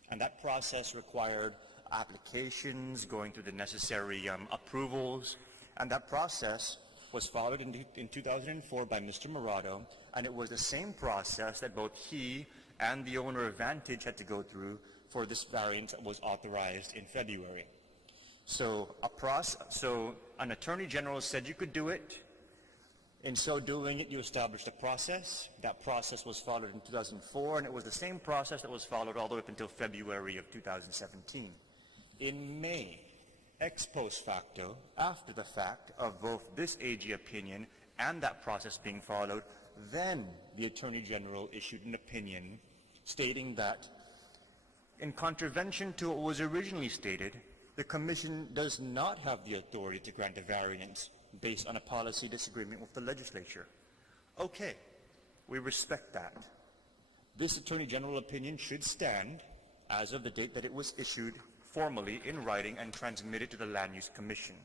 And that process required applications, going through the necessary approvals, and that process was followed in 2004 by Mr. Murata, and it was the same process that both he and the owner of Vantage had to go through for this variance that was authorized in February. So an Attorney General said you could do it. In so doing it, you established a process. That process was followed in 2004, and it was the same process that was followed all the way up until February of 2017. In May, ex post facto, after the fact of both this AG opinion and that process being followed, then the Attorney General issued an opinion stating that in contravention to what was originally stated, the Commission does not have the authority to grant a variance based on a policy disagreement with the legislature. Okay, we respect that. This Attorney General opinion should stand as of the date that it was issued formally in writing and transmitted to the Land Use Commission.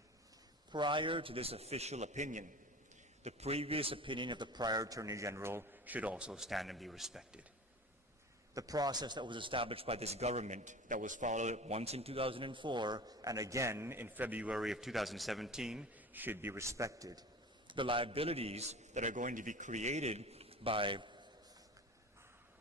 Prior to this official opinion, the previous opinion of the prior Attorney General should also stand and be respected. The process that was established by this government that was followed once in 2004 and again in February of 2017 should be respected. The liabilities that are going to be created by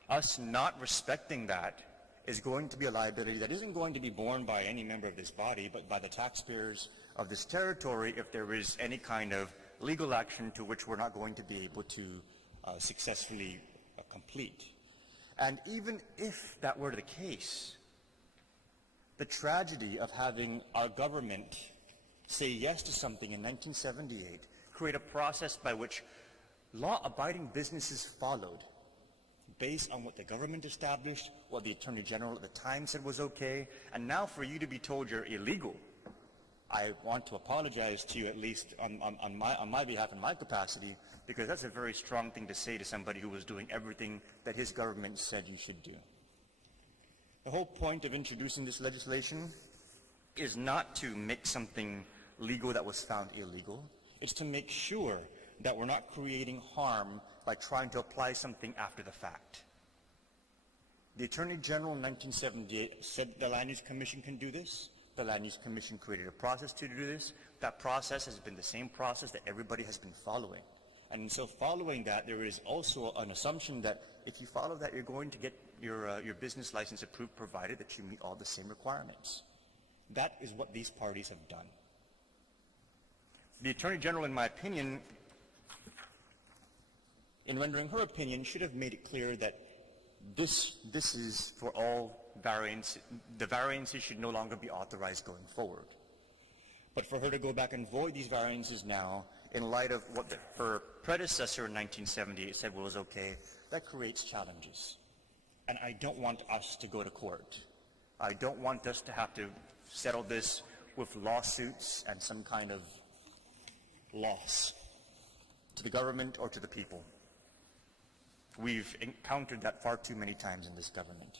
us not respecting that is going to be a liability that isn't going to be borne by any member of this body, but by the taxpayers of this territory if there is any kind of legal action to which we're not going to be able to successfully complete. And even if that were the case, The tragedy of having our government say yes to something in 1978, create a process by which law-abiding businesses followed based on what the government established, what the Attorney General at the time said was okay, and now for you to be told you're illegal. I want to apologize to you, at least on my behalf and my capacity, because that's a very strong thing to say to somebody who was doing everything that his government said you should do. The whole point of introducing this legislation is not to make something legal that was found illegal. It's to make sure that we're not creating harm by trying to apply something after the fact. The Attorney General in 1978 said the Land Use Commission can do this. The Land Use Commission created a process to do this. That process has been the same process that everybody has been following. And so following that, there is also an assumption that if you follow that, you're going to get your business license approved, provided that you meet all the same requirements. That is what these parties have done. The Attorney General, in my opinion, in rendering her opinion, should have made it clear that this is for all variants. The variances should no longer be authorized going forward. But for her to go back and void these variances now, in light of what her predecessor in 1978 said was okay, that creates challenges. And I don't want us to go to court. I don't want us to have to settle this with lawsuits and some kind of loss to the government or to the people. We've encountered that far too many times in this government.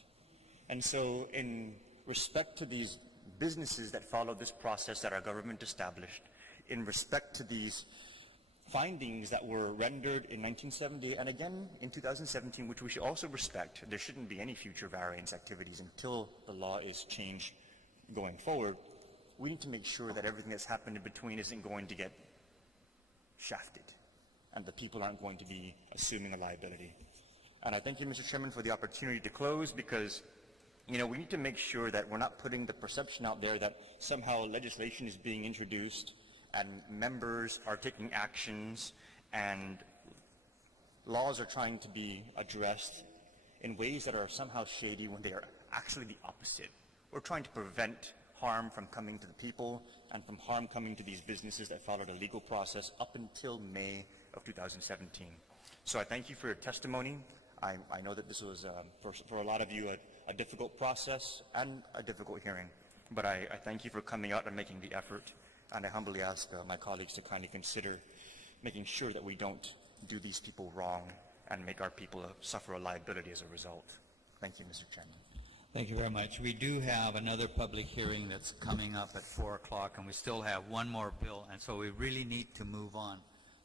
And so in respect to these businesses that follow this process that our government established, in respect to these findings that were rendered in 1978 and again in 2017, which we should also respect, there shouldn't be any future variance activities until the law is changed going forward. We need to make sure that everything that's happened in between isn't going to get shafted and the people aren't going to be assuming a liability. And I thank you, Mr. Chairman, for the opportunity to close, because we need to make sure that we're not putting the perception out there that somehow legislation is being introduced and members are taking actions and laws are trying to be addressed in ways that are somehow shady when they are actually the opposite. We're trying to prevent harm from coming to the people and from harm coming to these businesses that followed a legal process up until May of 2017. So I thank you for your testimony. I know that this was, for a lot of you, a difficult process and a difficult hearing. But I thank you for coming out and making the effort. And I humbly ask my colleagues to kindly consider making sure that we don't do these people wrong and make our people suffer a liability as a result. Thank you, Mr. Chairman. Thank you very much. We do have another public hearing that's coming up at 4 o'clock, and we still have one more bill, and so we really need to move on.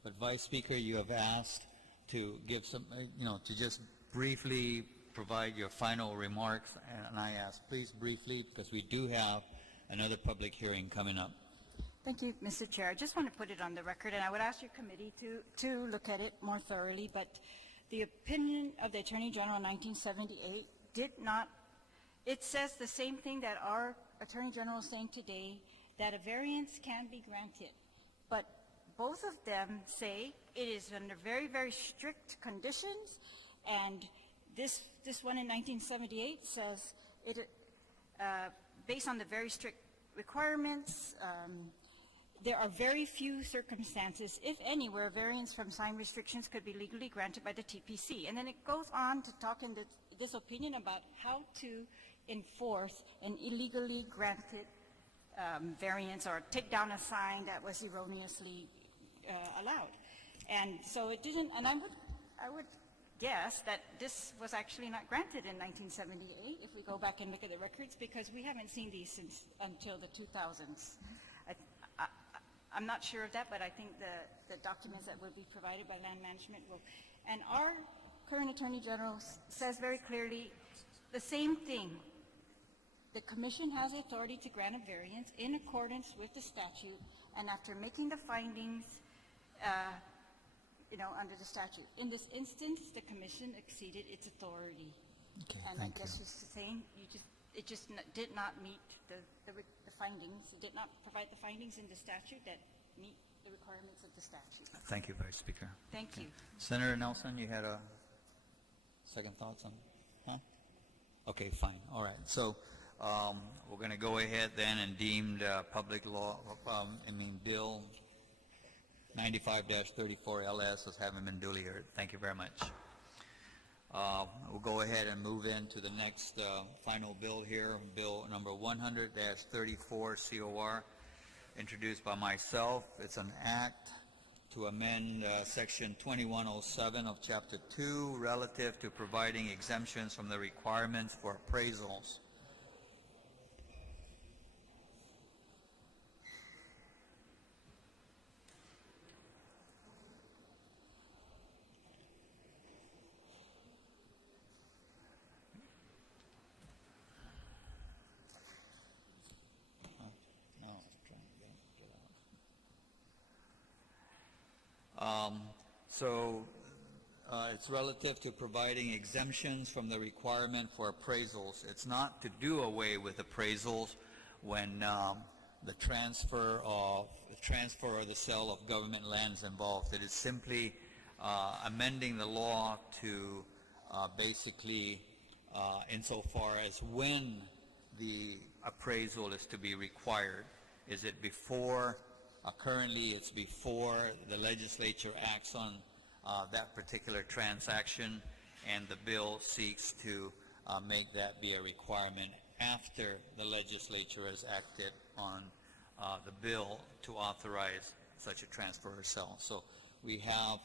But Vice Speaker, you have asked to give some, to just briefly provide your final remarks, and I ask, please briefly, because we do have another public hearing coming up. Thank you, Mr. Chair. I just want to put it on the record, and I would ask your committee to look at it more thoroughly, but the opinion of the Attorney General in 1978 did not, it says the same thing that our Attorney General is saying today, that a variance can be granted. But both of them say it is under very, very strict conditions, and this one in 1978 says it, based on the very strict requirements, there are very few circumstances, if any, where a variance from sign restrictions could be legally granted by the TPC. And then it goes on to talk in this opinion about how to enforce an illegally granted variance or take down a sign that was erroneously allowed. And so it didn't, and I would guess that this was actually not granted in 1978 if we go back and look at the records, because we haven't seen these since until the 2000s. I'm not sure of that, but I think the documents that will be provided by Land Management will. And our current Attorney General says very clearly the same thing. The Commission has authority to grant a variance in accordance with the statute, and after making the findings, under the statute. In this instance, the Commission exceeded its authority. Okay, and I guess she's saying it just did not meet the findings. It did not provide the findings in the statute that meet the requirements of the statute. Thank you, Vice Speaker. Thank you. Senator Nelson, you had a second thoughts on, huh? Okay, fine. All right. So We're going to go ahead then and deem Bill 95-34 LS as having been duly heard. Thank you very much. We'll go ahead and move into the next final bill here, Bill number 100-34 COR, introduced by myself. It's an act to amend Section 2107 of Chapter 2 relative to providing exemptions from the requirements for appraisals. It's relative to providing exemptions from the requirement for appraisals. It's not to do away with appraisals when the transfer or the sale of government lands involved. It is simply amending the law to basically insofar as when the appraisal is to be required. Is it before? Currently, it's before the legislature acts on that particular transaction, and the bill seeks to make that be a requirement after the legislature has acted on the bill to authorize such a transfer or sale. So we have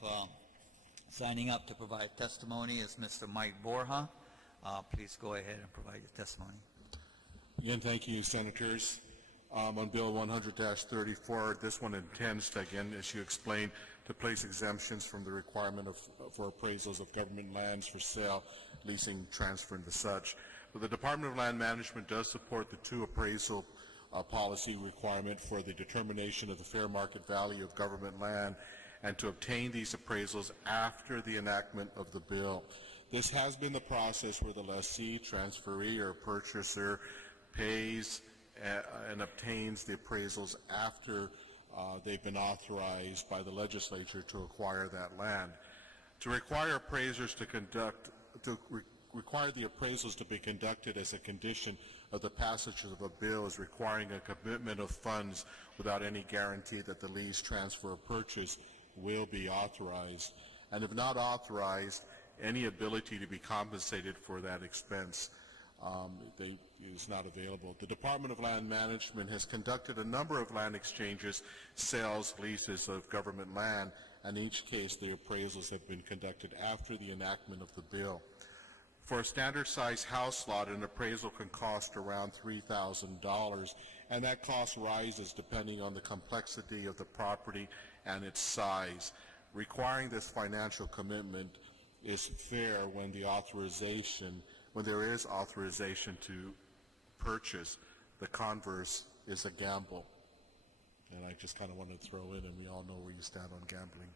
signing up to provide testimony is Mr. Mike Borja. Please go ahead and provide your testimony. Again, thank you, Senators. On Bill 100-34, this one intends to, again, as you explained, to place exemptions from the requirement for appraisals of government lands for sale, leasing, transfer, and such. But the Department of Land Management does support the two appraisal policy requirement for the determination of the fair market value of government land and to obtain these appraisals after the enactment of the bill. This has been the process where the lessee, transferee, or purchaser pays and obtains the appraisals after they've been authorized by the legislature to acquire that land. To require appraisers to require the appraisals to be conducted as a condition of the passage of a bill is requiring a commitment of funds without any guarantee that the lease, transfer, or purchase will be authorized. And if not authorized, any ability to be compensated for that expense is not available. The Department of Land Management has conducted a number of land exchanges, sales, leases of government land, and in each case the appraisals have been conducted after the enactment of the bill. For a standard size house lot, an appraisal can cost around $3,000, and that cost rises depending on the complexity of the property and its size. Requiring this financial commitment is fair when there is authorization to purchase. The converse is a gamble. And I just kind of want to throw in, and we all know where you stand on gambling.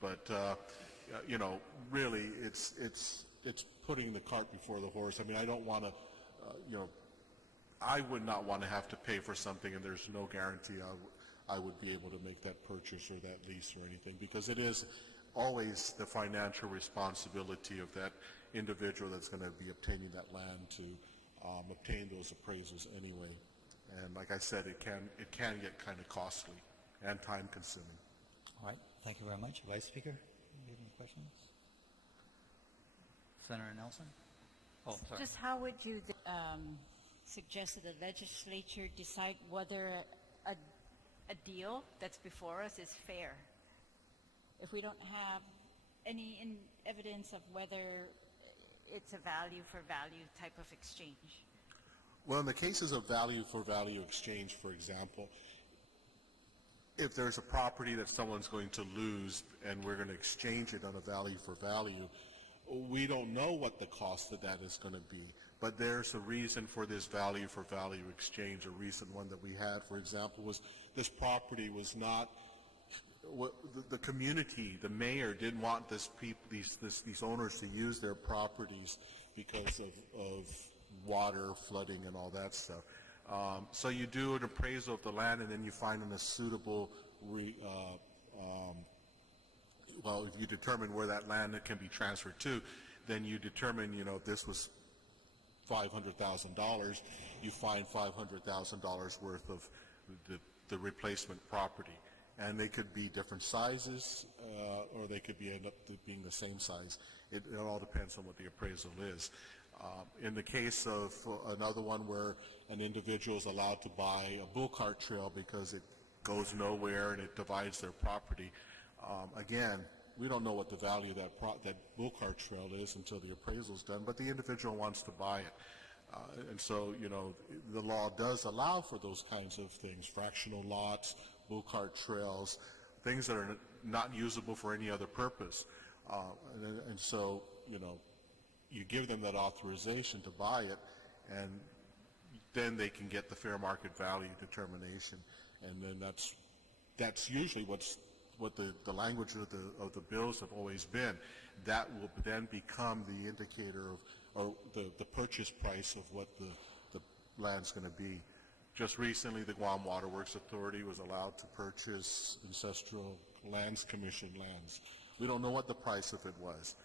But, really, it's putting the cart before the horse. I mean, I don't want to, I would not want to have to pay for something and there's no guarantee I would be able to make that purchase or that lease or anything, because it is always the financial responsibility of that individual that's going to be obtaining that land to obtain those appraisals anyway. And like I said, it can get kind of costly and time consuming. All right, thank you very much. Vice Speaker, do you have any questions? Senator Nelson? Oh, sorry. Just how would you suggest that the legislature decide whether a deal that's before us is fair? If we don't have any evidence of whether it's a value for value type of exchange. Well, in the cases of value for value exchange, for example, if there's a property that someone's going to lose and we're going to exchange it on a value for value, we don't know what the cost of that is going to be. But there's a reason for this value for value exchange. A recent one that we had, for example, was this property was not, the community, the mayor didn't want these owners to use their properties because of water, flooding, and all that stuff. So you do an appraisal of the land, and then you find a suitable, well, if you determine where that land can be transferred to, then you determine, this was $500,000, you find $500,000 worth of the replacement property. And they could be different sizes, or they could end up being the same size. It all depends on what the appraisal is. In the case of another one where an individual is allowed to buy a bull cart trail because it goes nowhere and it divides their property, again, we don't know what the value of that bull cart trail is until the appraisal is done, but the individual wants to buy it. And so, you know, the law does allow for those kinds of things, fractional lots, bull cart trails, things that are not usable for any other purpose. And so, you know, you give them that authorization to buy it, and then they can get the fair market value determination. And then that's usually what the language of the bills have always been. That will then become the indicator of the purchase price of what the land's going to be. Just recently, the Guam Waterworks Authority was allowed to purchase Ancestral Lands Commission lands. We don't know what the price of it was.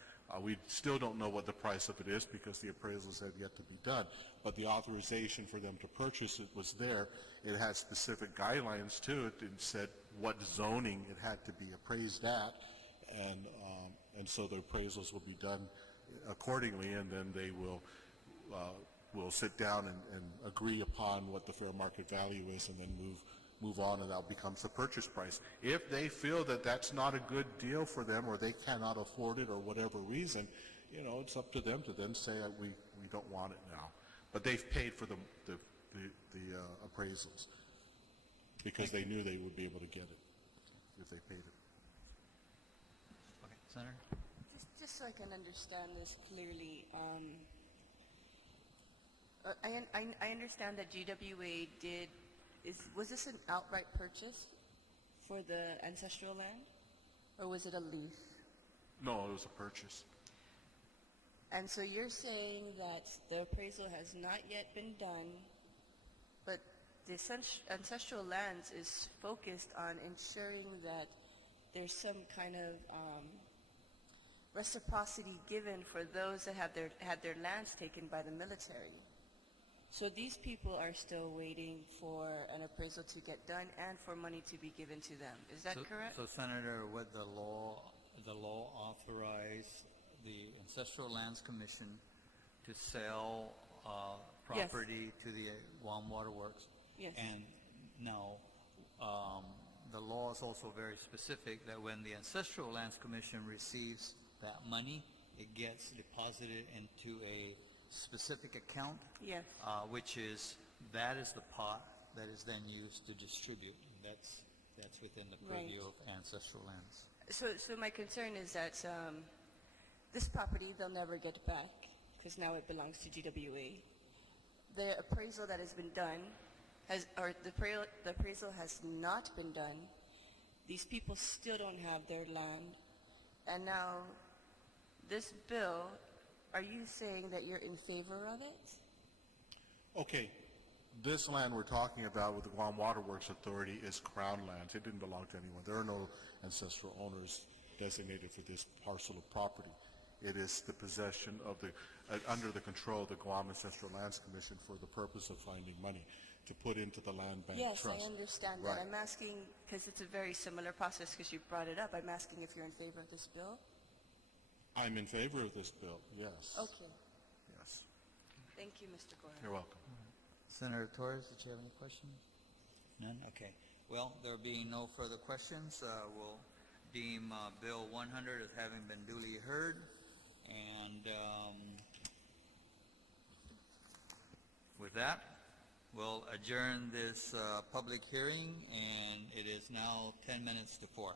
We still don't know what the price of it is because the appraisals have yet to be done. But the authorization for them to purchase it was there. It had specific guidelines to it and said what zoning it had to be appraised at. And so the appraisals will be done accordingly, and then they will sit down and agree upon what the fair market value is, and then move on, and that becomes the purchase price. If they feel that that's not a good deal for them, or they cannot afford it, or whatever reason, you know, it's up to them to then say we don't want it now. But they've paid for the appraisals because they knew they would be able to get it if they paid it. Okay, Senator? Just so I can understand this clearly, I understand that GWA was this an outright purchase for the ancestral land, or was it a lease? No, it was a purchase. And so you're saying that the appraisal has not yet been done, but the ancestral lands is focused on ensuring that there's some kind of reciprocity given for those that had their lands taken by the military. So these people are still waiting for an appraisal to get done and for money to be given to them. Is that correct? So, Senator, would the law authorize the Ancestral Lands Commission to sell property to the Guam Waterworks? Yes. And no, the law is also very specific that when the Ancestral Lands Commission receives that money, it gets deposited into a specific account, yes, which is the pot that is then used to distribute. That's within the purview of ancestral lands. So my concern is that this property they'll never get back because now it belongs to GWA. The appraisal that has been done the appraisal has not been done. These people still don't have their land, and now this bill. Are you saying that you're in favor of it? Okay, this land we're talking about with the Guam Waterworks Authority is Crown lands. It didn't belong to anyone. There are no ancestral owners designated for this parcel of property. It is the possession of under the control of the Guam Ancestral Lands Commission for the purpose of finding money to put into the land bank yes, trust. Yes, I understand right. that. I'm asking, because it's a very similar process because you brought it up, I'm asking if you're in favor of this bill? I'm in favor of this bill, yes. Okay. Yes. Thank you, Mr. Gora. You're welcome. Senator Torres, did you have any questions? None? Okay. Well, there being no further questions, we'll deem Bill 100 as having been duly heard. And with that, we'll adjourn this public hearing, and it is now 10 minutes to 4.